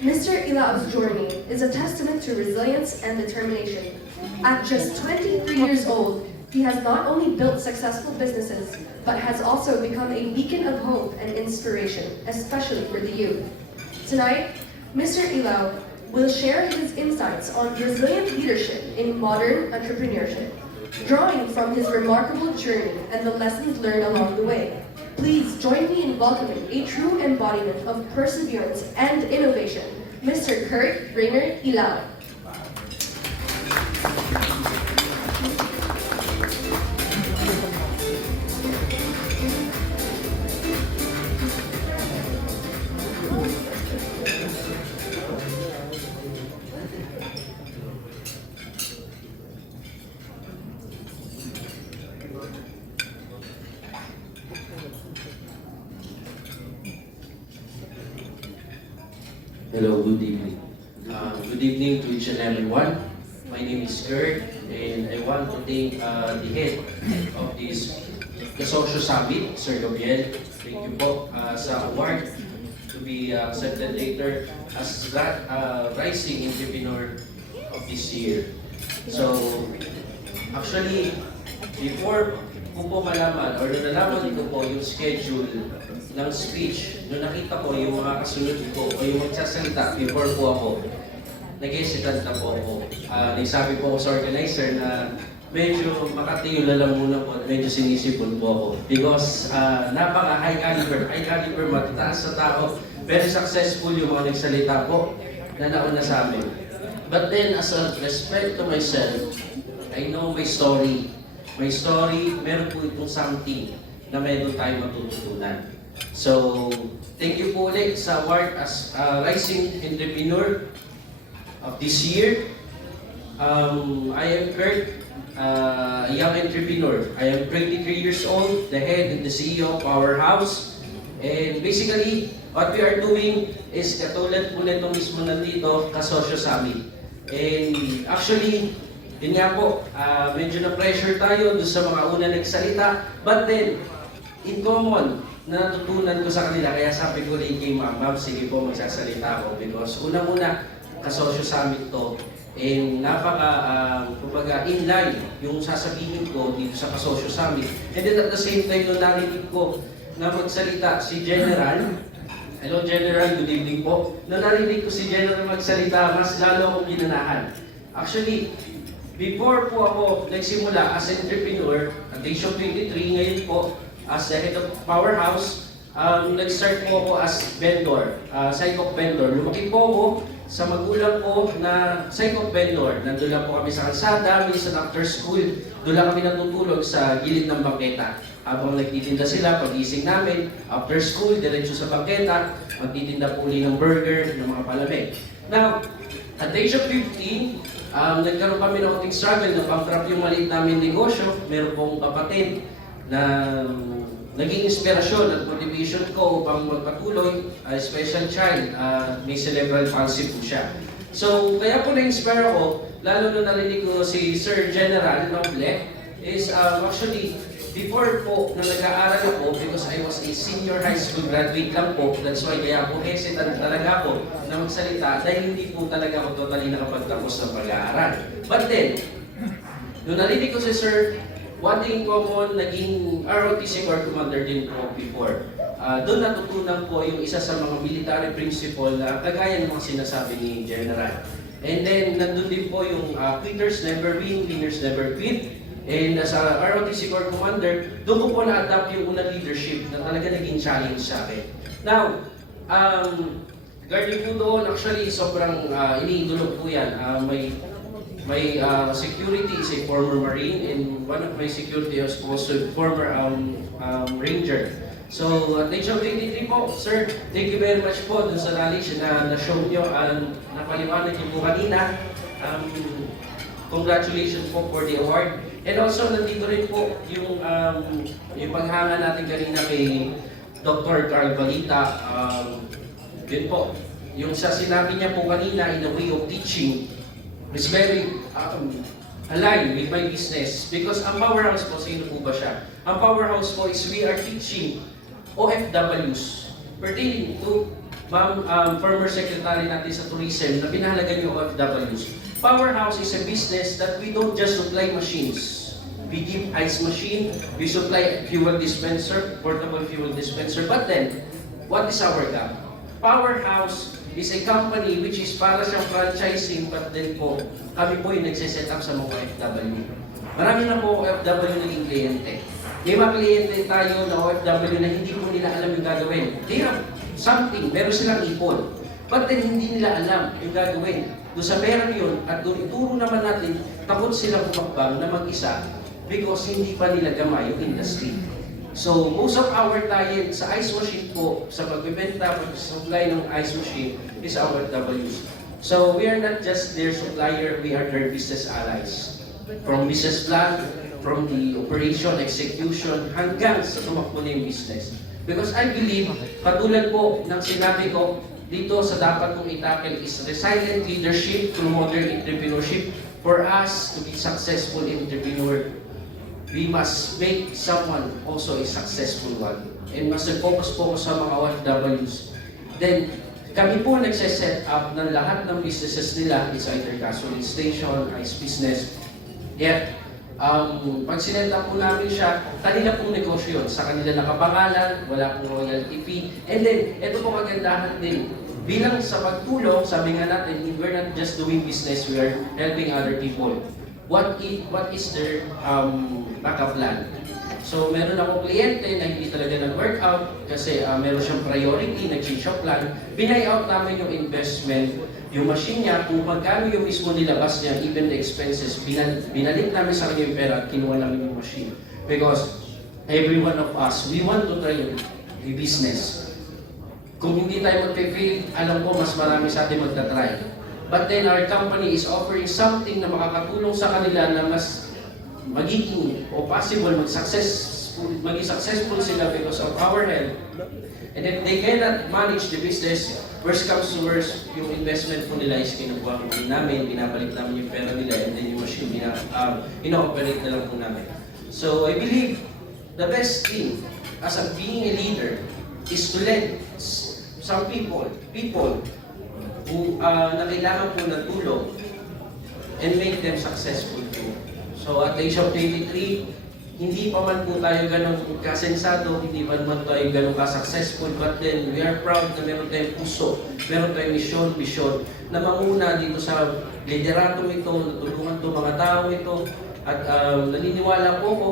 Mr. Ilao's journey is a testament to resilience and determination. At just 23 years old, he has not only built successful businesses, but has also become a beacon of hope and inspiration, especially for the youth. Tonight, Mr. Ilao will share his insights on resilient leadership in modern entrepreneurship, drawing from his remarkable journey and the lessons learned along the way. Please join me in welcoming a true embodiment of perseverance and innovation, Mr. Reigneir Ilao. Hello, good evening. Good evening to each and everyone. My name is Kurt, and I want to thank the head of this KASOSYO Summit, Sir Gabriel. Thank you po sa award to be accepted later as that rising entrepreneur of this year. So, actually, before ko po malaman or nalaman ko po yung schedule ng speech, nung nakita ko yung mga kasunod ko o yung magsasalita before po ako, nag-hesitant na po ako. Nagsabi po ako sa organizer na medyo makatiyo na lang muna po at medyo sinisipon po ako. Because napaka-high caliber, matataas sa tao, very successful yung mga nagsalita po na nauna sa amin. But then, as a respect to myself, I know my story. My story, meron po itong something na meron tayong matututunan. So, thank you po ulit sa award as Rising Entrepreneur of this year. I am Kurt, a young entrepreneur. I am 23 years old, the head and the CEO of Powerhouse. And basically, what we are doing is katulad po nito mismo nandito, KASOSYO Summit. And actually, yun nga po, medyo na-pressure tayo doon sa mga una nagsalita. But then, in common, natutunan ko sa kanila, kaya sabi ko rin kay Ma'am, sige po magsasalita ako because unang-una, KASOSYO Summit to, and kumbaga, in line yung sasabihin ko dito sa KASOSYO Summit. And then at the same time, nung narinig ko na magsalita si General, hello General, good evening po. Nung narinig ko si General magsalita, mas lalo akong ginanahan. Actually, before po ako nagsimula as entrepreneur, at age of 23, ngayon po, as the head of Powerhouse, nag-start po ako as vendor, psych-op vendor. Lumaki po ako sa magulang ko na psych-op vendor. Nandun lang po kami sa kalsada, minsan after school, doon lang kami natutulog sa gilid ng bangketa. Habang nagtitinda sila, pag-ising namin, after school, diretso sa bangketa, magtitinda po ulit ng burger, ng mga palamig. Now, at the age of 15, nagkaroon kami ng konting struggle na pang-trap yung maliit namin negosyo. Meron pong kapatid na naging inspirasyon at motivation ko upang magpatuloy, special child, may cerebral palsy po siya. So, kaya po na-inspire ako, lalo na narinig ko si Sir General Noble, is actually, before po, nung nag-aaral ako, because I was a senior high school graduate lang po, that's why kaya po hesitant talaga ako na magsalita dahil hindi po talaga ako totally nakapagtapos ng pag-aaral. But then, nung narinig ko si Sir, one thing common, naging ROTC Corps Commander din po before. Doon natutunan po yung isa sa mga military principle na kagaya ng mga sinasabi ni General. And then, nandun din po yung quitters never win, winners never quit. And sa ROTC Corps Commander, doon ko po na-adapt yung unang leadership na talaga naging challenge sa akin. Now, guarding po doon, actually, sobrang iniidolo po yan. My security is a former Marine, and one of my security is also former Ranger. So, at age of 23 po, sir, thank you very much po dun sa knowledge na na-show nyo, napaliwanag nyo po kanina. Congratulations po for the award. And also, nandito rin po yung paghanga natin kanina kay Dr. Carl Balita. Yun po, yung sa sinabi niya po kanina in a way of teaching is very aligned with my business. Because ang powerhouse po, sino po ba siya? Ang powerhouse po is we are teaching OFWs pertaining to former secretary natin sa tourism na pinahalagan yung OFWs. Powerhouse is a business that we don't just supply machines. We give ice machine, we supply fuel dispenser, portable fuel dispenser. But then, what is our gap? Powerhouse is a company which is para siyang franchising, but then po, kami po yung nagsiset up sa mga OFW. Marami na po OFW naging kliyente. May mga kliyente tayo na OFW na hindi po nila alam yung gagawin. They have something, meron silang ipon. But then hindi nila alam yung gagawin. Doon sa pera yun, at doon ituro naman natin, takot silang pumakbang na mag-isa because hindi pa nila gamay yung industry. So, most of our client sa ice machine po, sa pagbibenta, pag-supply ng ice machine, is our Ws. So, we are not just their supplier, we are their business allies. From business plan, from the operation, execution, hanggang sa tumakbo na yung business. Because I believe, katulad po ng sinabi ko, dito sa dapat kong itackle is resilient leadership through modern entrepreneurship. For us to be successful entrepreneur, we must make someone also a successful one. And mas focus po sa mga OFWs. Then, kami po nagse-set up ng lahat ng businesses nila. It's either gasoline station, ice business. Yet, pag sinet up po namin siya, kanila pong negosyo yun. Sa kanila nakapangalan, wala pong royalty fee. And then, ito po kagandahan din. Bilang sa pagtulong, sabi nga natin, we're not just doing business, we are helping other people. What is their backup plan? So, meron akong kliyente na hindi talaga nag-workout kasi meron siyang priority, nag-change of plan. Binay-out namin yung investment, yung machine niya, kung magkano yung mismo nilabas niya, even the expenses, binalik namin sa kanya yung pera at kinuha namin yung machine. Because every one of us, we want to try a business. Kung hindi tayo mag-fail, alam ko mas marami sa atin magta-try. But then our company is offering something na makakatulong sa kanila na mas magiging o possible maging successful sila because of our help. And if they cannot manage the business, worst comes to worst, yung investment po nila is kinukuha po namin, binabalik namin yung pera nila, and then yung machine, ino-operate na lang po namin. So I believe the best thing as a being a leader is to let some people who na kailangan po ng tulong and make them successful too. So at the age of 23, hindi pa man po tayo ganun kasensado, hindi pa man tayo ganun ka-successful, but then we are proud na meron tayong puso, meron tayong mission na manguna dito sa lideratong ito, natulungan itong mga tao ito, at naniniwala po ko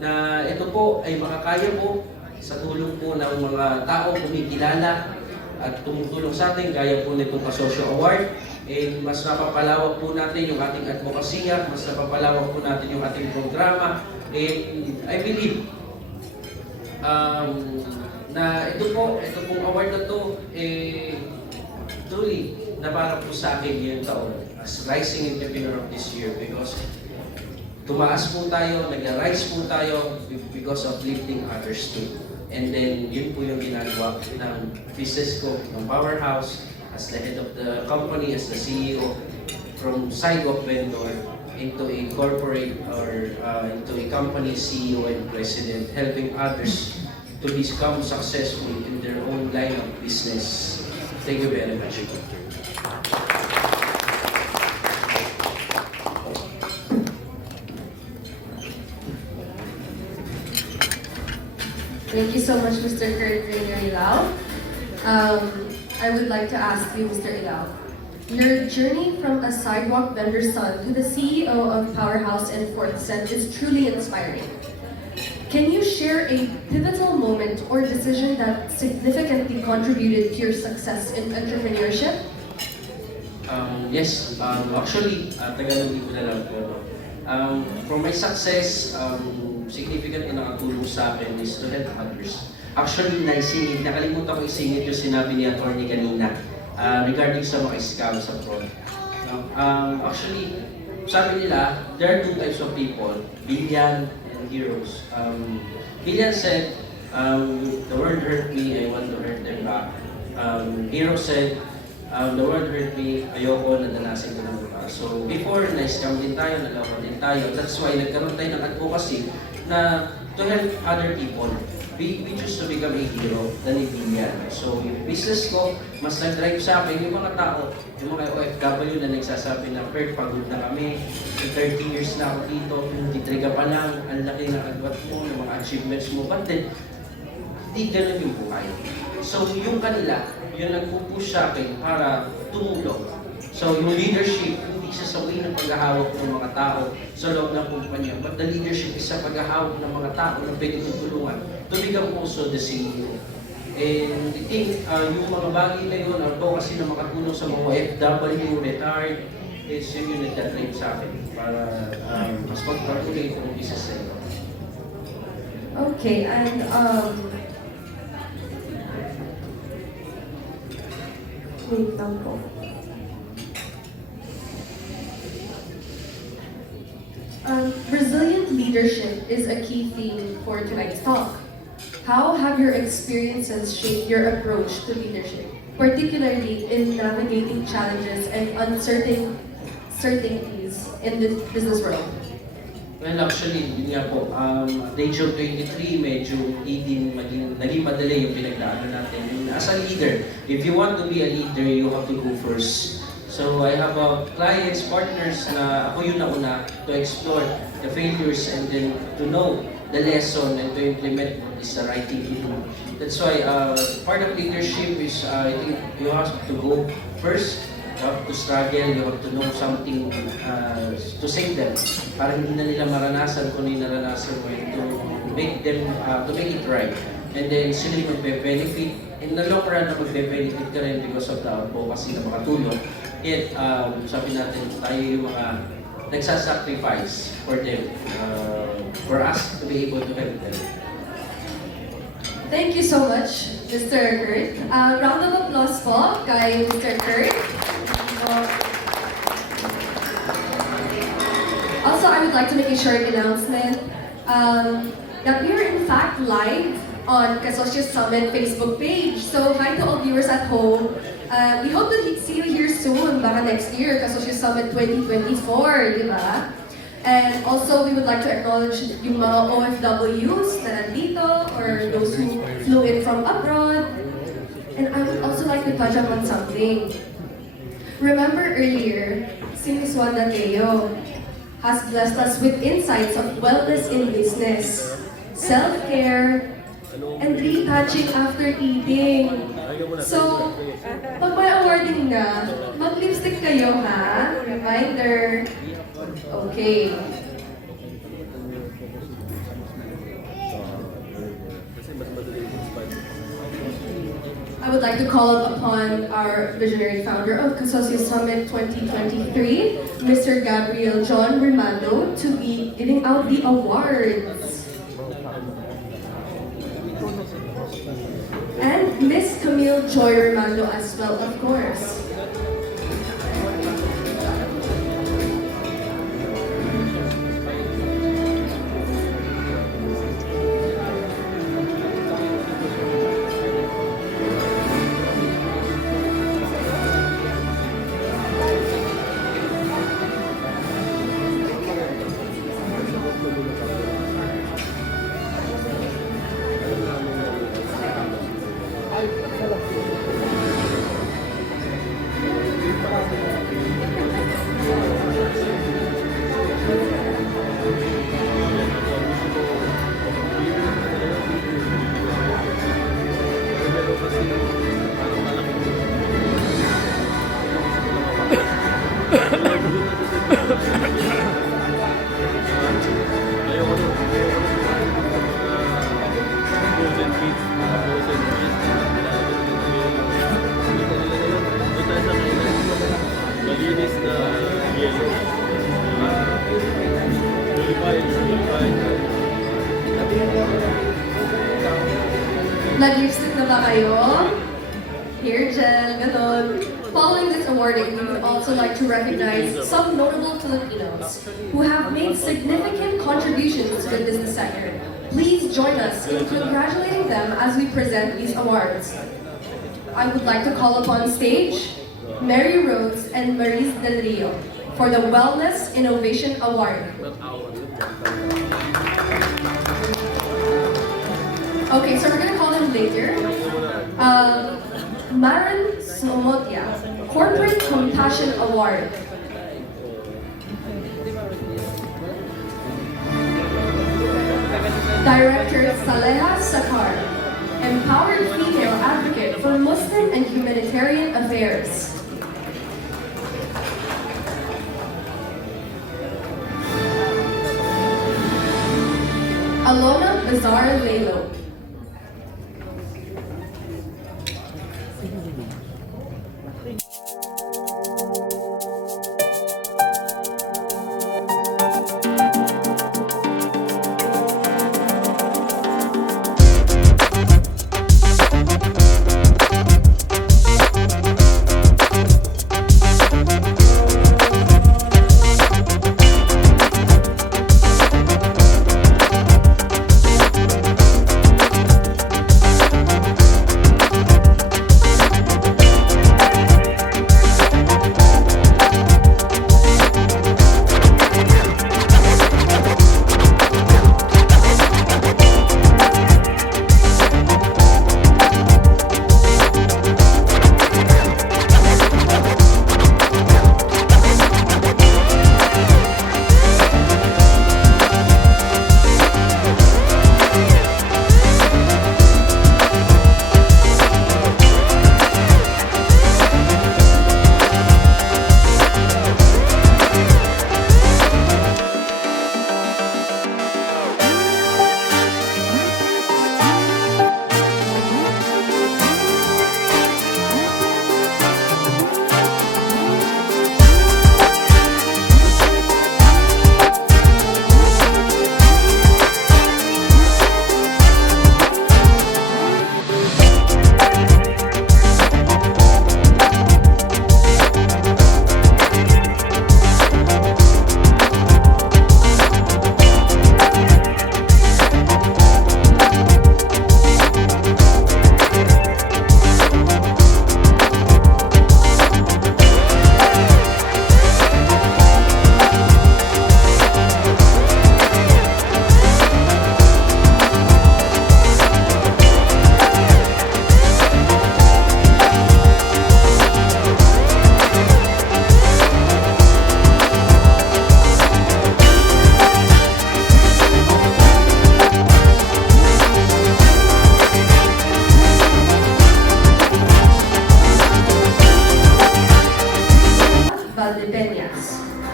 na ito po ay makakaya po sa tulong po ng mga tao kumikilala at tumutulong sa atin, gaya po nitong KASOSYO Award. And mas napapalawak po natin yung ating advokasya, mas napapalawak po natin yung ating programa. And I believe na ito pong award na to, truly, na para po sa akin yung taon as Rising Entrepreneur of this year, because tumaas po tayo, nag-rise po tayo because of lifting others too. And then, yun po yung ginagawa ng business ko, ng Powerhouse, as the head of the company, as the CEO, from side of vendor, into a corporate or into a company CEO and president, helping others to become successful in their own line of business. Thank you very much. Thank you so much, Mr. Kurt Reigneir Ilao. I would like to ask you, Mr. Ilao, your journey from a sidewalk vendor son to the CEO of Powerhouse and Fourth Set is truly inspiring. Can you share a pivotal moment or decision that significantly contributed to your success in entrepreneurship? Yes, actually, Tagalogin ko na lang po. For my success, significant na nakatulong sa akin is to help others. Actually, nakalimutan ko isingit yung sinabi ni Atty. Kanina regarding sa mga scam sa fraud. Actually, sabi nila, there are two types of people, villain and heroes. Villain said, the world hurt me, I want to hurt them back. Hero said, the world hurt me, ayoko, nadanasin ko ng lupa. So before, na-scam din tayo, naloko din tayo. That's why nagkaroon tayo ng advocacy na to help other people. We choose to become a hero than a villain. So yung business ko, mas nag-drive sa akin yung mga tao, yung mga OFW na nagsasabi na, "Pert, pagod na kami, 30 years na ako dito, 23 ka pa lang, ang laki ng agwat mo, ng mga achievements mo." But then, hindi ganun yung buhay. So yung kanila, yung nagpupush sa akin para tumulong. So yung leadership, hindi siya sa way ng paghahawak ng mga tao sa loob ng kumpanya, but the leadership is sa paghahawak ng mga tao na pwede tutulungan to become also the CEO. And I think yung mga bagay na yun, advocacy na makatulong sa mga OFW, retired, is yun yung nagdadrive sa akin para mas pagpatuloy itong business na ito. Okay, and wait lang po. Resilient leadership is a key theme for tonight's talk. How have your experiences shaped your approach to leadership, particularly in navigating challenges and uncertainties in the business world? Well, actually, yun nga po, at age of 23, medyo naging madali yung pinagdaanan natin. As a leader, if you want to be a leader, you have to go first. So I have clients, partners na ako yung nauna to explore the failures and then to know the lesson and to implement what is the right thing to do. That's why part of leadership is I think you have to go first. You have to struggle, you have to know something to save them. Para hindi na nila maranasan kung yung naranasan mo to make them, to make it right. And then sila yung magbe-benefit. In the long run, magbe-benefit ka rin because of the advocacy na makatulong. Yet, sabi natin, tayo yung mga nagsasacrifice for them, for us to be able to help them. Thank you so much, Mr. Kurt. Round of applause po kay Mr. Kurt. Also, I would like to make a short announcement that we are in fact live on KASOSYO Summit Facebook page. So, hi to all viewers at home. We hope to see you here soon, baka next year, KASOSYO Summit 2024, di ba? And also, we would like to acknowledge yung mga OFWs na nandito or those who flew in from abroad. And I would also like to touch upon something. Remember earlier, si Ms. Wanda has blessed us with insights of wellness in business, self-care, and retouching after eating. So, pag may awarding na, mag-lipstick kayo ha? Reminder. Okay. I would like to call upon our visionary founder of KASOSYO Summit 2023, Mr. Gabriel John Rimando, to be giving out the awards. And Miss Camille Joy Rimando as well, of course. release the yellow. Nag-lipstick na ba kayo? Hair gel, ganon. Following this awarding, we would also like to recognize some notable Filipinos who have made significant contributions to the business sector. Please join us in congratulating them as we present these awards. I would like to call upon stage Mary Rose and Maurice Del Rio for the Wellness Innovation Award. Okay, so we're gonna call them later. Maran Somotia, Corporate Compassion Award. Director Saleha Sakar, Empowered Female Advocate for Muslim and Humanitarian Affairs. Alona Bazar Lelo.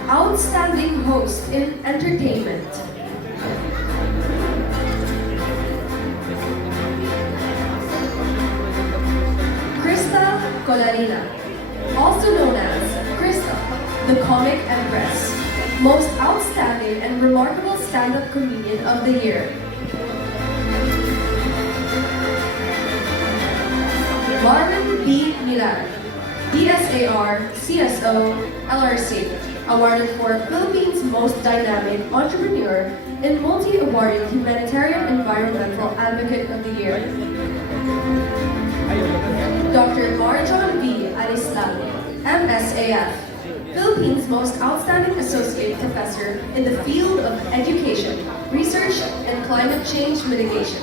Outstanding Host in Entertainment. Krista Colarina, also known as Krista, the Comic Empress, Most Outstanding and Remarkable Stand-Up Comedian of the Year. Marvin B. Milan, DSAR, CSO, LRC, awarded for Philippines' Most Dynamic Entrepreneur and Multi-Awarded Humanitarian Environmental Advocate of the Year. Dr. Marjon V. Alislam, MSAF, Philippines' Most Outstanding Associate Professor in the field of Education, Research, and Climate Change Mitigation.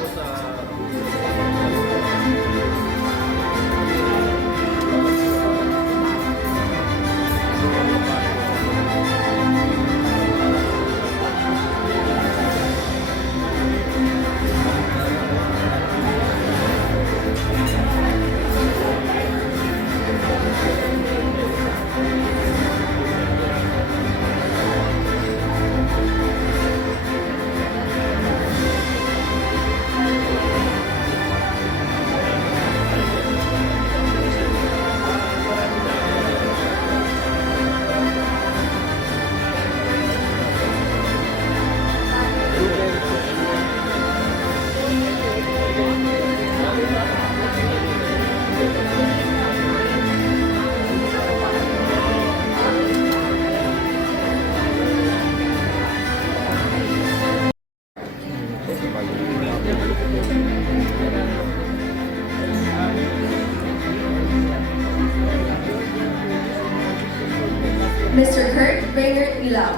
Mr. Reigneir Ilao,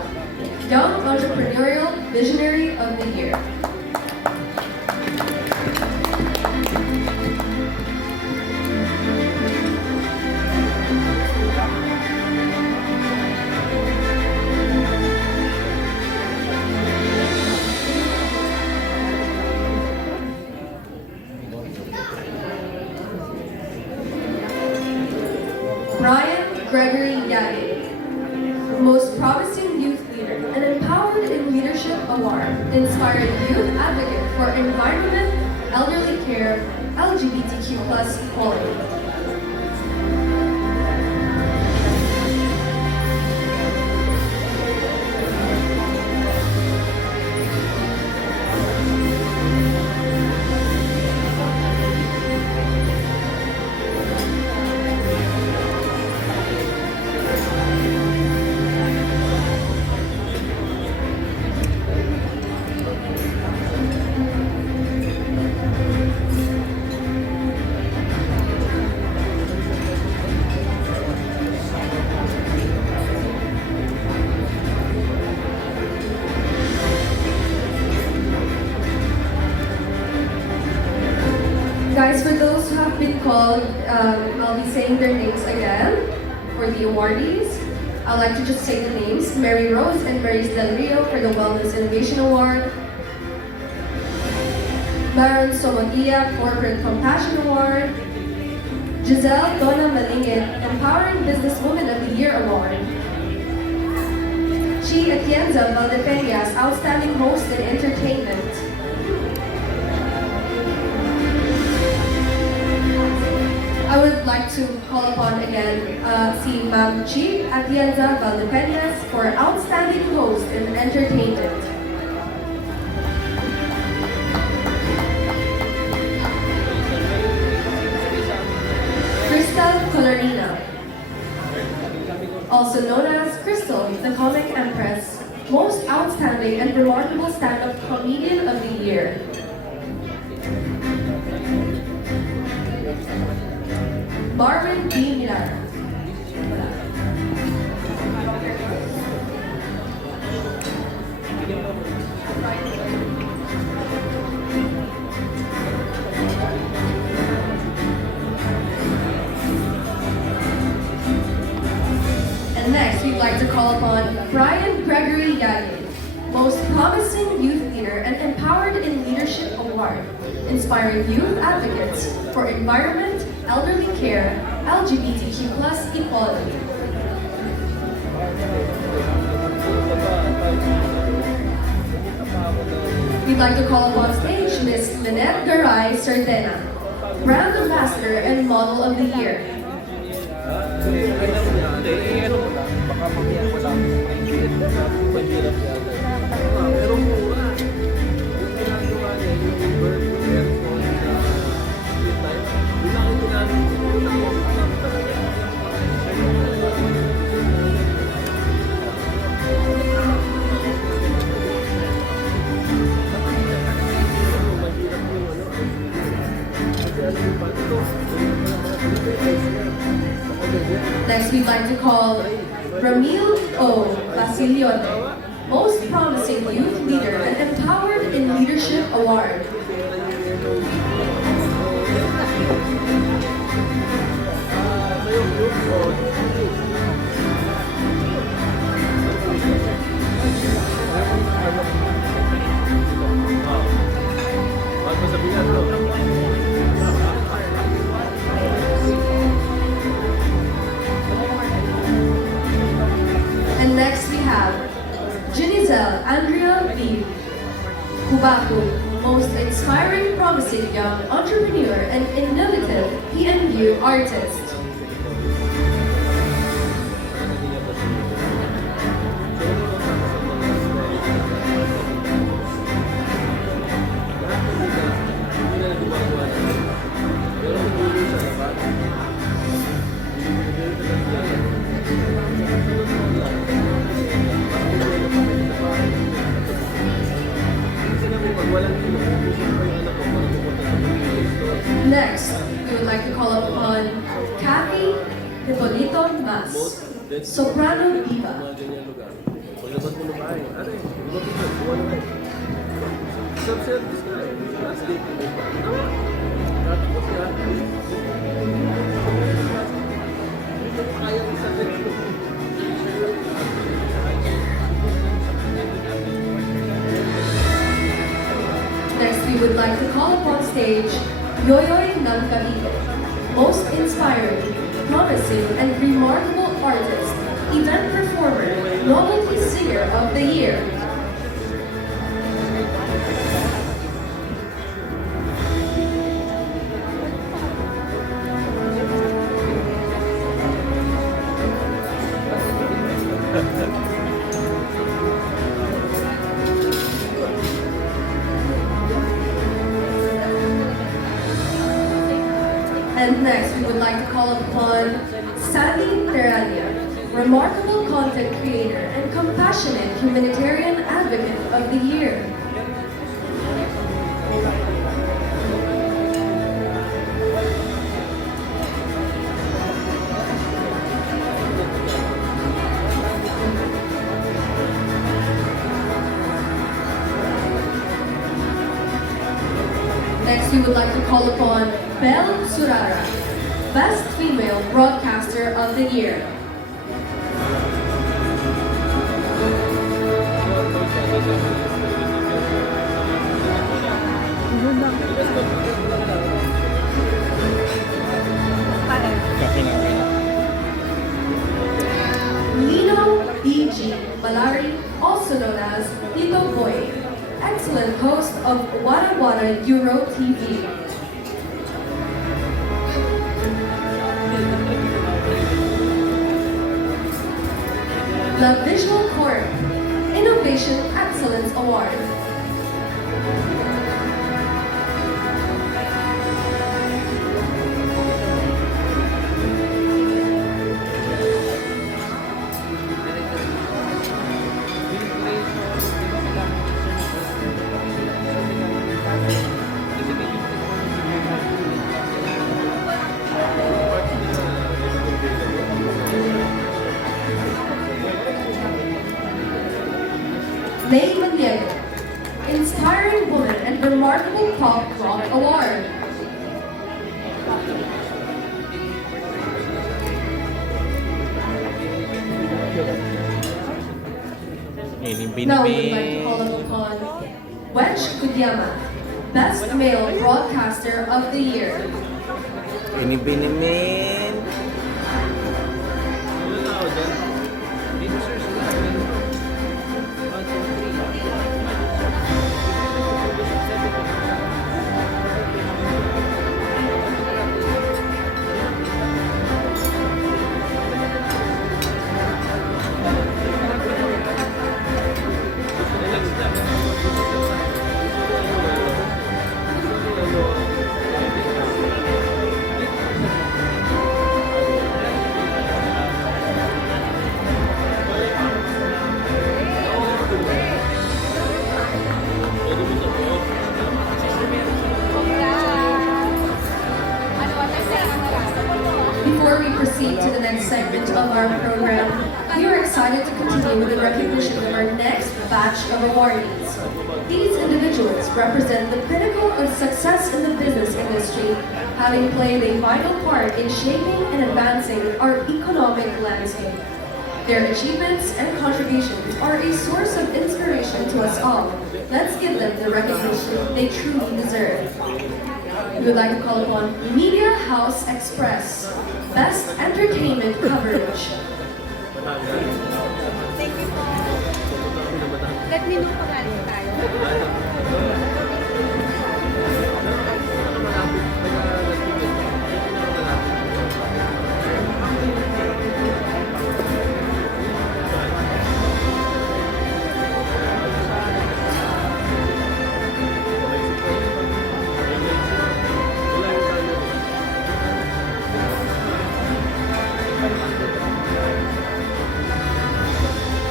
Young Entrepreneurial Visionary of the Year. Brian Gregory Yagi, Most Promising Youth Leader, an Empowered in Leadership Award, Inspired Youth Advocate for Environment, Elderly Care, LGBTQ+ Equality. Guys, for those who have been called, I'll be saying their names again for the awardees. I'd like to just say the names: Mary Rose and Maris Del Rio for the Wellness Innovation Award, Baron Somagia Corporate Compassion Award, Giselle Donna Malingit Empowering Businesswoman of the Year Award, Chi Atienza Valdepeñas Outstanding Host in Entertainment, I would like to call upon again si Ma'am Chi Atienza Valdepeñas for Outstanding Host in Entertainment. Crystal Colorina, also known as Crystal, the Comic Empress, Most Outstanding and Remarkable Stand-Up Comedian of the Year. Marvin B. Milar. And next, we'd like to call upon Brian Gregory Yagi, Most Promising Youth Leader and Empowered in Leadership Award, Inspiring Youth Advocates for Environment, Elderly Care, LGBTQ+ Equality. We'd like to call upon stage Miss Lynette Garay Sardena, Brand Ambassador and Model of the Year. Next, we'd like to call Ramil O. Basiliote, Most Promising Youth Leader and Empowered in Leadership Award. And next we have Jinizel Andrea B. Kubaku, Most Inspiring Promising Young Entrepreneur and Innovative PNU Artist. Next, we would like to call upon Hipólito Mas, soprano diva. Mga ganyan lugar. Paglabas mo ng bahay, ano eh, lumabas mo, buwan na eh. Self-service na eh. Last day ko na ba? Tapos siya, kaya ko sa Next, we would like to call upon stage Yoyoy ng Cavite, most inspiring, promising, and remarkable artist, event performer, novelty singer of the year. And next, we would like to call upon Sally Terania, remarkable content creator and compassionate humanitarian advocate of the year. Next, we would like to call upon Belle Surara, Best Female Broadcaster of the Year. Lino E.G. Balari, also known as Tito Boy, excellent host of Wada Wada Euro TV. The Visual Corp Innovation Excellence Award. May Maniego, Inspiring Woman and Remarkable Pop Rock Award. Now we would like to call upon Wedge Kudyama, Best Male Broadcaster of the Year. Binibinimin. Before we proceed to the next segment of our program, we are excited to continue with the recognition of our next batch of awardees. These individuals represent the pinnacle of success in the business industry, having played a vital part in shaping and advancing our economic landscape. Their achievements and contributions are a source of inspiration to us all. Let's give them the recognition they truly deserve. We would like to call upon Media House Express, Best Entertainment Coverage. Thank you po. Let me know pa galing tayo.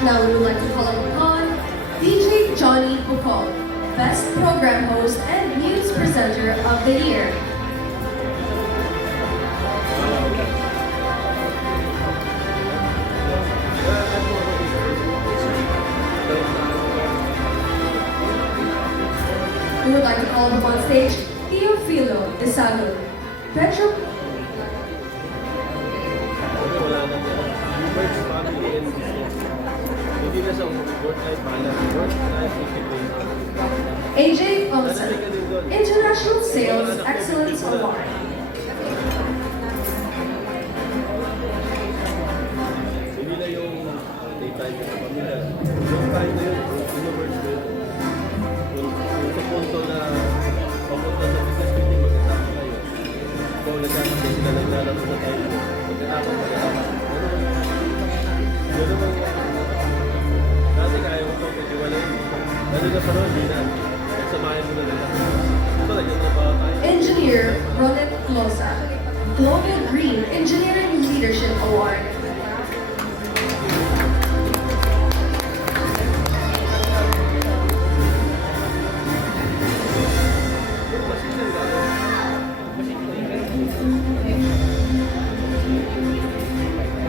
Now we would like to call upon DJ Johnny Bukol, Best Program Host and News Presenter of the Year. like to call upon stage Teofilo Desago, Petro. Wala na yan. You merge family and business. Hindi na sa work-life balance. Work-life integration. AJ Thompson, International Sales Excellence Award. Hindi na yung daytime sa pamilya. Yung time na yun, universe na yun. Yung sa punto na papunta sa business meeting, magkasama kayo. Ikaw nagkakasya sila naglalaro sa time mo. Pagkatapos magkasama. Ganun ang dati kaya mo itong pagkiwalayin. Lalo na pa ron, hindi na. Samahin mo na nila. Ito, nagtatrabaho tayo. Engineer Ronet Closa, Global Green Engineering Leadership Award.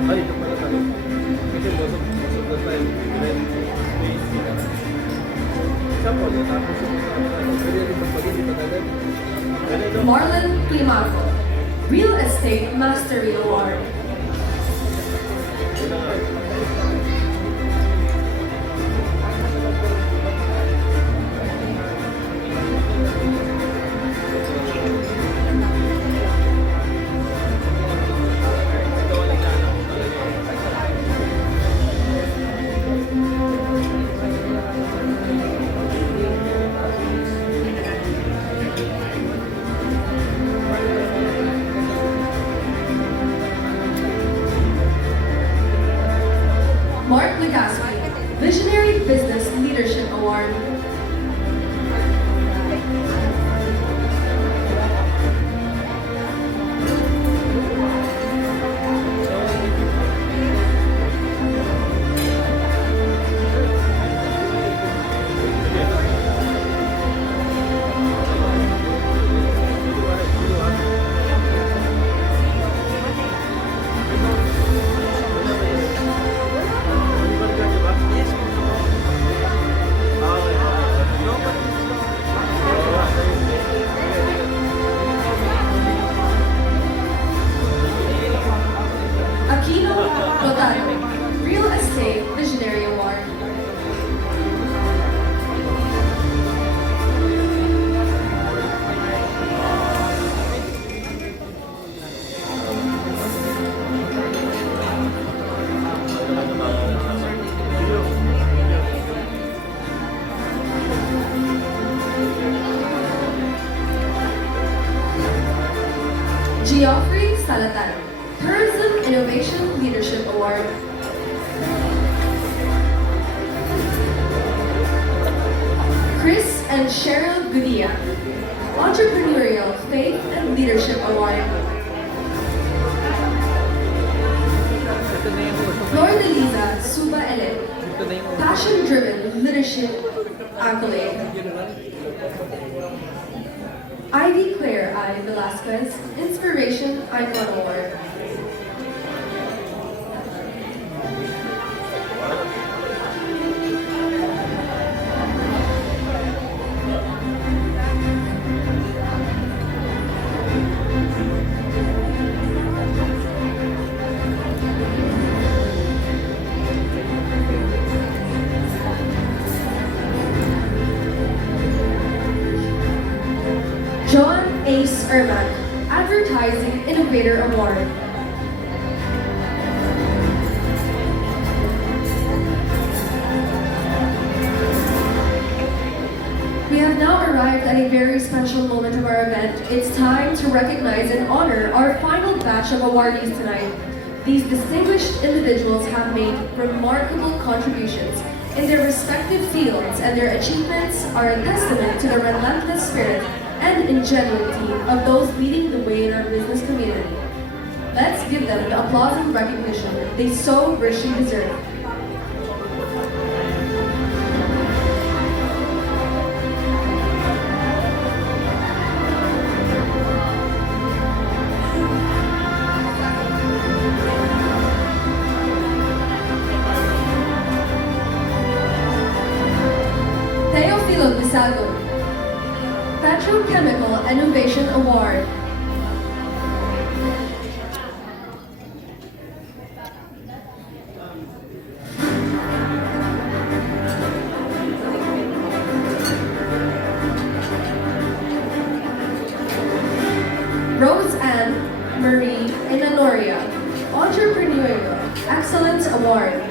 Ay, ito pala tayo. Kasi most of the time, when space sila. Isa po, natapos yung pwede rin magpagin agad. Marlon Climaco, Real Estate Mastery Award. Yun na nga. Ikaw ang naglalak mo talaga. Mark Legaspi, Visionary Business Leadership Award. Real Estate Visionary Award. Geoffrey Salatan, Tourism Innovation Leadership Award. Chris and Cheryl Gudia, Entrepreneurial Faith and Leadership Award. Flor de Liza Suba Ele, Passion Driven Leadership Accolade. Ivy Claire I. Velasquez, Inspiration Icon Award. John Ace Ermac, Advertising Innovator Award. We have now arrived at a very special moment of our event. It's time to recognize and honor our final batch of awardees tonight. These distinguished individuals have made remarkable contributions in their respective fields, and their achievements are a testament to the relentless spirit and ingenuity of those leading the way in our business community. Let's give them the applause and recognition they so richly deserve. Teofilo Desago, Petrochemical Innovation Award. Rose Ann Marie Inanoria, Entrepreneurial Excellence Award.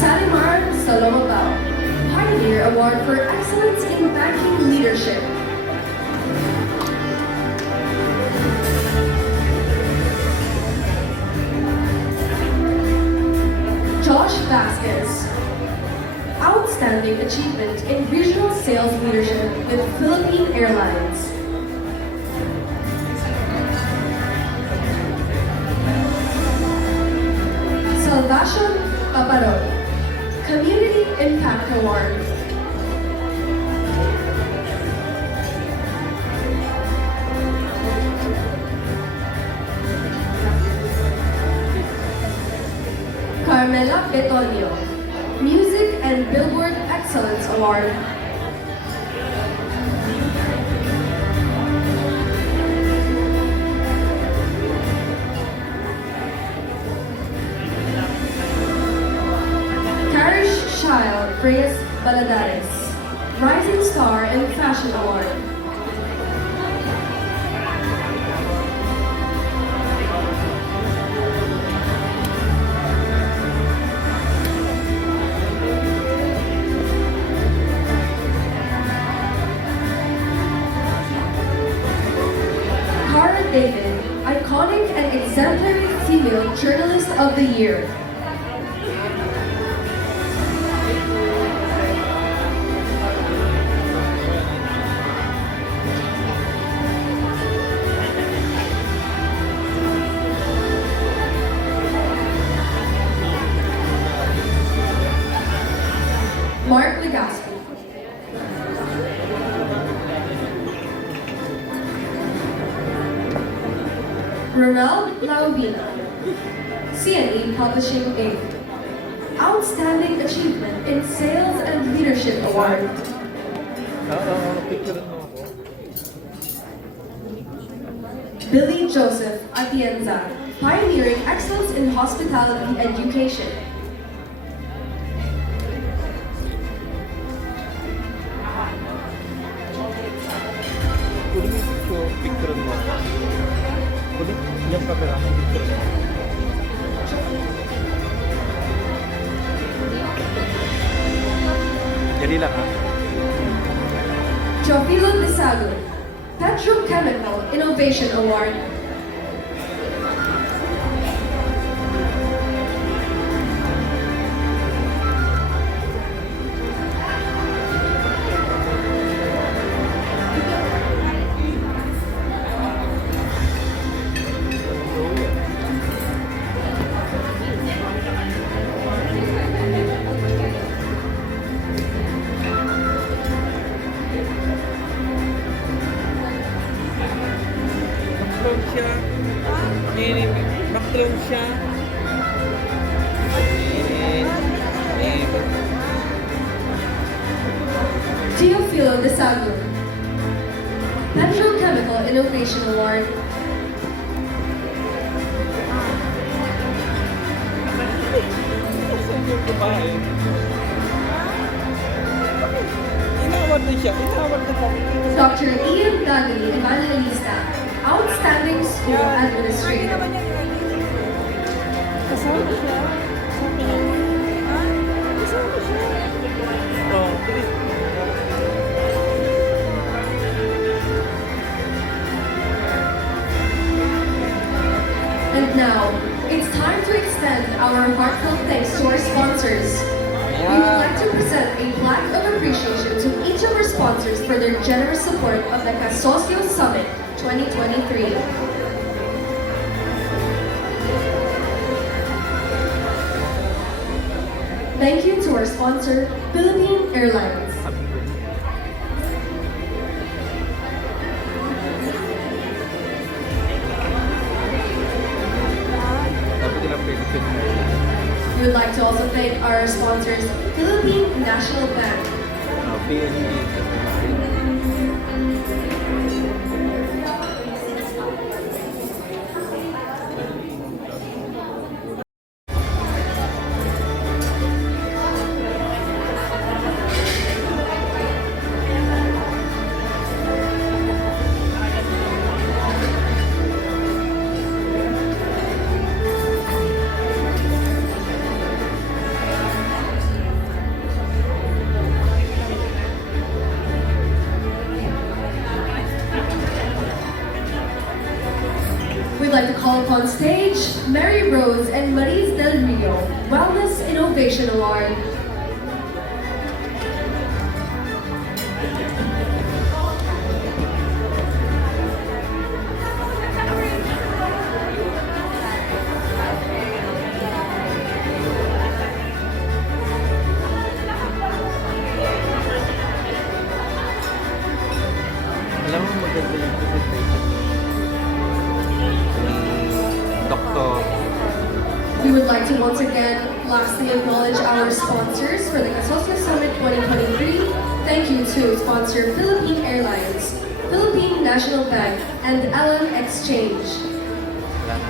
Salimar Salomabao, Pioneer Award for Excellence in Banking Leadership. Josh Vasquez, Outstanding Achievement in Regional Sales Leadership with Philippine Airlines. Salvacion Paparon, Community Impact Award. Carmela Betonio, Music and Billboard Excellence Award. Karish Shail Reyes Baladares, Rising Star in Fashion Award. Cara David, Iconic and Exemplary Female Journalist of the Year. Mark Legaspi. Ronald Lauvina, CNE Publishing Inc. Outstanding Achievement in Sales and Leadership Award. Picture mo ako. Billy Joseph Atienza, Pioneering Excellence in Hospitality Education. Kunin mo yung picture mo ako. Kunin yung camera mo, picture mo. Dali lang ha. Jovilo Desago, Petrochemical Innovation Award. Background siya. Background siya. Teofilo Desago, Petrochemical Innovation Award. Yung babae. Inawad na siya. Inawad na kami. Dr. Ian Dudley Evangelista, Outstanding School Administrator. Kasama siya. Kasama siya. Oh, please. And now, it's time to extend our heartfelt thanks to our sponsors. We would like to present a plaque of appreciation to each of our sponsors for their generous support of the KASOSYO Summit 2023. Thank you to our sponsor, Philippine Airlines. Dapat ilang pwede. We would like to also thank tonight are our sponsors, Philippine National Bank, PNB. we'd like to call upon stage Mary Rose and Maris Del Rio, Wellness Innovation Award. Alam mo, maganda yung presentation ni Dr. We would like to once again lastly acknowledge our sponsors for the KASOSYO Summit 2023. Thank you to sponsor Philippine Airlines, Philippine National Bank, and LM Exchange.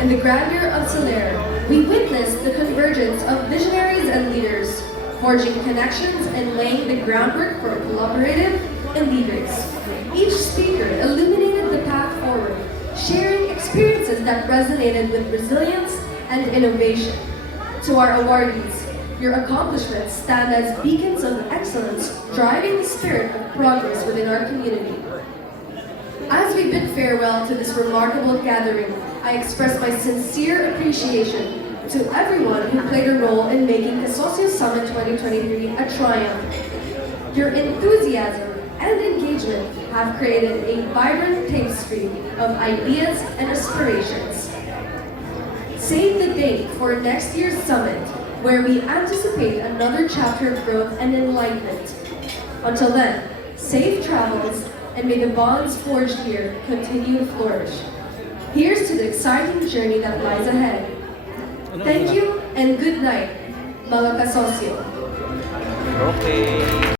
In the grandeur of Solaire, we witnessed the convergence of visionaries and leaders, forging connections and laying the groundwork for collaborative endeavors. Each speaker illuminated the path forward, sharing experiences that resonated with resilience and innovation. To our awardees, your accomplishments stand as beacons of excellence, driving the spirit of progress within our community. As we bid farewell to this remarkable gathering, I express my sincere appreciation to everyone who played a role in making KASOSYO Summit 2023 a triumph. Your enthusiasm and engagement have created a vibrant tapestry of ideas and aspirations. Save the date for next year's summit, where we anticipate another chapter of growth and enlightenment. Until then, safe travels, and may the bonds forged here continue to flourish. Here's to the exciting journey that lies ahead. Thank you and good night, mga kasosyo. Okay.